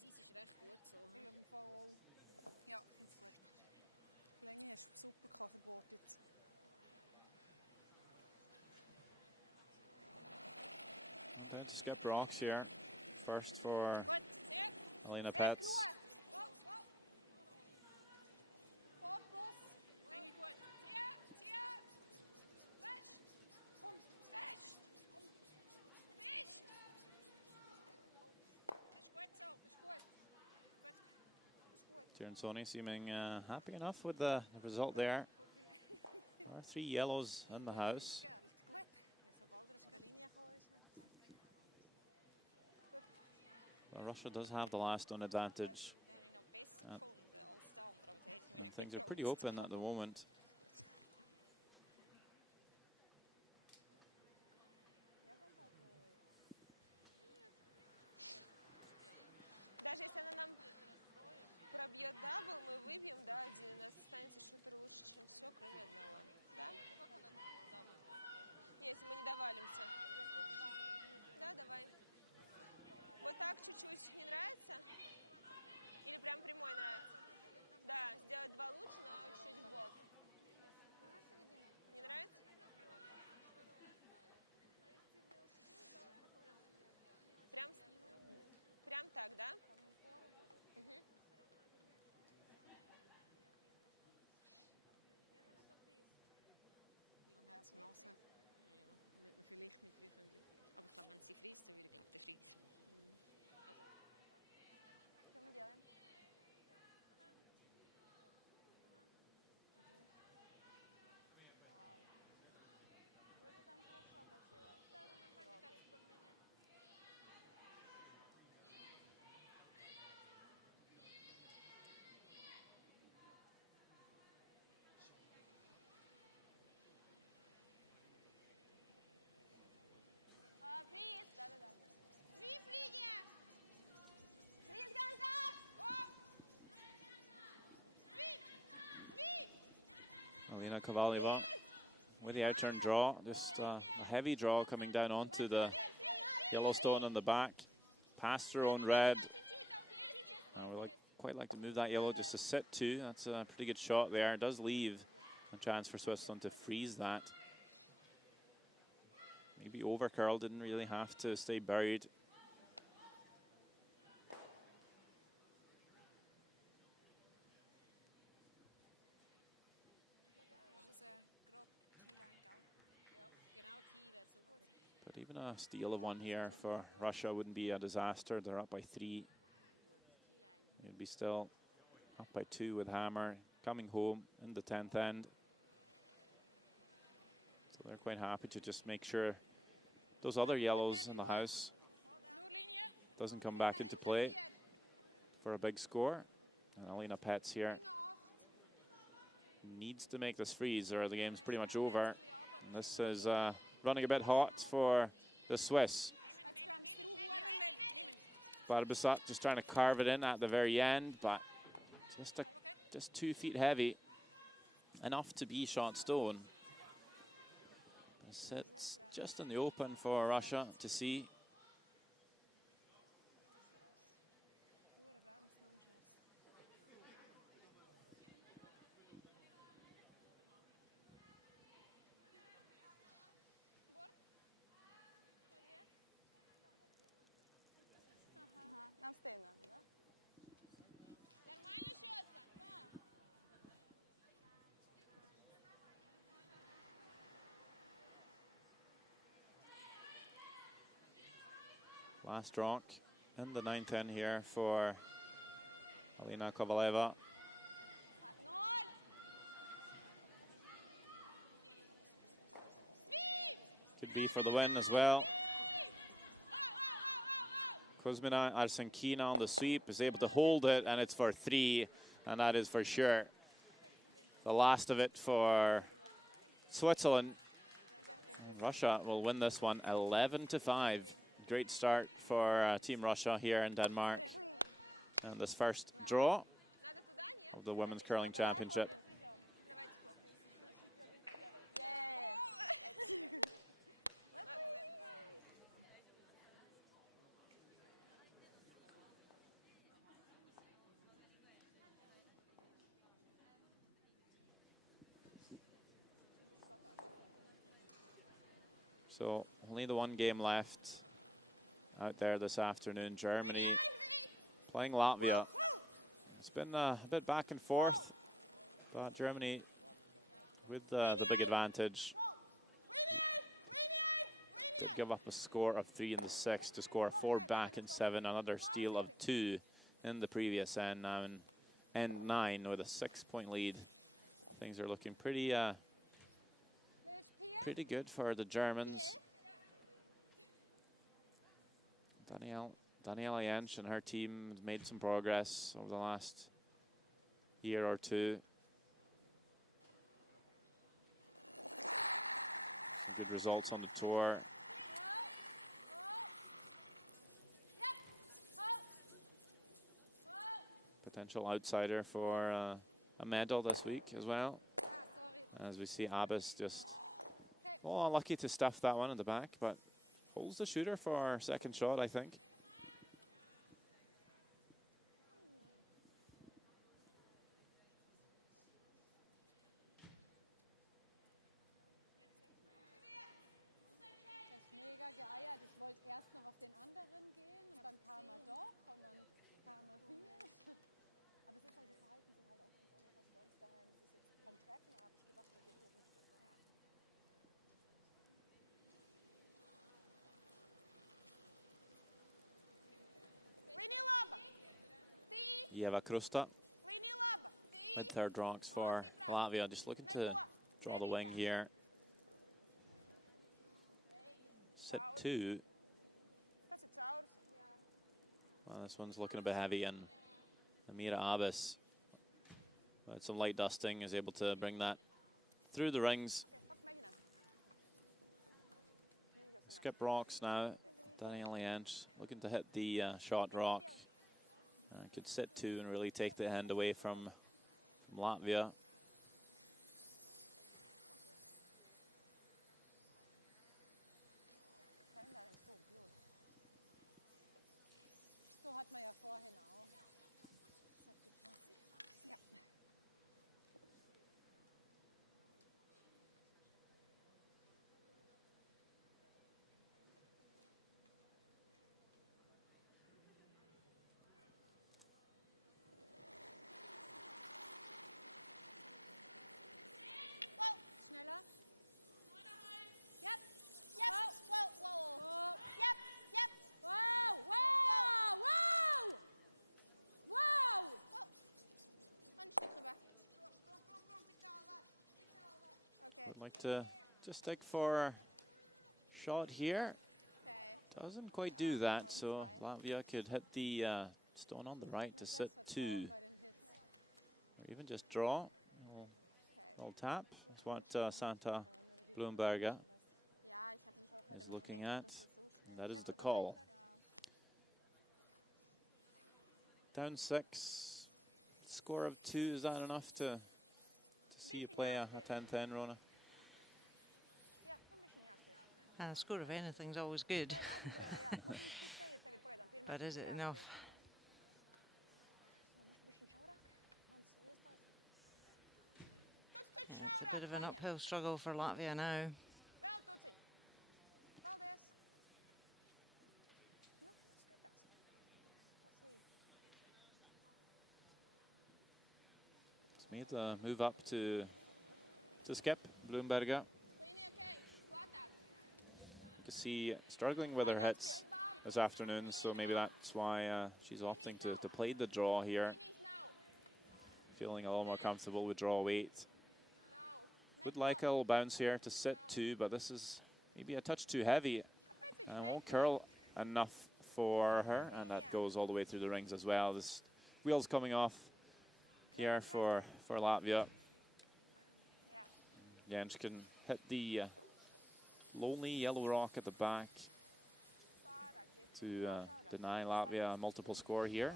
glaube, sie ist recht gut so. Ich glaube im Fall auch. Ja, ich finde es gut. Die Länge hast du super gehabt für die Worte jetzt. Okay, to skip rocks here. First for Gut. Alina Petz. Fokus. Länge gut. Zieh. Fest. Komm, fest. Fest. Das ist gut so. Das ist gut. Gut. Das ist gut. Tiernsoni seeming happy enough with the result there. There are 3 yellows in the house. Gut. Ja, sobald er von der Linie gekommen ist. Well, Russia does have the last one advantage. Things are pretty open at the moment. Даже если она нам пробьет дабл, мы выбьем, да, один, у нас останется шутер лучше, чем все, кроме одного. Да? Если мы не довалимся. Да, давай. Вот так чуть-чуть не нравится? Или прям прямой нравится? Да, сделать 2 лучше, но чуть-чуть в бок. Не нравится? Прям так, да? Угу. Nase. Ja, damit wir vielleicht mit 3 können. Aber ich glaube, wenn sie frisst, dann würde ich glaube, der frisst. Co my děláme? Bude tam хорошо катила. Да, нормально катится, более-менее. Freeze! Да. Sweep, линия! Freeze, guns up! Sweep! Alina Kovalyova with the out-turn draw. Just a heavy draw coming down onto the yellow stone on the back. Past her own red. We'd quite like to move that yellow just to sit 2. That's a pretty good shot there. It does leave a chance for Switzerland to freeze that. Maybe over curl, didn't really have to stay buried. But even a steal of 1 here for Russia wouldn't be a disaster. They're up by 3. They'd be still up by 2 with Hammer coming home in the 10th end. So they're quite happy to just make sure those other yellows in the house doesn't come back into play for a big score. And Alina Petz here needs to make this freeze or the game's pretty much over. And this is running a bit hot for the Swiss. Barbasat just trying to carve it in at the very end, but just 2 feet heavy. Enough to be shot stone. It sits just in the open for Russia to see. Нам стыдно, да? Нормально щетка? Last rock in the 9th end here for Alina Kovalyova. Could be for the win as well. Kuzmina Arsenkina on the sweep is able to hold it, and it's for 3, and that is for sure the last of it for Switzerland. And Russia will win this one 11-5. Great start for Team Russia here in Denmark. And this first draw of the Women's Curling Championship. So only the one game left out there this afternoon. Germany playing Latvia. It's been a bit back and forth, but Germany with the big advantage. Did give up a score of 3 in the 6th to score 4 back in 7. Another steal of 2 in the previous end. Now in end 9 with a 6-point lead. Things are looking pretty good for the Germans. Daniela Jentsch and her team have made some progress over the last year or two. Good results on the tour. Potential outsider for a medal this week as well. As we see Abbas just, well, unlucky to stuff that one in the back, but holds the shooter for our second shot, I think. Mega geeiert. Ich wollte erst noch auf den anderen gehen und dann kam er doch und dann kam er wieder. Aber es ist halt, die verhalten sich halt auch ganz anders als bei uns daheim. Es ist jetzt vom Treffen, habe ich gedacht, mit dem oben. Eva Krusta with third rocks for Latvia. Just looking to draw the wing here. Set 2. Well, this one's looking a bit heavy, and Amira Abbas, with some light dusting, is able to bring that through the rings. Skip rocks now. Daniela Jentsch looking to hit the shot rock. Could set 2 and really take the hand away from Latvia. So hat man ja vorhin auch. Das hat gepasst. Ja. Schneller. Yep. Yep. Whoa. Whoa. Whoa. Yep. Yep. Whoa. Whoa. Whoa. Whoa. Whoa. Ein Stück rüber. Okay. Would like to just stick for a shot here. Okay. Doesn't quite do that, so Latvia could hit the stone on the right to sit 2. Or even just draw. Little tap. That's what Santa Bloomberger is looking at. And that is the call. Down 6. Score of 2. Is that enough to see you play a 10-10, Rona? A score of anything's always good. But is it enough? It's a bit of an uphill struggle for Latvia now. Smith move up to skip Bloomberger. You can see struggling with her hits this afternoon, so maybe that's why she's opting to play the draw here. Feeling a little more comfortable with draw weight. Would like a little bounce here to sit 2, but this is maybe a touch too heavy. And won't curl enough for her, and that goes all the way through the rings as well. This wheel's coming off here for Latvia. Jentsch can hit the lonely yellow rock at the back to deny Latvia a multiple score here.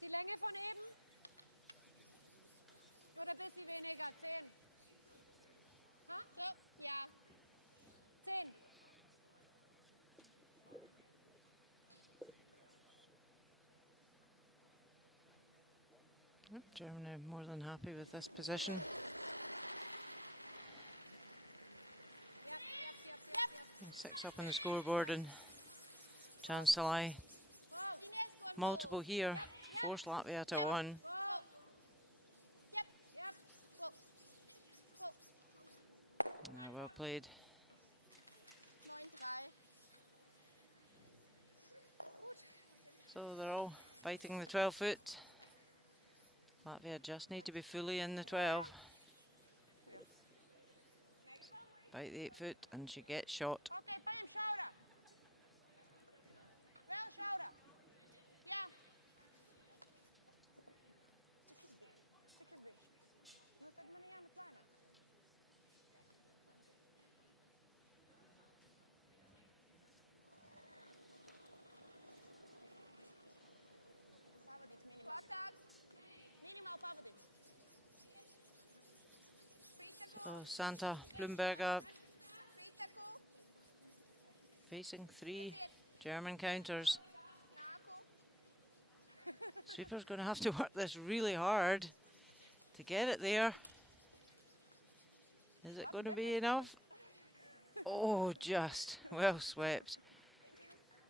Die Länge von eben? Oder bisschen weniger? 10? Ha? So, ja. 10. Germany more than happy with this position. 6 up on the scoreboard and chance to lie multiple here. Force Latvia to 1. Well played. So they're all fighting the 12 foot. Latvia just need to be fully in the 12. Bite the 8 foot and she gets shot. Okay, by him shoulder. Well shoulder. Yeah. No tad man jāmet vaināk. Pavadīts minimāli. Minimāli pavadīts. So Santa Blumberger facing 3 German counters. Sweeper's going to have to work this really hard to get it there. Is it going to be enough? Oh, just well swept.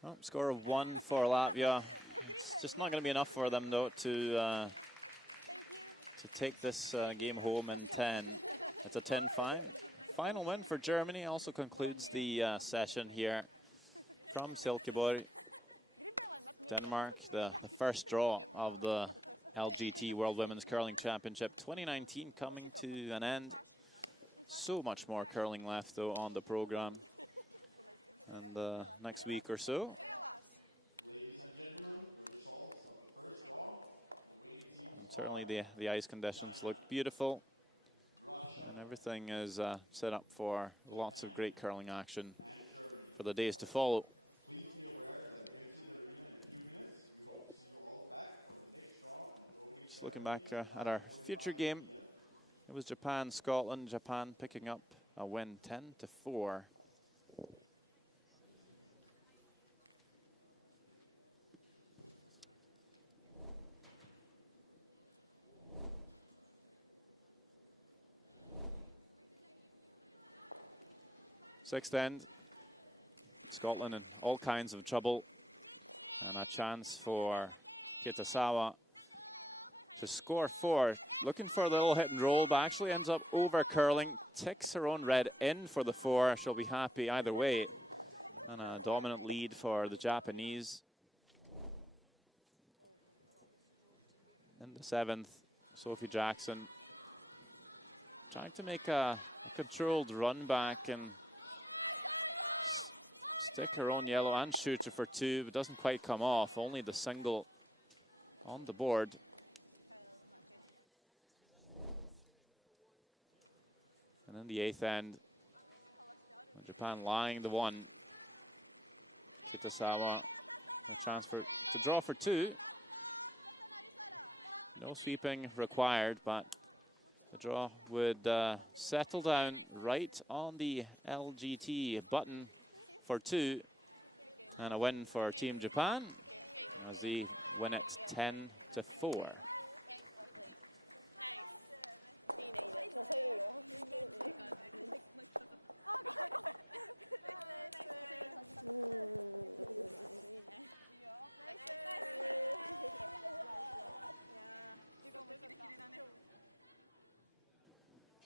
Oh, score of 1 for Latvia. It's just not going to be enough for them though to take this game home in 10. It's a 10-5. Final win for Germany also concludes the session here from Silkeborg. Denmark, the first draw of the LGT World Women's Curling Championship 2019 coming to an end. So much more curling left though on the program and next week or so. Ladies and gentlemen, the results of the first draw. The winning teams Certainly the ice conditions look beautiful. Russia And everything is set up for lots of great curling action for the days to follow. Please be aware that we're empty the arena in a few minutes. We hope to see you all back for the next draw and the opening Just looking back at our future game, it was Japan-Scotland. Japan picking up a win 10-4. Sixth end, Scotland in all kinds of trouble, and a chance for Kitasawa to score 4. Looking for a little hit and roll, but actually ends up over curling, ticks her own red in for the 4. She'll be happy either way, and a dominant lead for the Japanese. In the 7th, Sophie Jackson trying to make a controlled run back and stick her own yellow and shoot it for 2, but doesn't quite come off. Only the single on the board. And then the 8th end, Japan lying the 1. Kitasawa, a chance to draw for 2. No sweeping required, but the draw would settle down right on the LGT button for 2, and a win for Team Japan as they win it 10-4.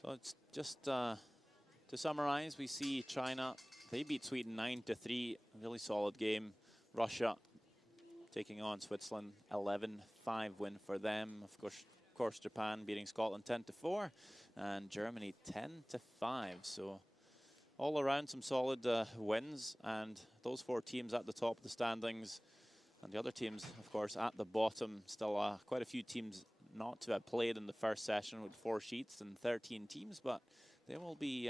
So it's just to summarize, we see China, they beat Sweden 9-3, really solid game. Russia taking on Switzerland, 11-5 win for them. Of course, Japan beating Scotland 10-4, and Germany 10-5. So all around some solid wins, and those 4 teams at the top of the standings, and the other teams, of course, at the bottom. Still quite a few teams not to have played in the first session with 4 sheets and 13 teams, but they will be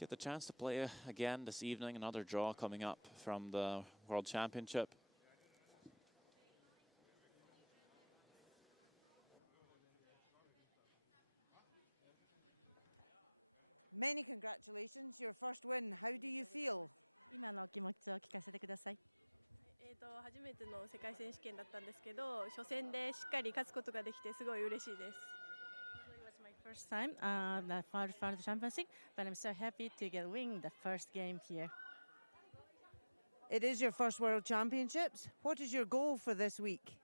get the chance to play again this evening. Another draw coming up from the World Championship. Many congratulations, your first win. How do you feel? 今のお気持ちを聞かせてください。初めての世界選手権だったんですけど、初戦でしっかり勝つことができてすごい嬉しいです。First time, the World Championship, but I'm so happy to get win the first game here. It is your first World Championships. What is your goal for this week?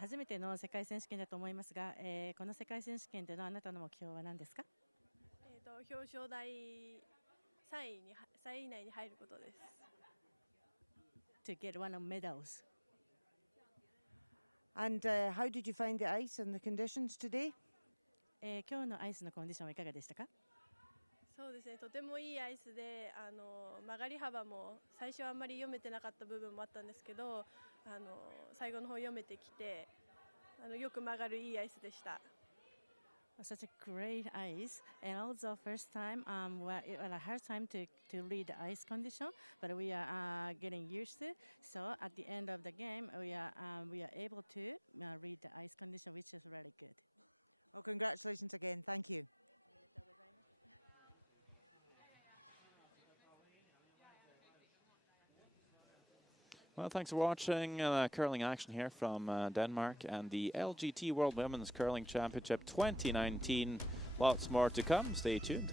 初めての世界選手権だと思いますが、この世界選手権でのあなたの目標は何ですか？表彰台3位以内に入ることです。To get one of medals. And how did you find the ice and the conditions today? 今日のアイスのコンディションはいかがでしたか？そうですね、とてもいいアイスで曲がり幅も最初はあんまり読めてなかった部分もあったんですけど、最後の方読めてきてよく曲がるいいアイスでした。Such a great ice, and also first time it was a hard time to read the ice condition, but we are getting used to. So at the end of the game, we are able to read the ice condition, which is really good. Well, congratulations again. Thank you. Well, thanks for watching curling action here from Denmark and the LGT World Women's Curling Championship 2019. Lots more to come. Stay tuned.